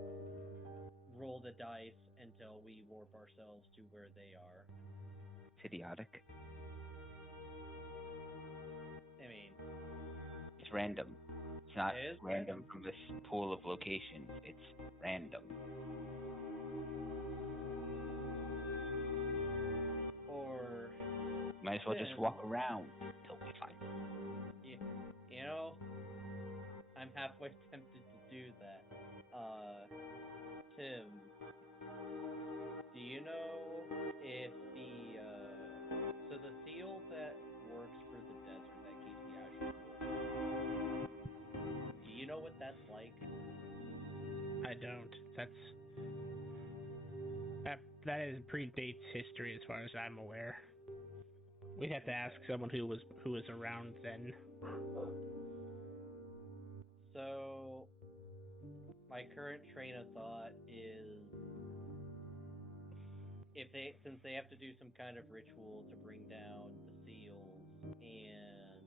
roll the dice until we warp ourselves to where they are. It's idiotic. I mean, It's random. It's not it is random from this pool of locations. It's random. Or Might as well just walk around. It'll be fine. you know, I'm halfway tempted to do that. Tim, do you know if so the seal that works for the desert that keeps the ashes cool, do you know what that's like? I don't. That is predates history as far as I'm aware. We'd have to ask someone who was around then. So my current train of thought is since they have to do some kind of ritual to bring down the seals, and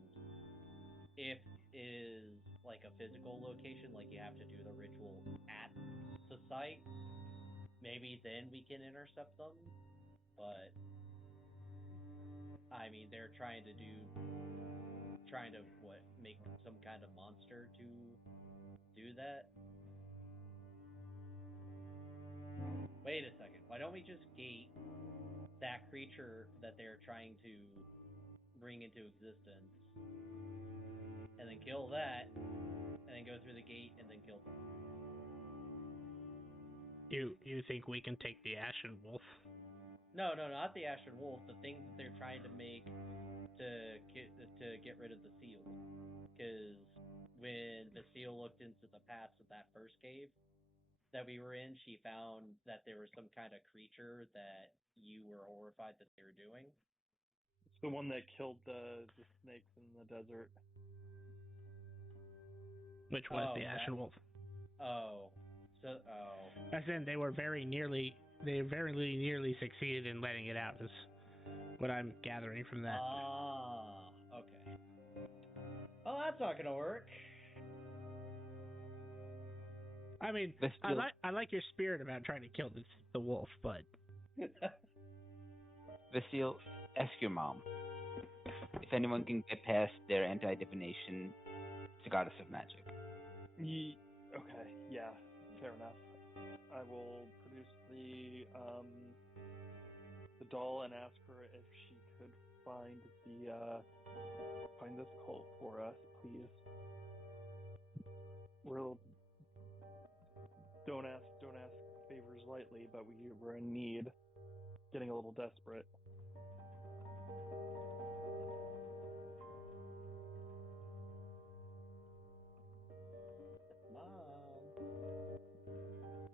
if it is like a physical location, like you have to do the ritual at the site, maybe then we can intercept them. But I mean, they're trying to make some kind of monster to do that. Wait a second. Why don't we just gate that creature that they're trying to bring into existence, and then kill that, and then go through the gate, and then kill them? You think we can take the Ashen Wolf? No, not the Ashen Wolf. The things that they're trying to make to get rid of the seal. Because when the seal looked into the past of that first cave that we were in, she found that there was some kind of creature that you were horrified that they were doing. It's the one that killed the snakes in the desert. Which was the Ashen Wolf? Oh, So, oh, As in, they very nearly succeeded in letting it out. Is what I'm gathering from that. Okay. Well, that's not gonna work. I mean, I like your spirit about trying to kill the wolf, but Vasil, ask your mom if anyone can get past their anti-divination. It's a goddess of magic. Okay, yeah, fair enough. I will produce the doll and ask her if she could find this cult for us, please. Don't ask favors lightly, but we're in need, getting a little desperate.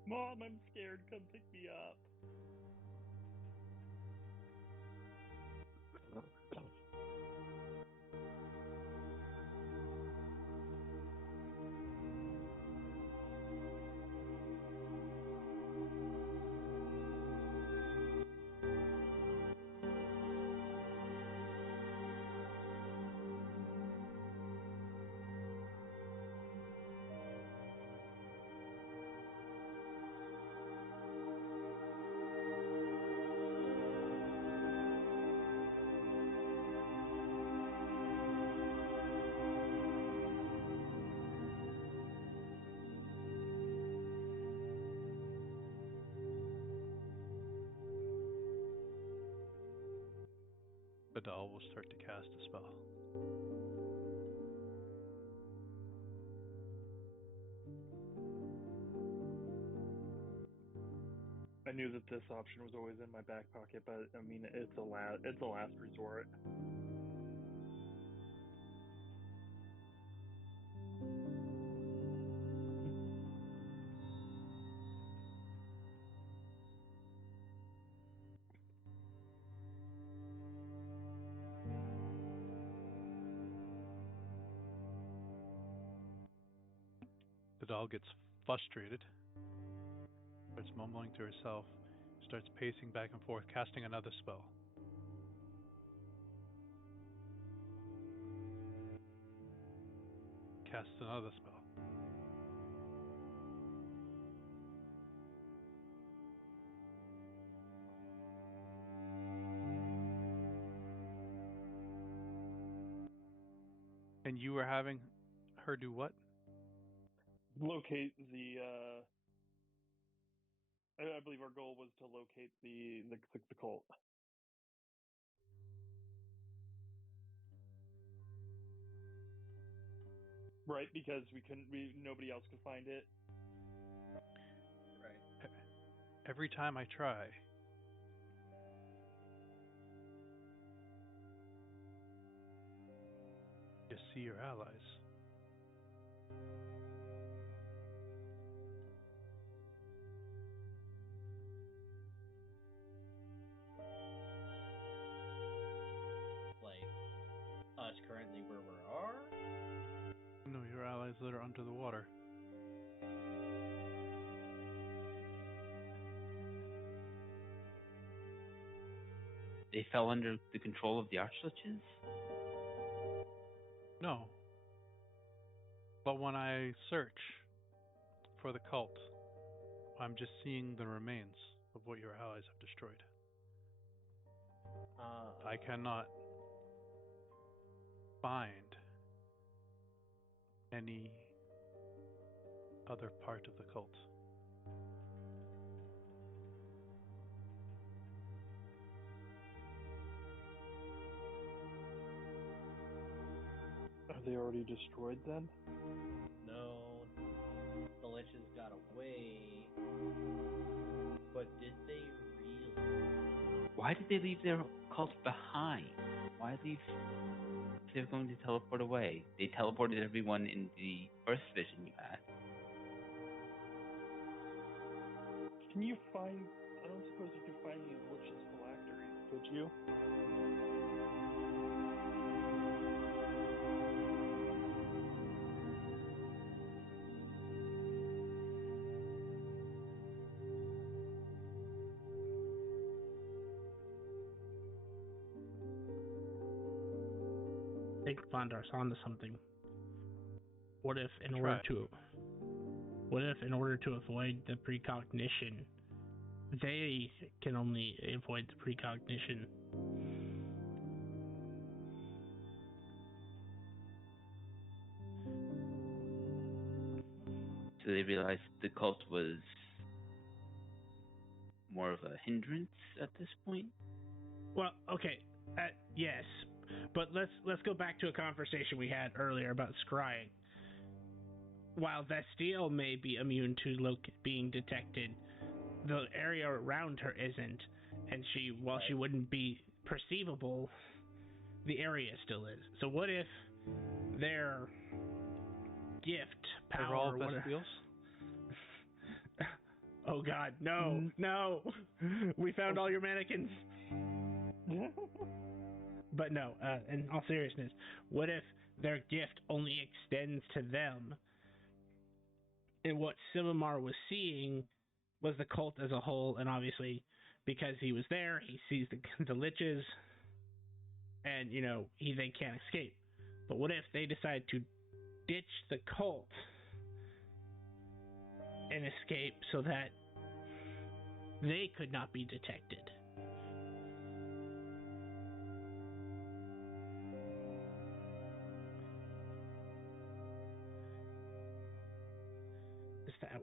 Mom, I'm scared. Come pick me up. The doll will start to cast a spell. I knew that this option was always in my back pocket, but I mean, it's a last resort. The doll gets frustrated, starts mumbling to herself, starts pacing back and forth, casting another spell. Casts another spell. And you were having her do what? Locate the. I believe our goal was to locate the cult. Right, because nobody else could find it. Right. Every time I try, you see your allies. Like us currently where we are. No, your allies that are under the water. They fell under the control of the Archliches? No. But when I search for the cult, I'm just seeing the remains of what your allies have destroyed. I cannot find any other part of the cult. Are they already destroyed then? No, the liches got away. But did they really? Why did they leave their cult behind? Why leave if they're going to teleport away? They teleported everyone in the first vision you had. Can you find? I don't suppose you could find these liches phylacteries, could you? think Vondar's onto something. What if in Try. order to avoid the precognition, they can only avoid the precognition? So they realized the cult was more of a hindrance at this point. Well, okay, yes, but let's go back to a conversation we had earlier about scrying. While Vestiel may be immune to being detected, the area around her isn't, and while she wouldn't be perceivable, the area still is. So what if their gift, power, They're all whatever... Vestials? Oh God, no, no! We found all your mannequins. But no, in all seriousness, what if their gift only extends to them? And what Silmar was seeing was the cult as a whole, and obviously, because he was there, he sees the liches, and they can't escape. But what if they decide to ditch the cult and escape so that they could not be detected?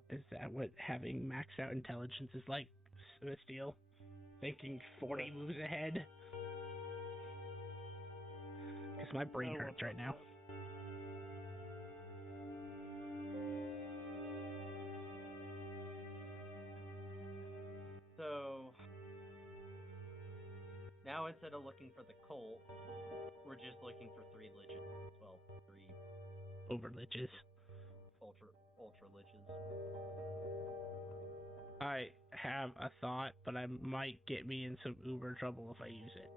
Is that what having maxed out intelligence is like, Steel? Thinking 40 moves ahead? Because my brain hurts right now. So now instead of looking for the cult, we're just looking for 3 liches. Well, 3 over liches. Ultra liches. I have a thought, but I might get me in some uber trouble if I use it.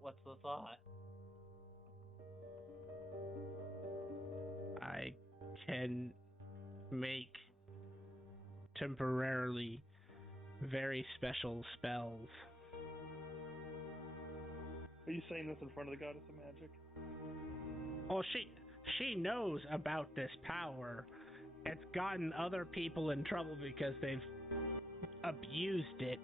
What's the thought? I can make temporarily very special spells. Are you saying this in front of the goddess of magic? Oh, she knows about this power. It's gotten other people in trouble because they've abused it.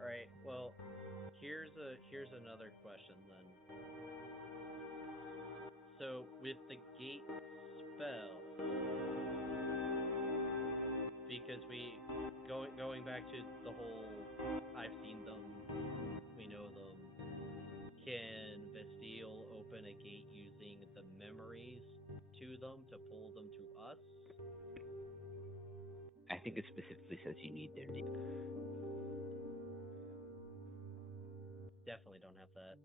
Alright, well, here's another question then. So with the gate spell, because going back to the whole I've seen them, we know them, can Vestiel open a gate using the memories to them to pull them to us? I think it specifically says you need their name. Definitely don't have that.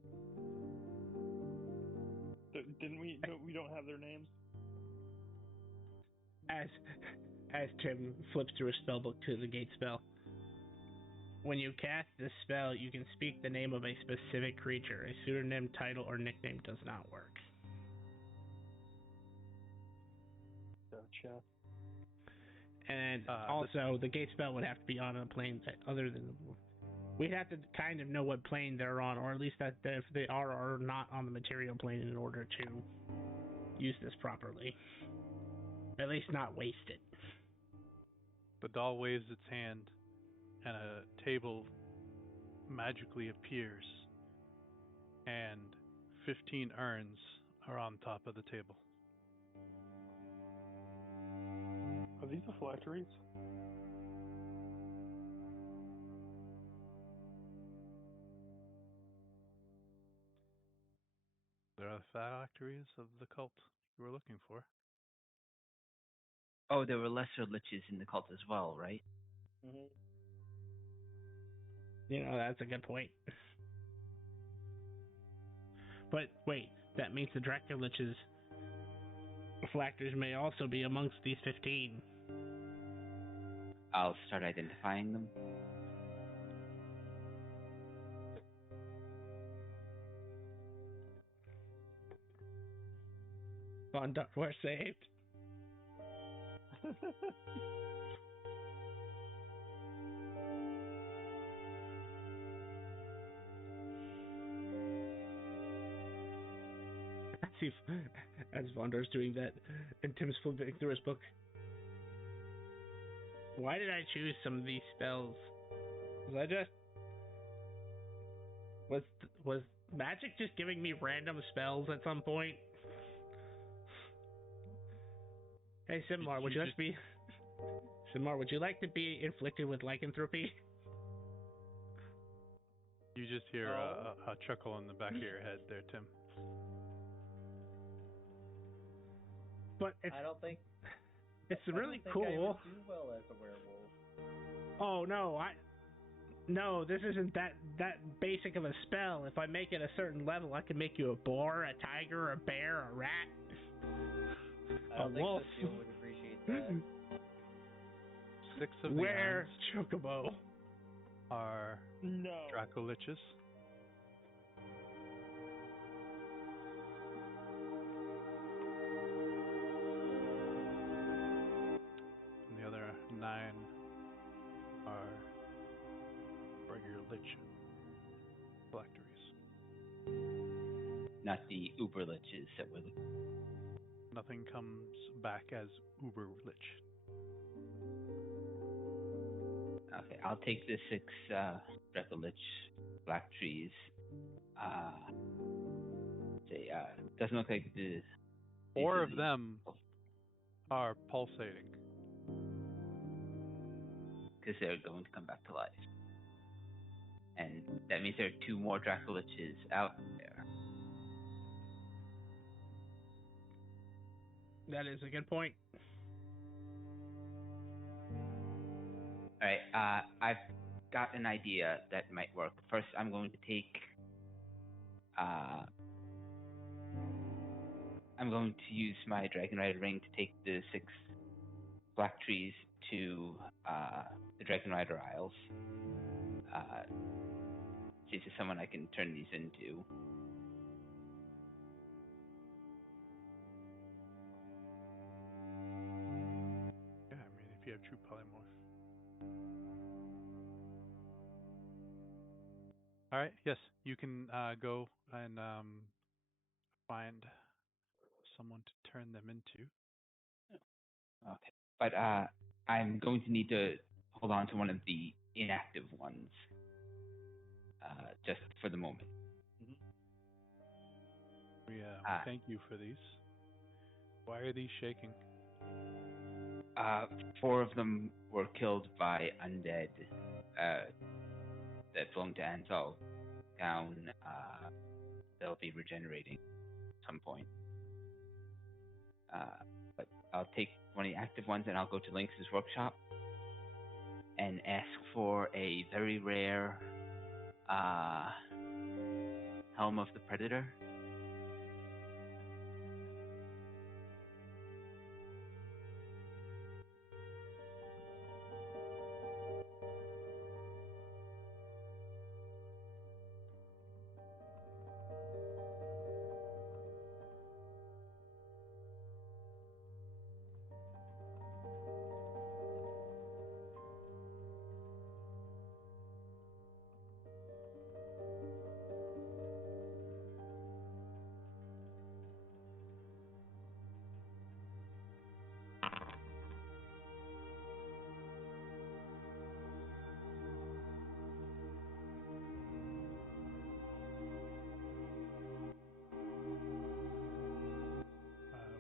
Didn't we? No, we don't have their names. As Tim flips through a spellbook to the gate spell. When you cast this spell, you can speak the name of a specific creature. A pseudonym, title, or nickname does not work. Gotcha. And also, the gate spell would have to be on a plane other than... We'd have to kind of know what plane they're on, or at least that if they are or not on the material plane in order to use this properly. At least not waste it. The doll waves its hand, and a table magically appears, and 15 urns are on top of the table. Are these the phylacteries? There are the phylacteries of the cult you were looking for. Oh, there were lesser liches in the cult as well, right? Mm-hmm. That's a good point. But wait, that means the Dracula-Lich's phylacteries may also be amongst these 15. I'll start identifying them. Bond we're saved. See if, as Vondar's doing that, and Tim's flipping through his book. Why did I choose some of these spells? Was I just was magic just giving me random spells at some point? Hey Simar, would you like to be Simar, would you like to be inflicted with lycanthropy? You just hear a chuckle in the back of your head there, Tim. But it's, I don't think it's I really don't think I cool. would do well as a werewolf. Oh no, this isn't that basic of a spell. If I make it a certain level, I can make you a boar, a tiger, a bear, a rat, I a don't think wolf. Cecile would appreciate that. 6 of the Where irons Chocobo? are No. Dracoliches. And the other 9 are regular lich phylacteries. Not the uber liches that we're looking. Nothing comes back as uber lich. Okay, I'll take the 6 Dracolich black trees. Doesn't look like the 4 of them are pulsating. because they're going to come back to life. And that means there are 2 more Dracoliches out there. That is a good point. Alright, I've got an idea that might work. First, I'm going to take. I'm going to use my Dragon Rider ring to take the 6 black trees to the Dragon Rider Isles. See if there's someone I can turn these into. Yeah, I mean, if you have true polymorph. All right. Yes, you can go and find someone to turn them into. Okay. But I'm going to need to hold on to one of the inactive ones just for the moment. We thank you for these. Why are these shaking? 4 of them were killed by undead that belong to Ansel down. They'll be regenerating at some point. But I'll take one of the active ones and I'll go to Lynx's workshop and ask for a very rare Helm of the Predator.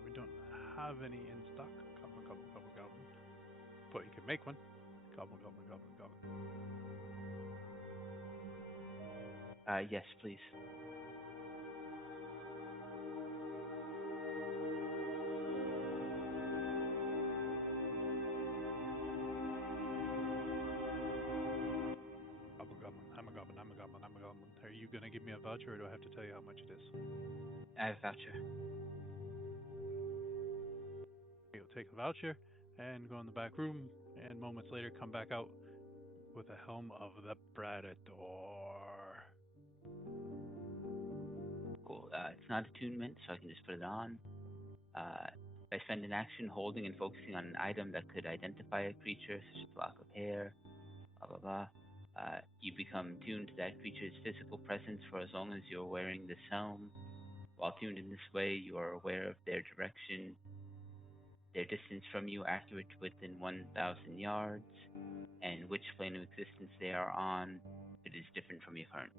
We don't have any in stock. Goblin, goblin, goblin, goblin. But you can make one. Goblin, goblin, goblin, goblin. Yes, please. Goblin, goblin. I'm a goblin. I'm a goblin. I'm a goblin. Are you gonna give me a voucher, or do I have to tell you how much it is? I have a voucher. You'll take the voucher and go in the back room, and moments later come back out with a helm of the Predator. Cool. It's not attunement, so I can just put it on. If I spend an action holding and focusing on an item that could identify a creature, such as a lock of hair, blah blah blah, you become tuned to that creature's physical presence for as long as you're wearing this helm. While tuned in this way, you are aware of their direction, their distance from you, accurate within 1,000 yards, and which plane of existence they are on. It is different from your current.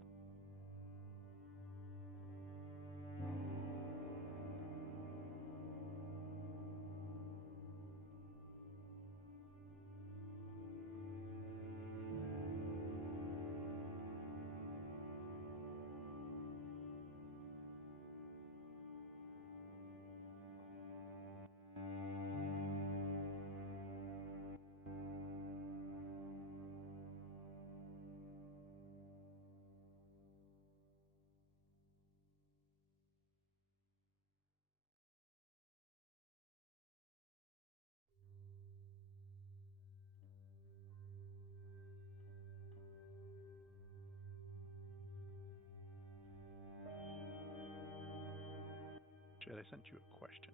Jed, I sent you a question.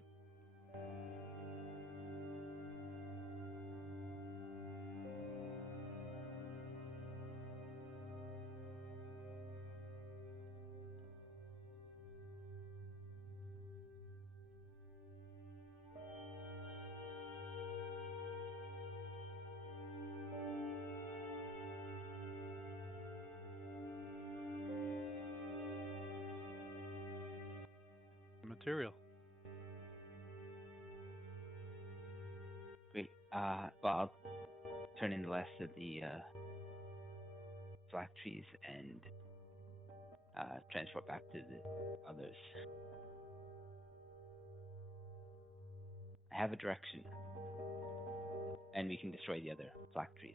Material. Great. Well, I'll turn in the last of the black trees and transport back to the others. I have a direction, and we can destroy the other black trees.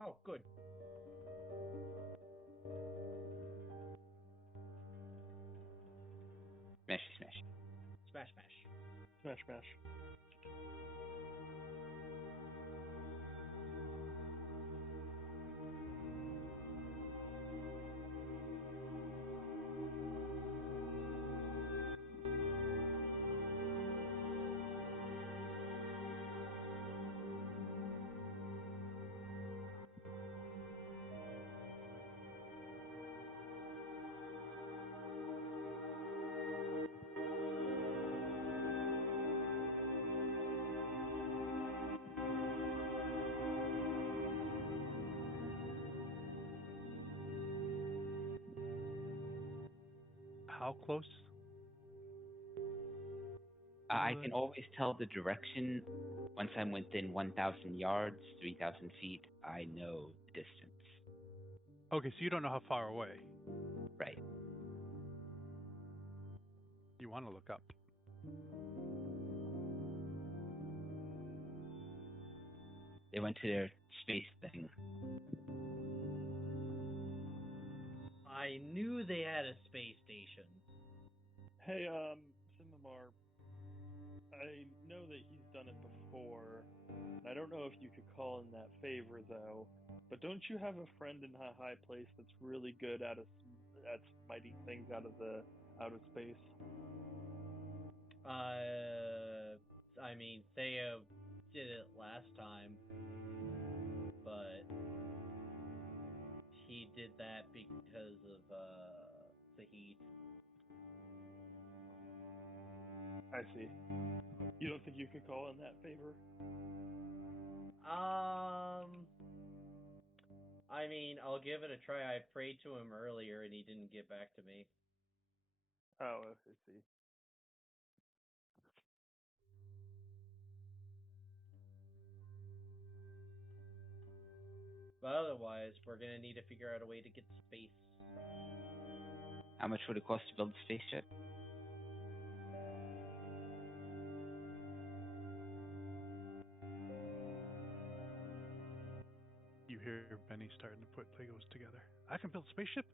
Oh, good. Smashy, smash. Smash, smash. Smash, smash. How close? I can always tell the direction once I'm within 1,000 yards, 3,000 feet. I know the distance. Okay, so you don't know how far away. Right. You want to look up. They went to their space thing. I knew they had a space station. Hey, Simamar, I know that he's done it before. I don't know if you could call in that favor though. But don't you have a friend in a high place that's really good at smiting things out of space? I mean, Thea did it last time, but he did that because of the heat. I see. You don't think you could call in that favor? I mean, I'll give it a try. I prayed to him earlier and he didn't get back to me. Oh, I see. But otherwise, we're gonna need to figure out a way to get space. How much would it cost to build a spaceship? You hear Benny starting to put Legos together. I can build a spaceship?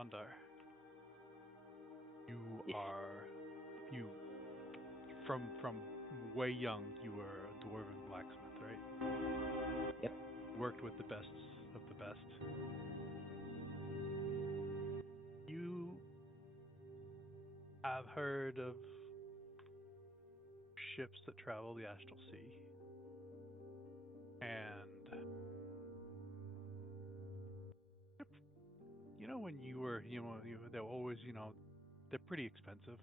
Vondar, you Yes. are you from way young. You were a dwarven blacksmith, right? Yep. Worked with the best of the best. You have heard of ships that travel the astral sea, and you know when you were, they're always, they're pretty expensive.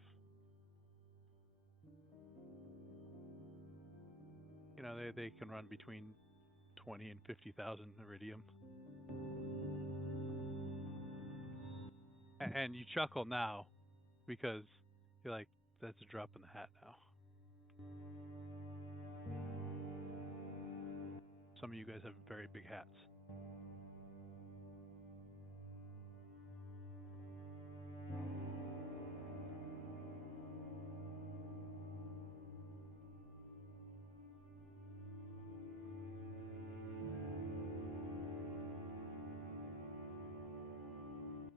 They can run between 20 and 50,000 iridium. And you chuckle now because you're like, that's a drop in the hat now. Some of you guys have very big hats.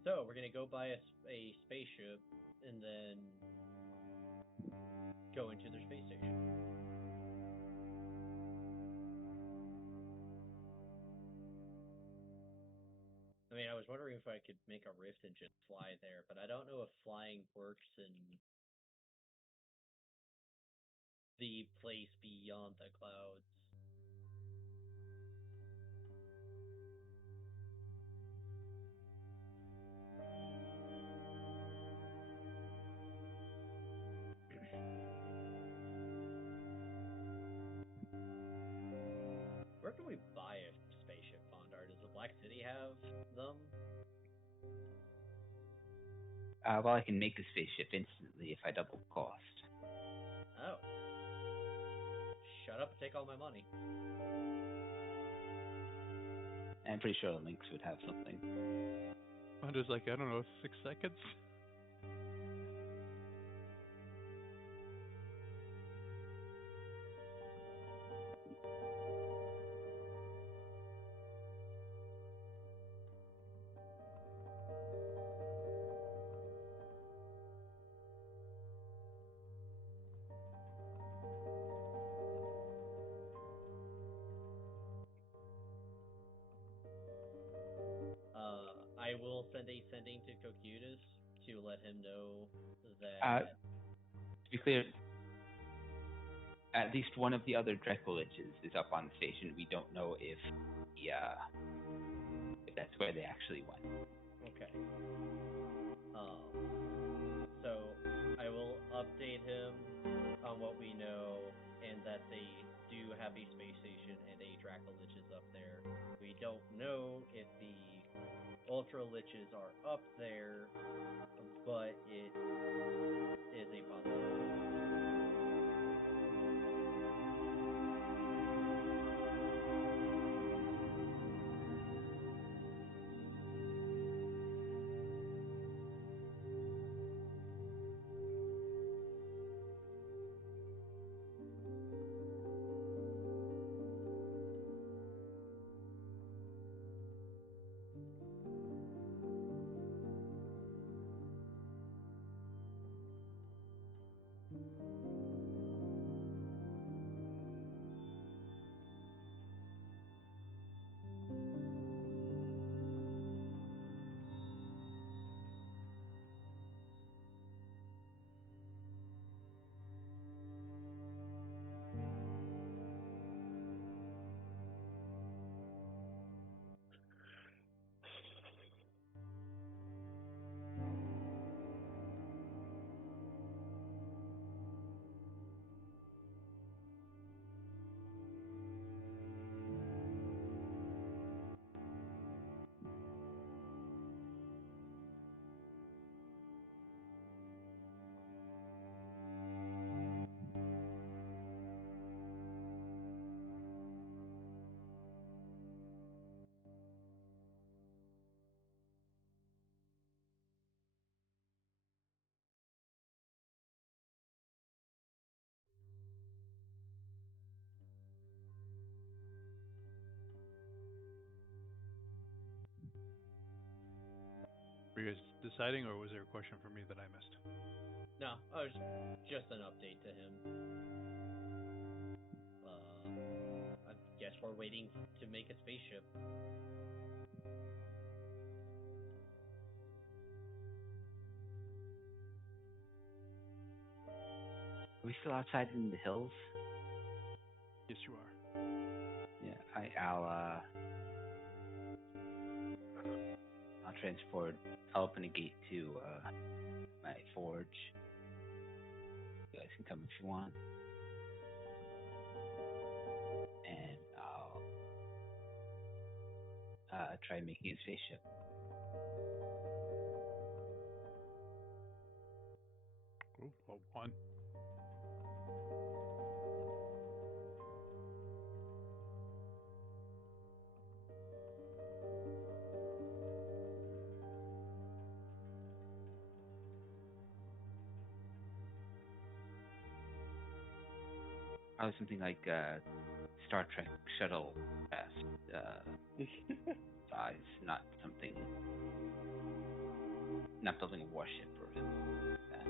So we're gonna go buy a spaceship and then go into their space station. I mean, I was wondering if I could make a rift and just fly there, but I don't know if flying works in the place beyond the clouds. Where can we buy a spaceship, Fondar? Does the Black City have them? Well, I can make the spaceship instantly if I double cost. Oh. Shut up and take all my money. I'm pretty sure the links would have something. I'm just like, I don't know, 6 seconds? I will send a sending to Cocutus to let him know that. To be clear, at least one of the other Dracoliches is up on the station. We don't know if that's where they actually went. Okay. So I will update him on what we know and that they do have a space station and a Dracolich is up there. We don't know if the Ultra Liches are up there, but it is a possibility. Were you guys deciding, or was there a question for me that I missed? No, I was just an update to him. I guess we're waiting to make a spaceship. Are we still outside in the hills? Yes, you are. Yeah, I'll transport. I'll open a gate to my forge. You guys can come if you want, and I'll try making a spaceship. Cool. Well, one. Probably something like Star Trek shuttle size, not something, not building a warship or something like that.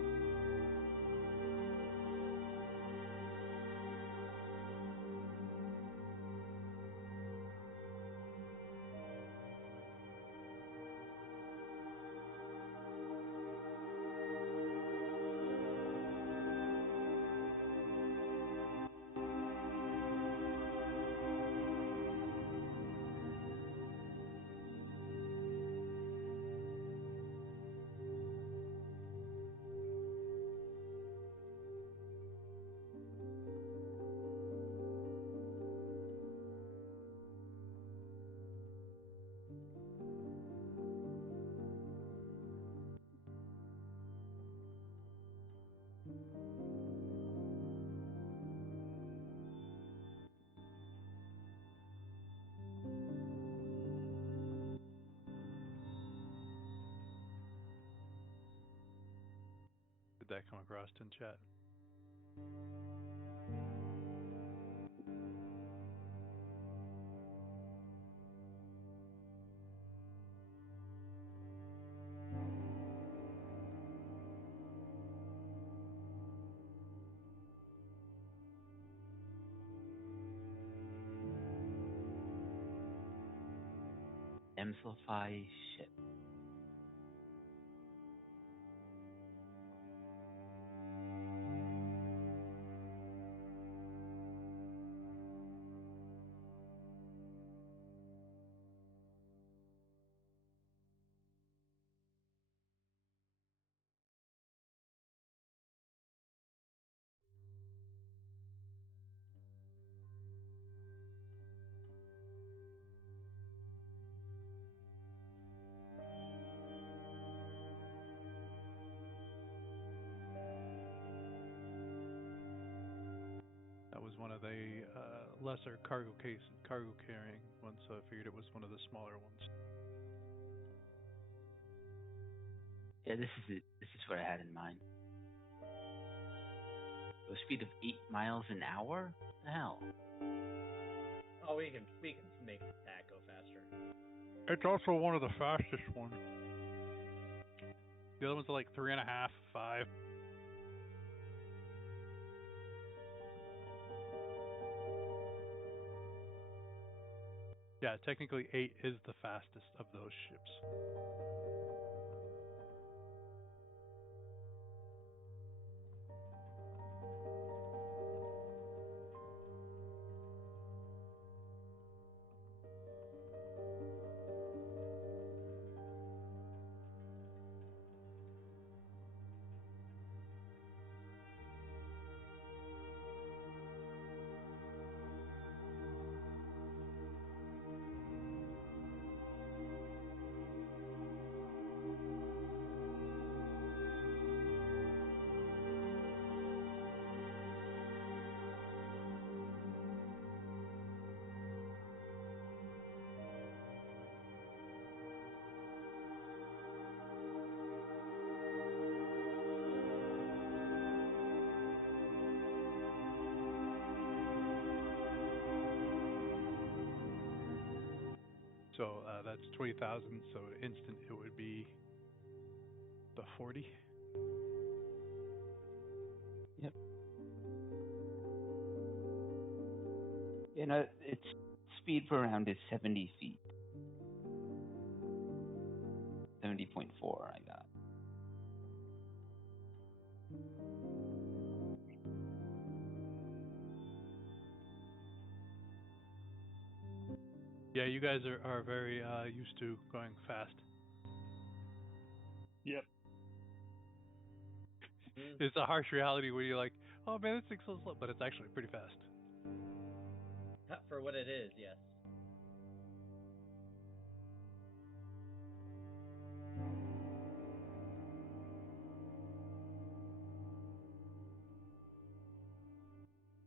Did that come across in chat? Emsilify ship. That was one of the lesser cargo carrying ones, so I figured it was one of the smaller ones. Yeah, this is it. This is what I had in mind. A speed of 8 miles an hour? What the hell? Oh, we can make that go faster. It's also one of the fastest ones. The other ones are like 3.5, 5. Yeah, technically 8 is the fastest of those ships. So that's 20,000. So instant, it would be a 40. Yep. You know, its speed per round is 70 feet. 70.4 I got. Yeah, you guys are very used to going fast. Yep. It's a harsh reality where you're like, oh man, this thing's so slow, but it's actually pretty fast. For what it is, yes.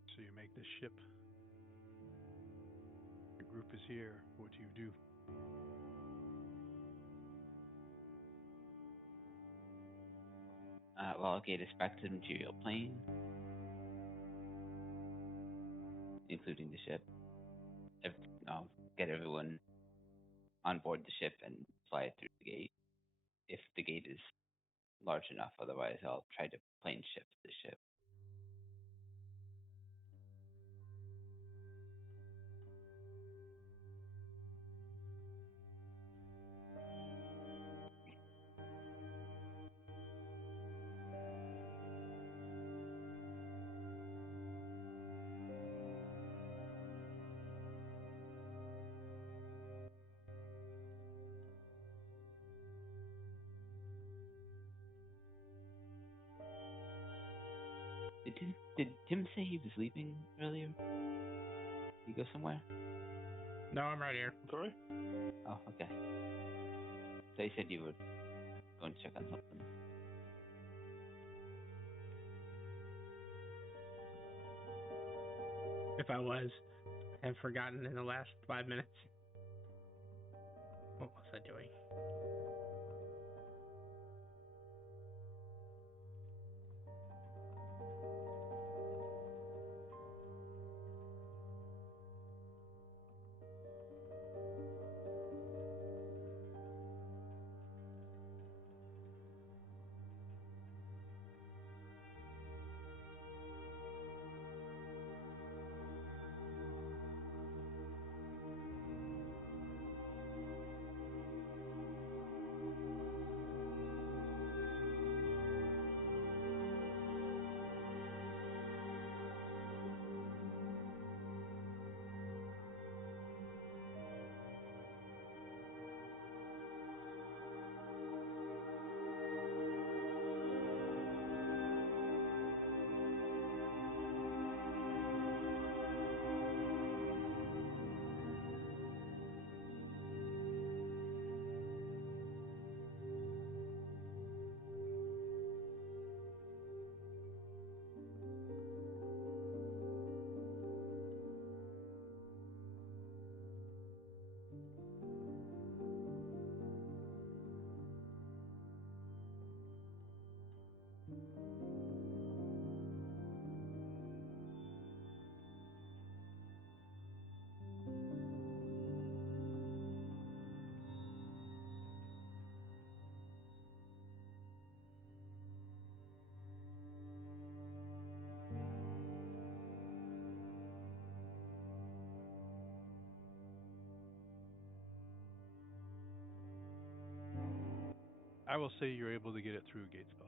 So you make this ship. Your group is here. What do you do? Well, okay, dispatch the material plane, including the ship. I'll get everyone on board the ship and fly it through the gate. If the gate is large enough, otherwise I'll try to plane shift the ship. Did Tim say he was leaving earlier? Did he go somewhere? No, I'm right here. Sorry? Oh, okay. So you said you were going to check on something. If I was, I have forgotten in the last 5 minutes. What was I doing? I will say you're able to get it through gate spell.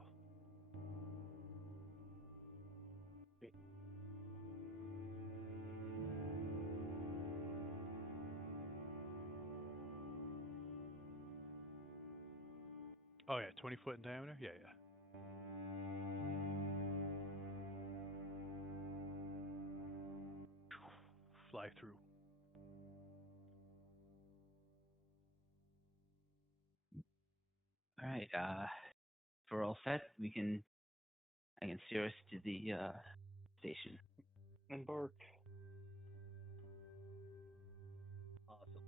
Oh yeah, 20 foot in diameter? Yeah, yeah. Fly through. All right. If we're all set, I can steer us to the station. Embark. Awesome.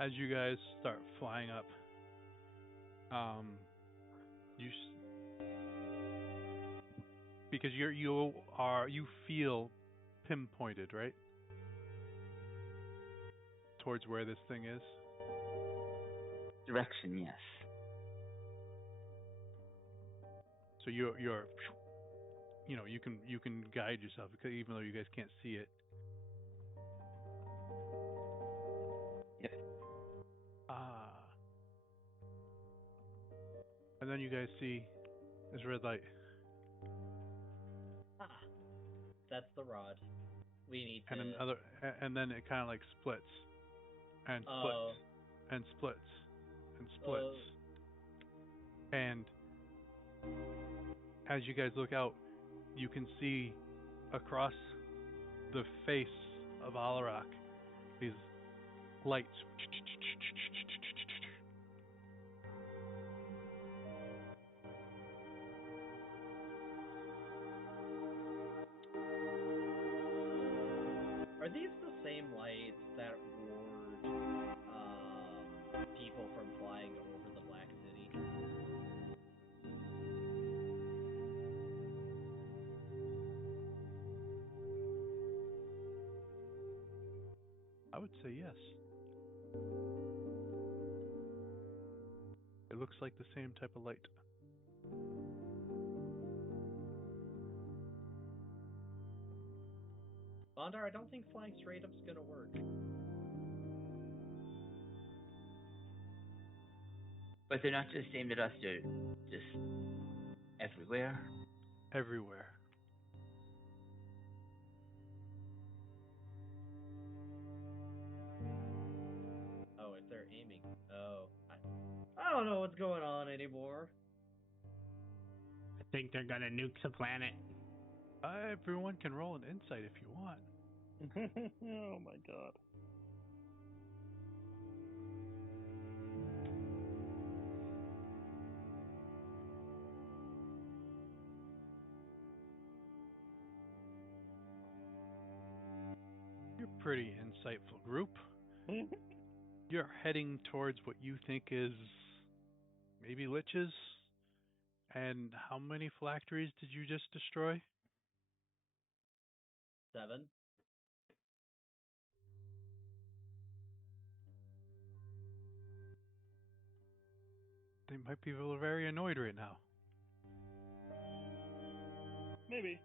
as you guys start flying up, you because you feel pinpointed, right, towards where this thing is. Direction, yes. So you're you can guide yourself because even though you guys can't see it. Yep. And then you guys see this red light. Ah, that's the rod. We need and to. another, and then it kind of like splits and splits and splits and splits. And as you guys look out, you can see across the face of Alarak these lights. Are these the same lights that ward people from flying over the Black City? I would say yes. It looks like the same type of light. Bondar, I don't think flying straight up's gonna work. But they're not just aimed at us, they're just everywhere. Everywhere. Oh, if they're aiming. Oh. I don't know what's going on anymore. I think they're gonna nuke the planet. Everyone can roll an insight if you want. Oh my god. You're a pretty insightful group. You're heading towards what you think is maybe liches. And how many phylacteries did you just destroy? 7. They might be very annoyed right now. Maybe.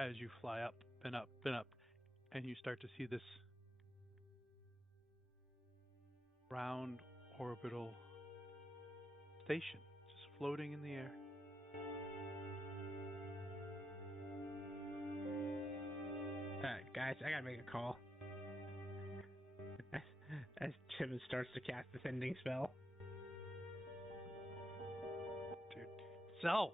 As you fly up and up and up, and you start to see this round orbital station just floating in the air. Guys, I gotta make a call. As Chim starts to cast the sending spell. Dude, sell!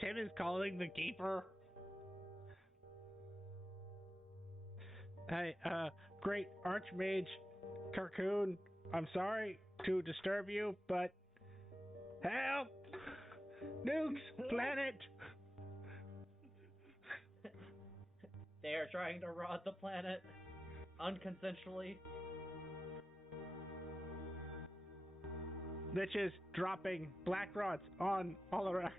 Tim is calling the keeper. Hey, great Archmage Carcoon, I'm sorry to disturb you, but help! Nukes planet! They are trying to rot the planet unconsensually. Liches dropping black rods on Alarak.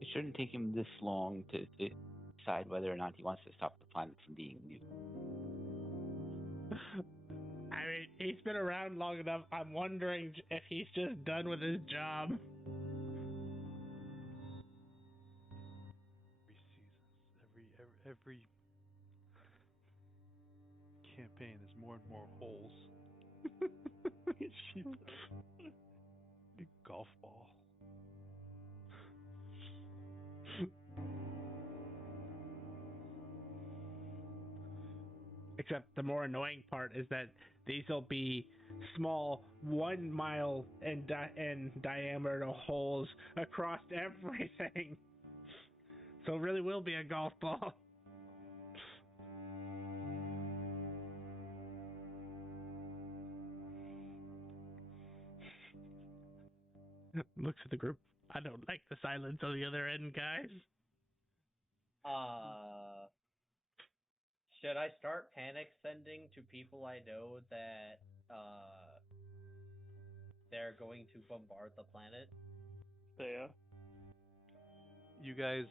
It shouldn't take him this long to decide whether or not he wants to stop the planet from being nuked. I mean, he's been around long enough. I'm wondering if he's just done with his job. Every campaign, there's more and more holes. Big golf ball. Except the more annoying part is that these will be small 1 mile in diameter holes across everything. So it really will be a golf ball. Looks at the group. I don't like the silence on the other end, guys. Should I start panic sending to people I know that they're going to bombard the planet? Yeah. You guys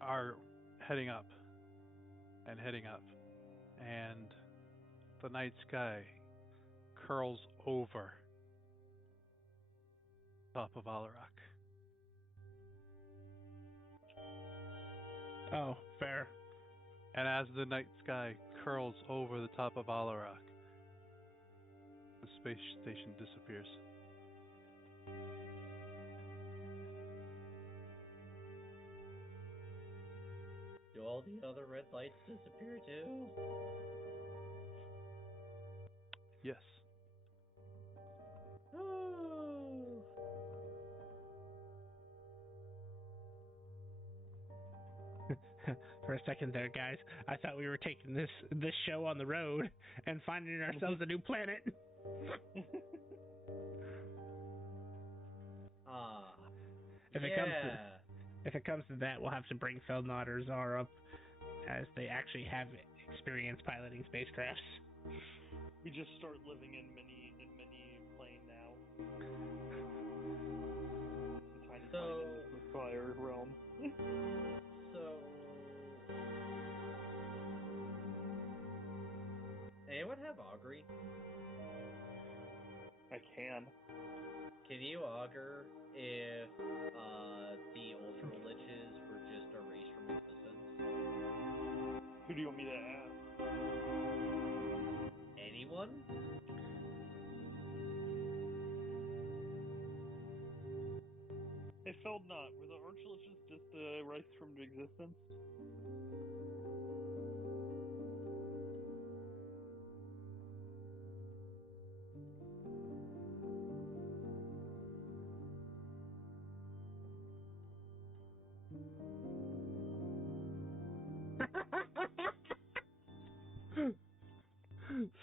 are heading up, and the night sky curls over top of Alarak. Oh, fair. And as the night sky curls over the top of Alarak, the space station disappears. Do all the other red lights disappear too? Yes. Oh. For a second there, guys, I thought we were taking this show on the road and finding ourselves a new planet. If it comes to that, we'll have to bring Feldnot or Zar up, as they actually have experience piloting spacecrafts. We just start living in mini plane now. The tiny plane in the fire realm. Anyone have augury? I can. Can you augur if the Ultra Liches were just erased from existence? Who do you want me to ask? Anyone? It felt not. Were the Ultra Liches just erased from existence?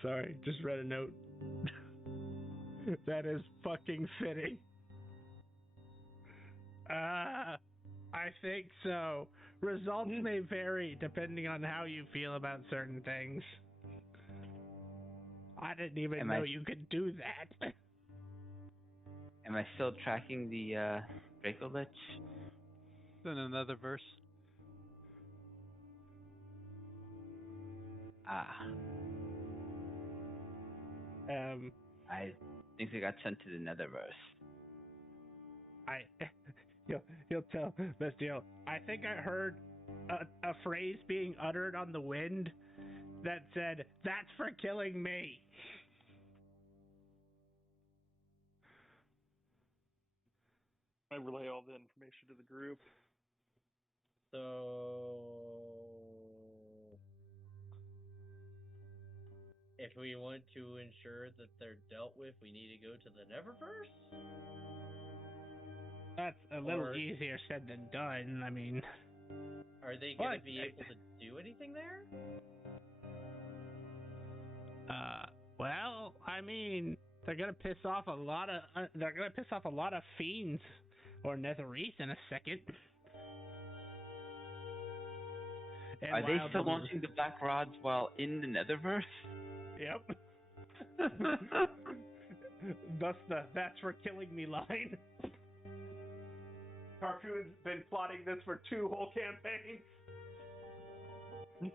Sorry, just read a note. That is fucking fitting. I think so. Results may vary depending on how you feel about certain things. I didn't even know you could do that. Am I still tracking the Draco Lich? Then another verse. I think I got sent to the Netherverse. You'll tell Bestial. I think I heard a phrase being uttered on the wind that said, "That's for killing me." I relay all the information to the group. So, if we want to ensure that they're dealt with, we need to go to the Neververse? That's a little easier said than done. I mean, are they going to be able to do anything there? Well, I mean, they're gonna piss off a lot of fiends or Netherese in a second. And are they still launching the Black Rods while in the Netherverse? Yep. Thus the "that's for killing me" line. Tarkun's been plotting this for 2 whole campaigns. He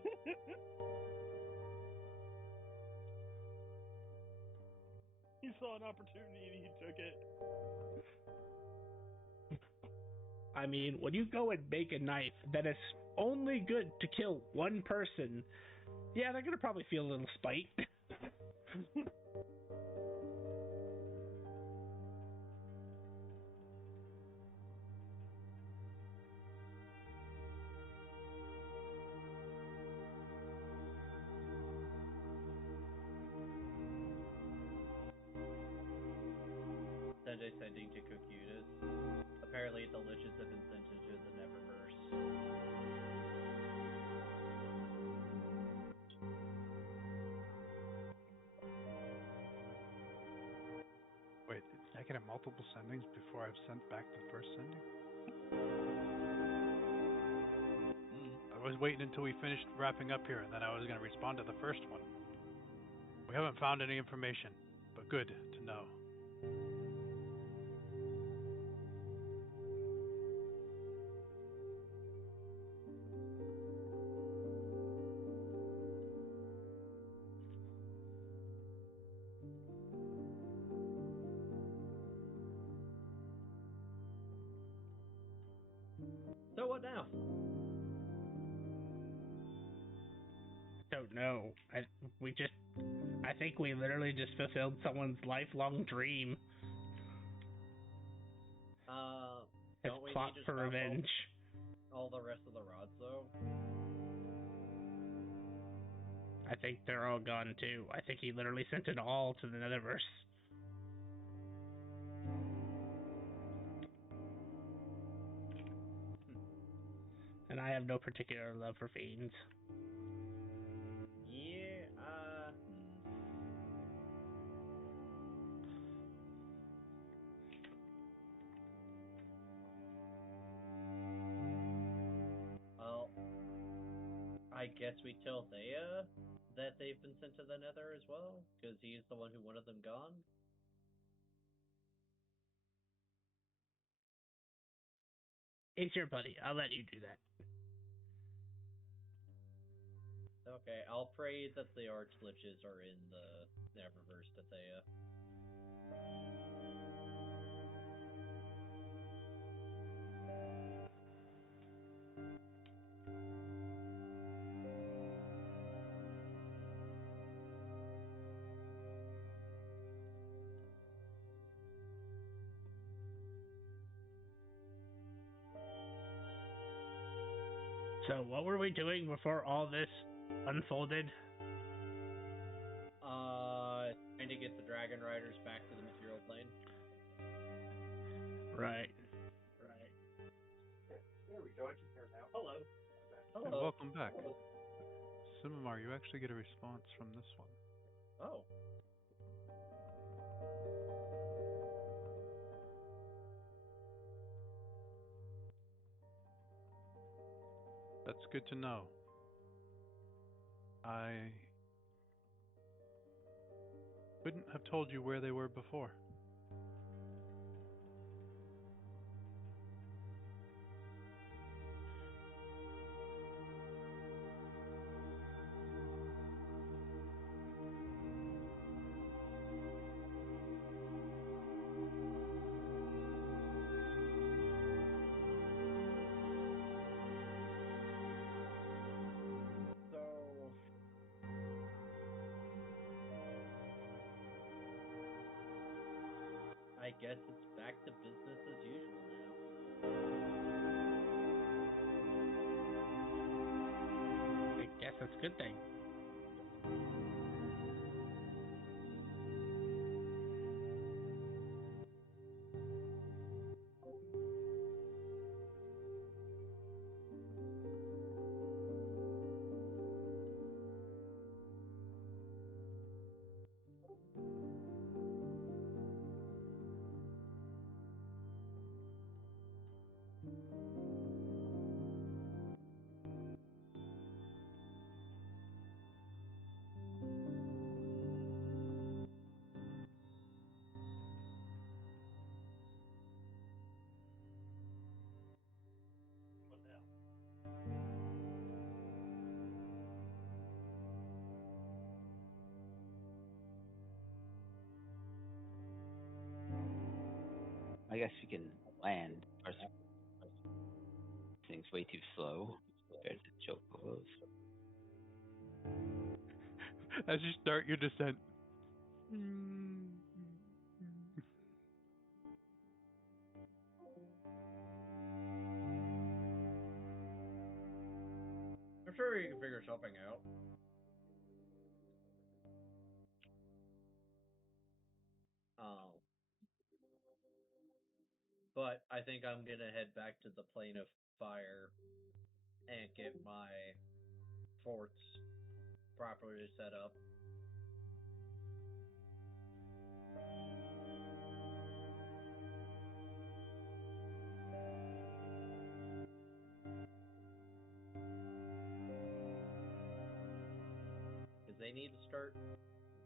saw an opportunity and he took it. I mean, when you go and make a knife that is only good to kill one person, yeah, they're gonna probably feel a little spite. Sanjay sending to Cocutus. Apparently the liches have been sent into the Neververse. Wait, did I get multiple sendings before I've sent back the first sending? I was waiting until we finished wrapping up here, and then I was going to respond to the first one. We haven't found any information, but good to know. So what now? Don't know. I think we literally just fulfilled someone's lifelong dream. His Don't we plot need to for stop revenge. all the rest of the rods though? I think they're all gone too. I think he literally sent it all to the Netherverse. And I have no particular love for fiends. Yeah, Well, I guess we tell Thea that they've been sent to the Nether as well, because he's the one who wanted them gone. It's your buddy. I'll let you do that. Okay, I'll pray that the Archliches are in the Neververse to Thea. So what were we doing before all this unfolded? Trying to get the Dragon Riders back to the material plane. Right. There we go. I can hear now. Hello. Hello. And welcome back. Simamar, you actually get a response from this one. Oh. That's good to know. I couldn't have told you where they were before. So I guess it's back to business as usual now. I guess that's a good thing. I guess we can land. First, this thing's way too slow compared to chocobos. As you start your descent. I'm sure you can figure something out. But I think I'm gonna head back to the plane of fire and get my forts properly set up. Because they need to start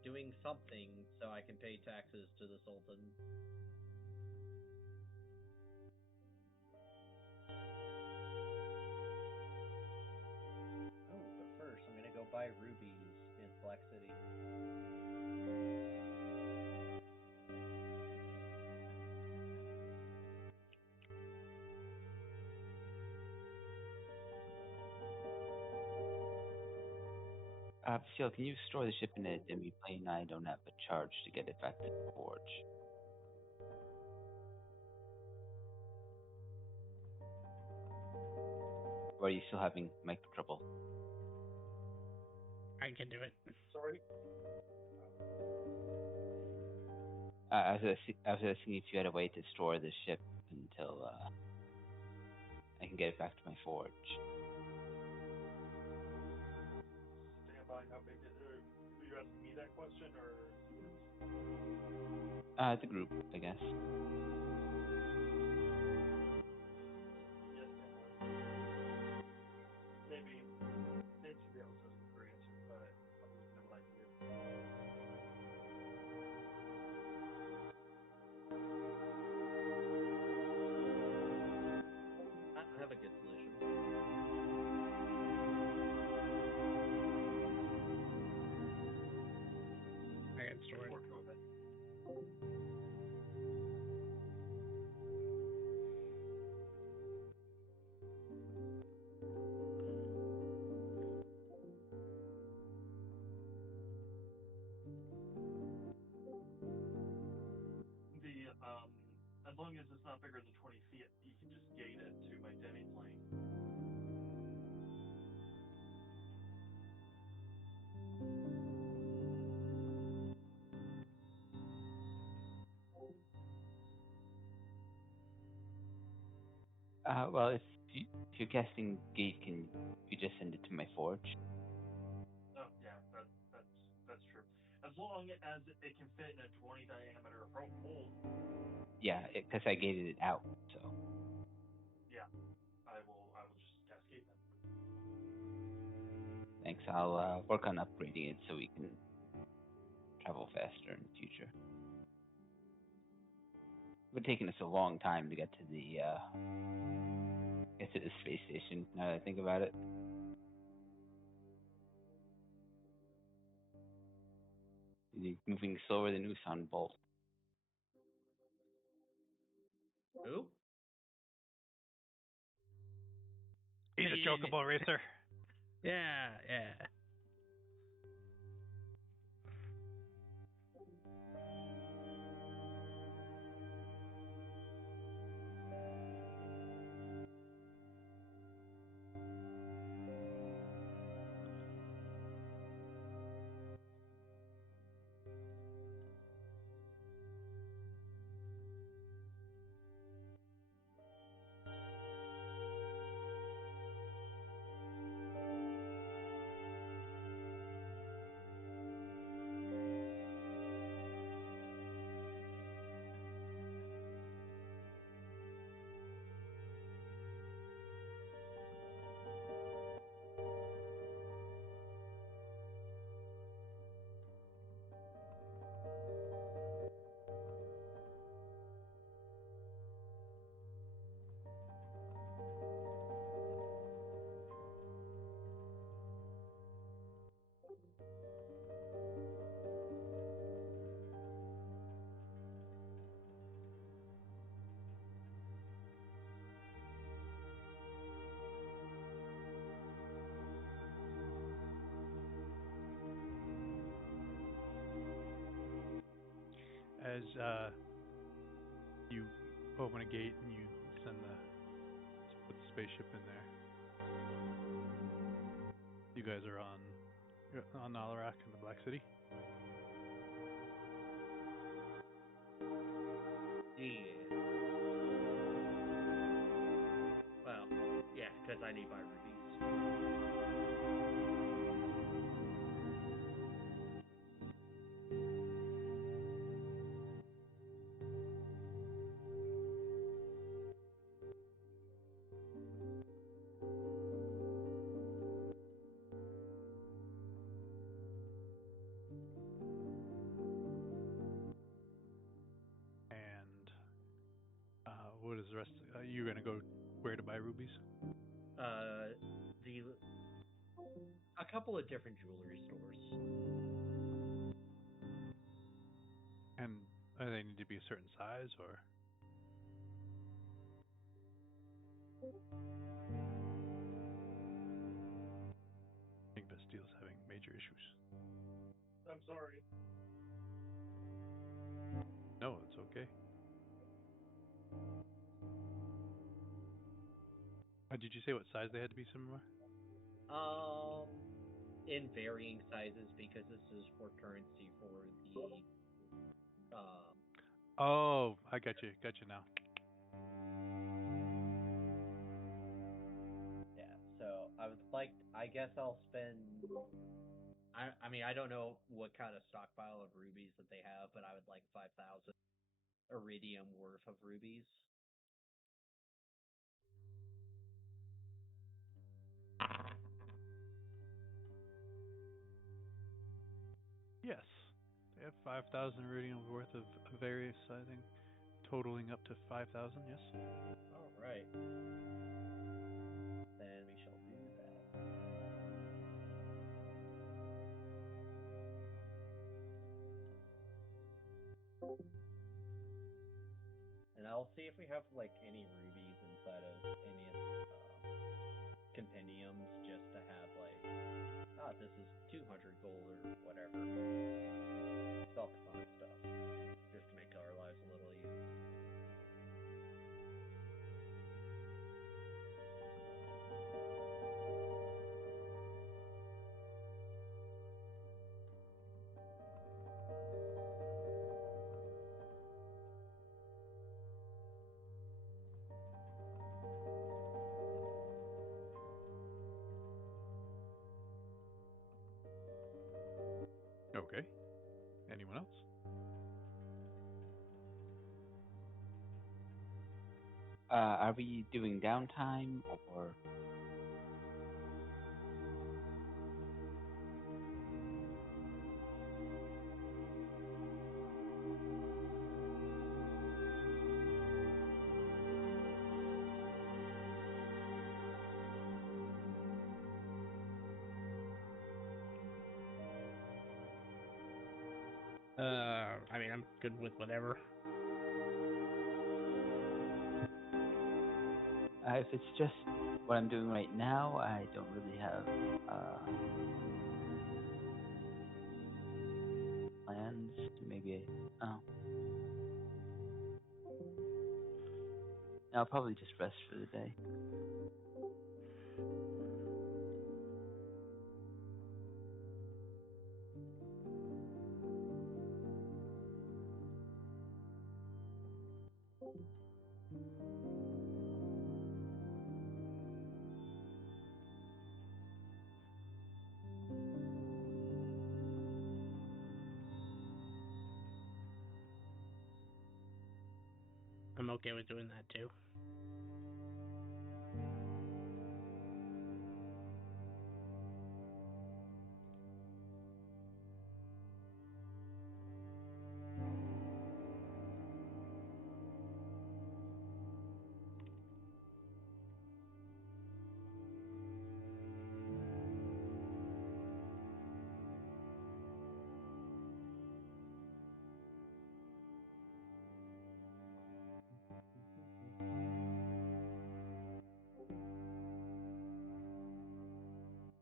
doing something so I can pay taxes to the Sultan. Oh, but first I'm gonna go buy rubies in Black City. Phil, can you store the ship in a demi plane? I don't have a charge to get it back to the forge. Or are you still having mic trouble? I can do it. Sorry. I was asking if you had a way to store the ship until I can get it back to my forge. Stand by. How big is it? Are you asking me that question or students? The group, I guess. Yes, stand by. Maybe somebody else has a better answer, but I'm looking at what I can do. I have a good solution. I can store it. Or go ahead. As long as it's not bigger than 20 feet, you can just gate it to my demi plane. Well, if you're guessing gate, can you just send it to my forge? Oh yeah, that's true. As long as it can fit in a 20 diameter hole. Yeah, because I gated it out, so. Yeah, I will just cascade them. Thanks. I'll work on upgrading it so we can travel faster in the future. It's been taking us a long time to get to the space station. Now that I think about it. You're moving slower than Usain Bolt. Who? He's a chocobo racer. Yeah. guys, you open a gate and you send put the spaceship in there. You guys are on Alarak in the Black City. Yeah. Well, yeah, because I need my rubies. And what is the rest? You're gonna go where to buy rubies? The a couple of different jewelry stores. And they need to be a certain size, or I think Bastile's having major issues. I'm sorry. No, it's okay. Did you say what size they had to be similar? In varying sizes because this is for currency for the Oh, I got you now. yeah. So I guess I'll spend. I mean I don't know what kind of stockpile of rubies that they have, but I would like 5,000 iridium worth of rubies. Yes, they have 5,000 iridium worth of various sizing, totaling up to 5,000. Yes. All right. Then we shall do that. And I'll see if we have like any rubies inside of any of the compendiums just to have like, this is 200 gold or whatever. Stuff fun stuff. Just to make our lives a little easier. Okay. Anyone else? Are we doing downtime or? I mean, I'm good with whatever. If it's just what I'm doing right now, I don't really have plans. Maybe I'll probably just rest for the day. I'm okay with doing that too.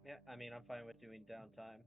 Yeah, I mean I'm fine with doing downtime.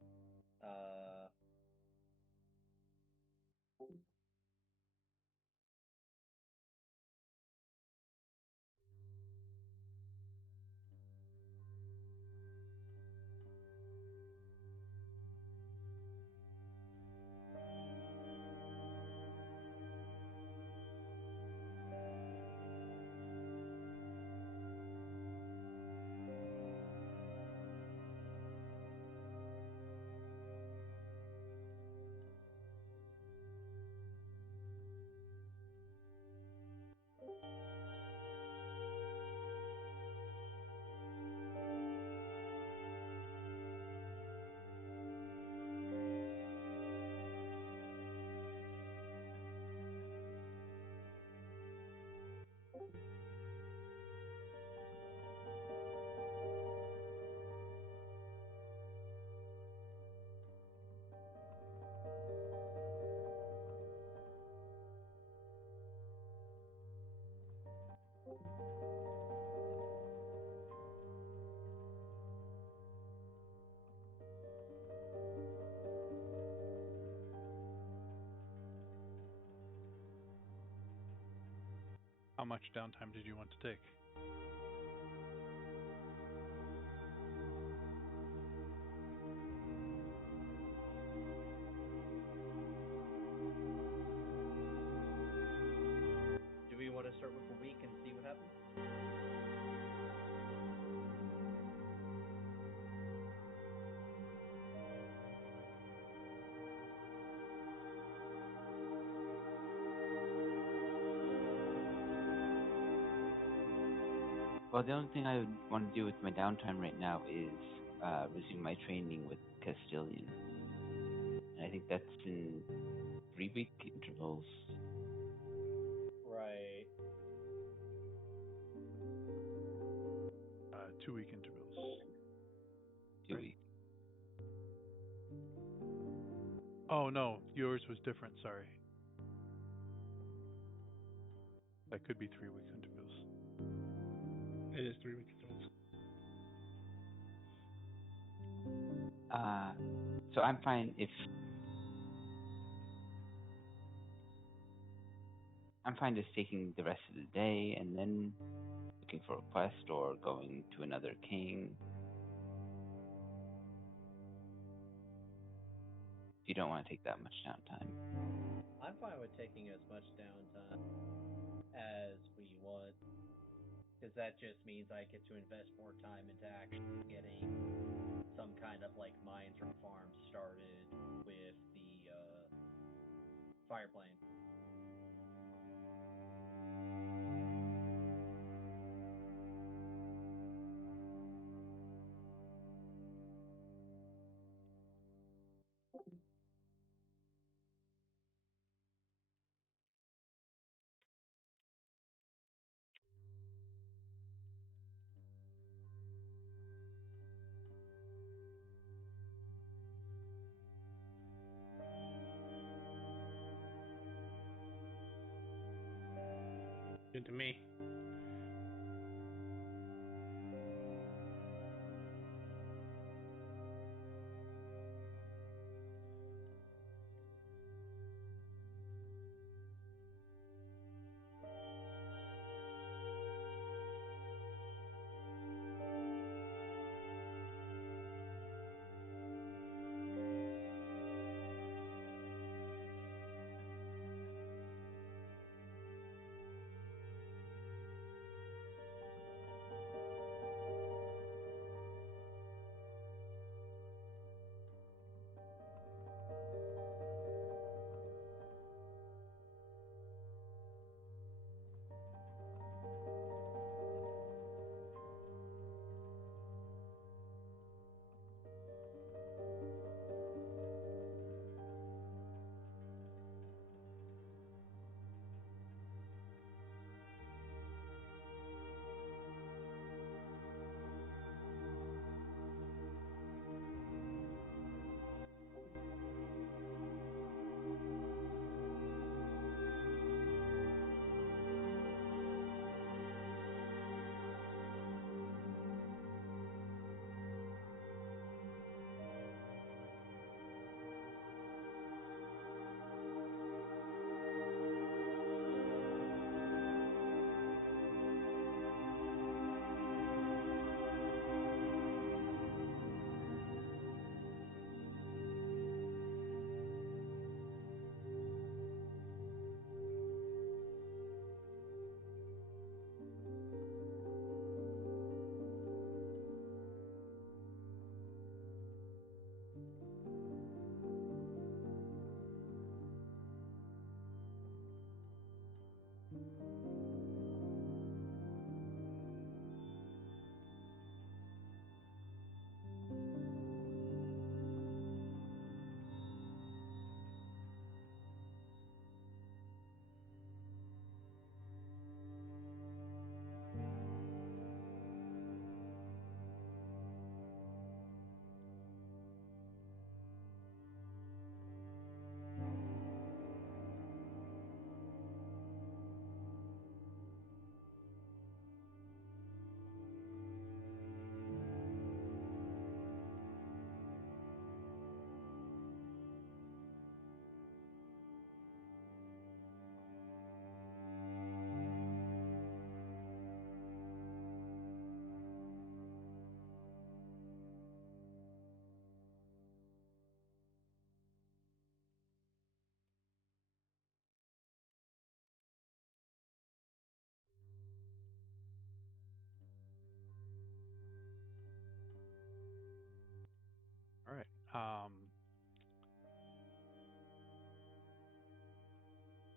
How much downtime did you want to take? Do we want to start with a week and see what happens? Well, the only thing I would want to do with my downtime right now is resume my training with Castilian. And I think that's in 3-week intervals. Right. 2-week intervals. 2 weeks. Oh no, yours was different. Sorry. That could be 3-week intervals. It is 3 weeks intervals. So I'm fine if I'm fine just taking the rest of the day and then looking for a quest or going to another king. If you don't want to take that much downtime. I'm fine with taking as much downtime as we want, because that just means I get to invest more time into actually getting some kind of like mines or farms started with the fire plane. Good to me.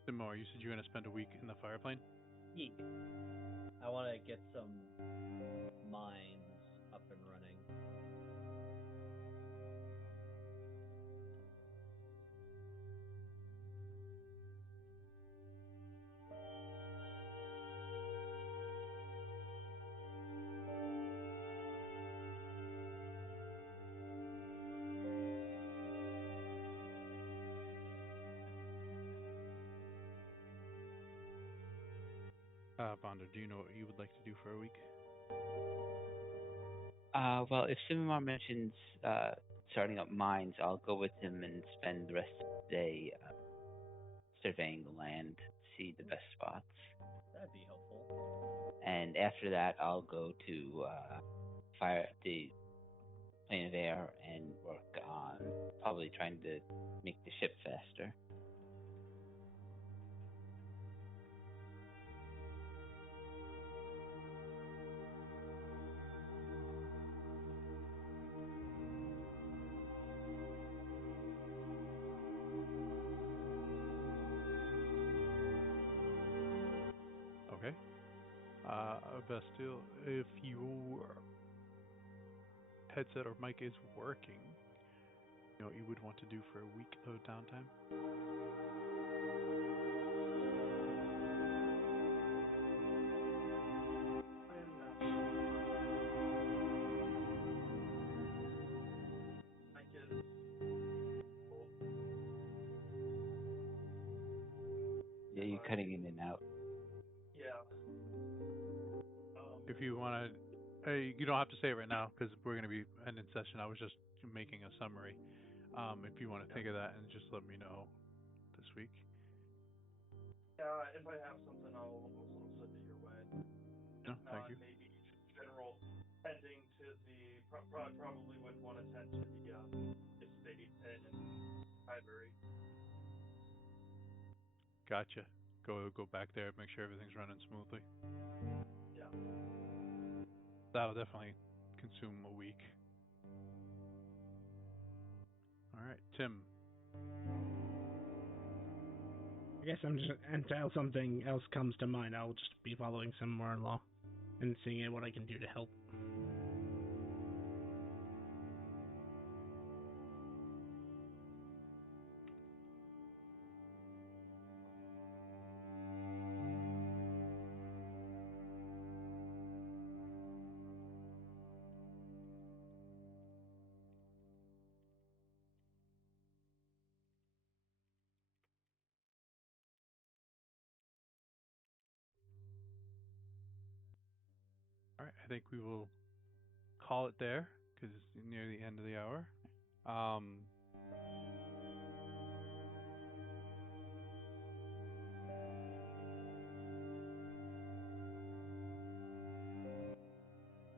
Simor, you said you're going to spend a week in the fireplane? Yeah. I want to get some mines up and running. Vonda, do you know what you would like to do for a week? Well, if Simimar mentions starting up mines, I'll go with him and spend the rest of the day surveying the land, see the best spots. That'd be helpful. And after that, I'll go to fire the plane of air and work on probably trying to make the ship faster. Okay. Bastille, if your headset or mic is working, you know what you would want to do for a week of downtime? Yeah, you're cutting in and out. Yeah. If you want to, you don't have to say it right now because we're going to be ending session. I was just making a summary. If you want to think of that and just let me know this week. Yeah, if I have something, I'll also send it your way. No, If thank not, you. maybe general tending to the probably would want to tend to the estate and library. Gotcha. Go back there, make sure everything's running smoothly. Yeah. That'll definitely consume a week. All right, Tim. I guess I'm just until something else comes to mind, I'll just be following some more along and seeing what I can do to help. All right, I think we will call it there because it's near the end of the hour.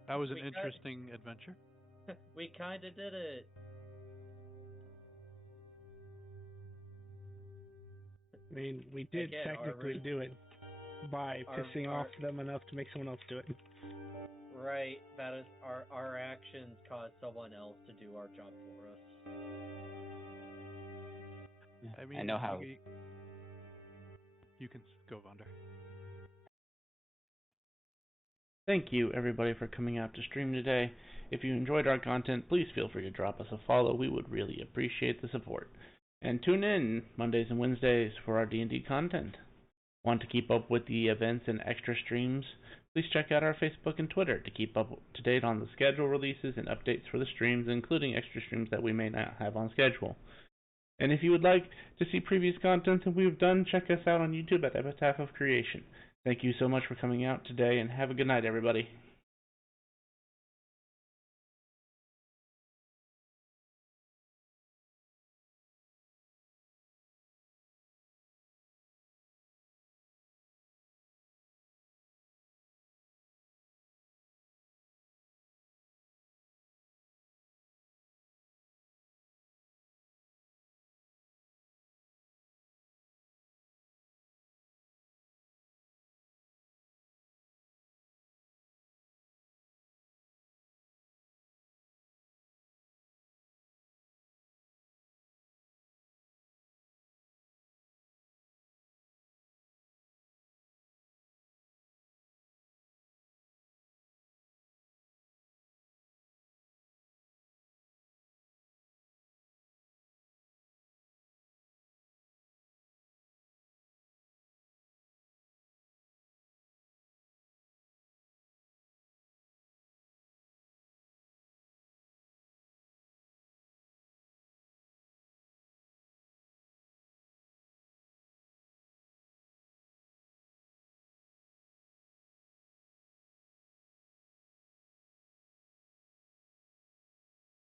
That was an interesting adventure. We kind of did it. I mean, we did Again, technically do it by pissing off them enough to make someone else do it. Right, that is our actions cause someone else to do our job for us. I mean, I know how. You can go, Vonder. Thank you, everybody, for coming out to stream today. If you enjoyed our content, please feel free to drop us a follow. We would really appreciate the support. And tune in Mondays and Wednesdays for our D&D content. Want to keep up with the events and extra streams? Please check out our Facebook and Twitter to keep up to date on the schedule releases and updates for the streams, including extra streams that we may not have on schedule. And if you would like to see previous content that we've done, check us out on YouTube at Epitaph of Creation. Thank you so much for coming out today, and have a good night, everybody.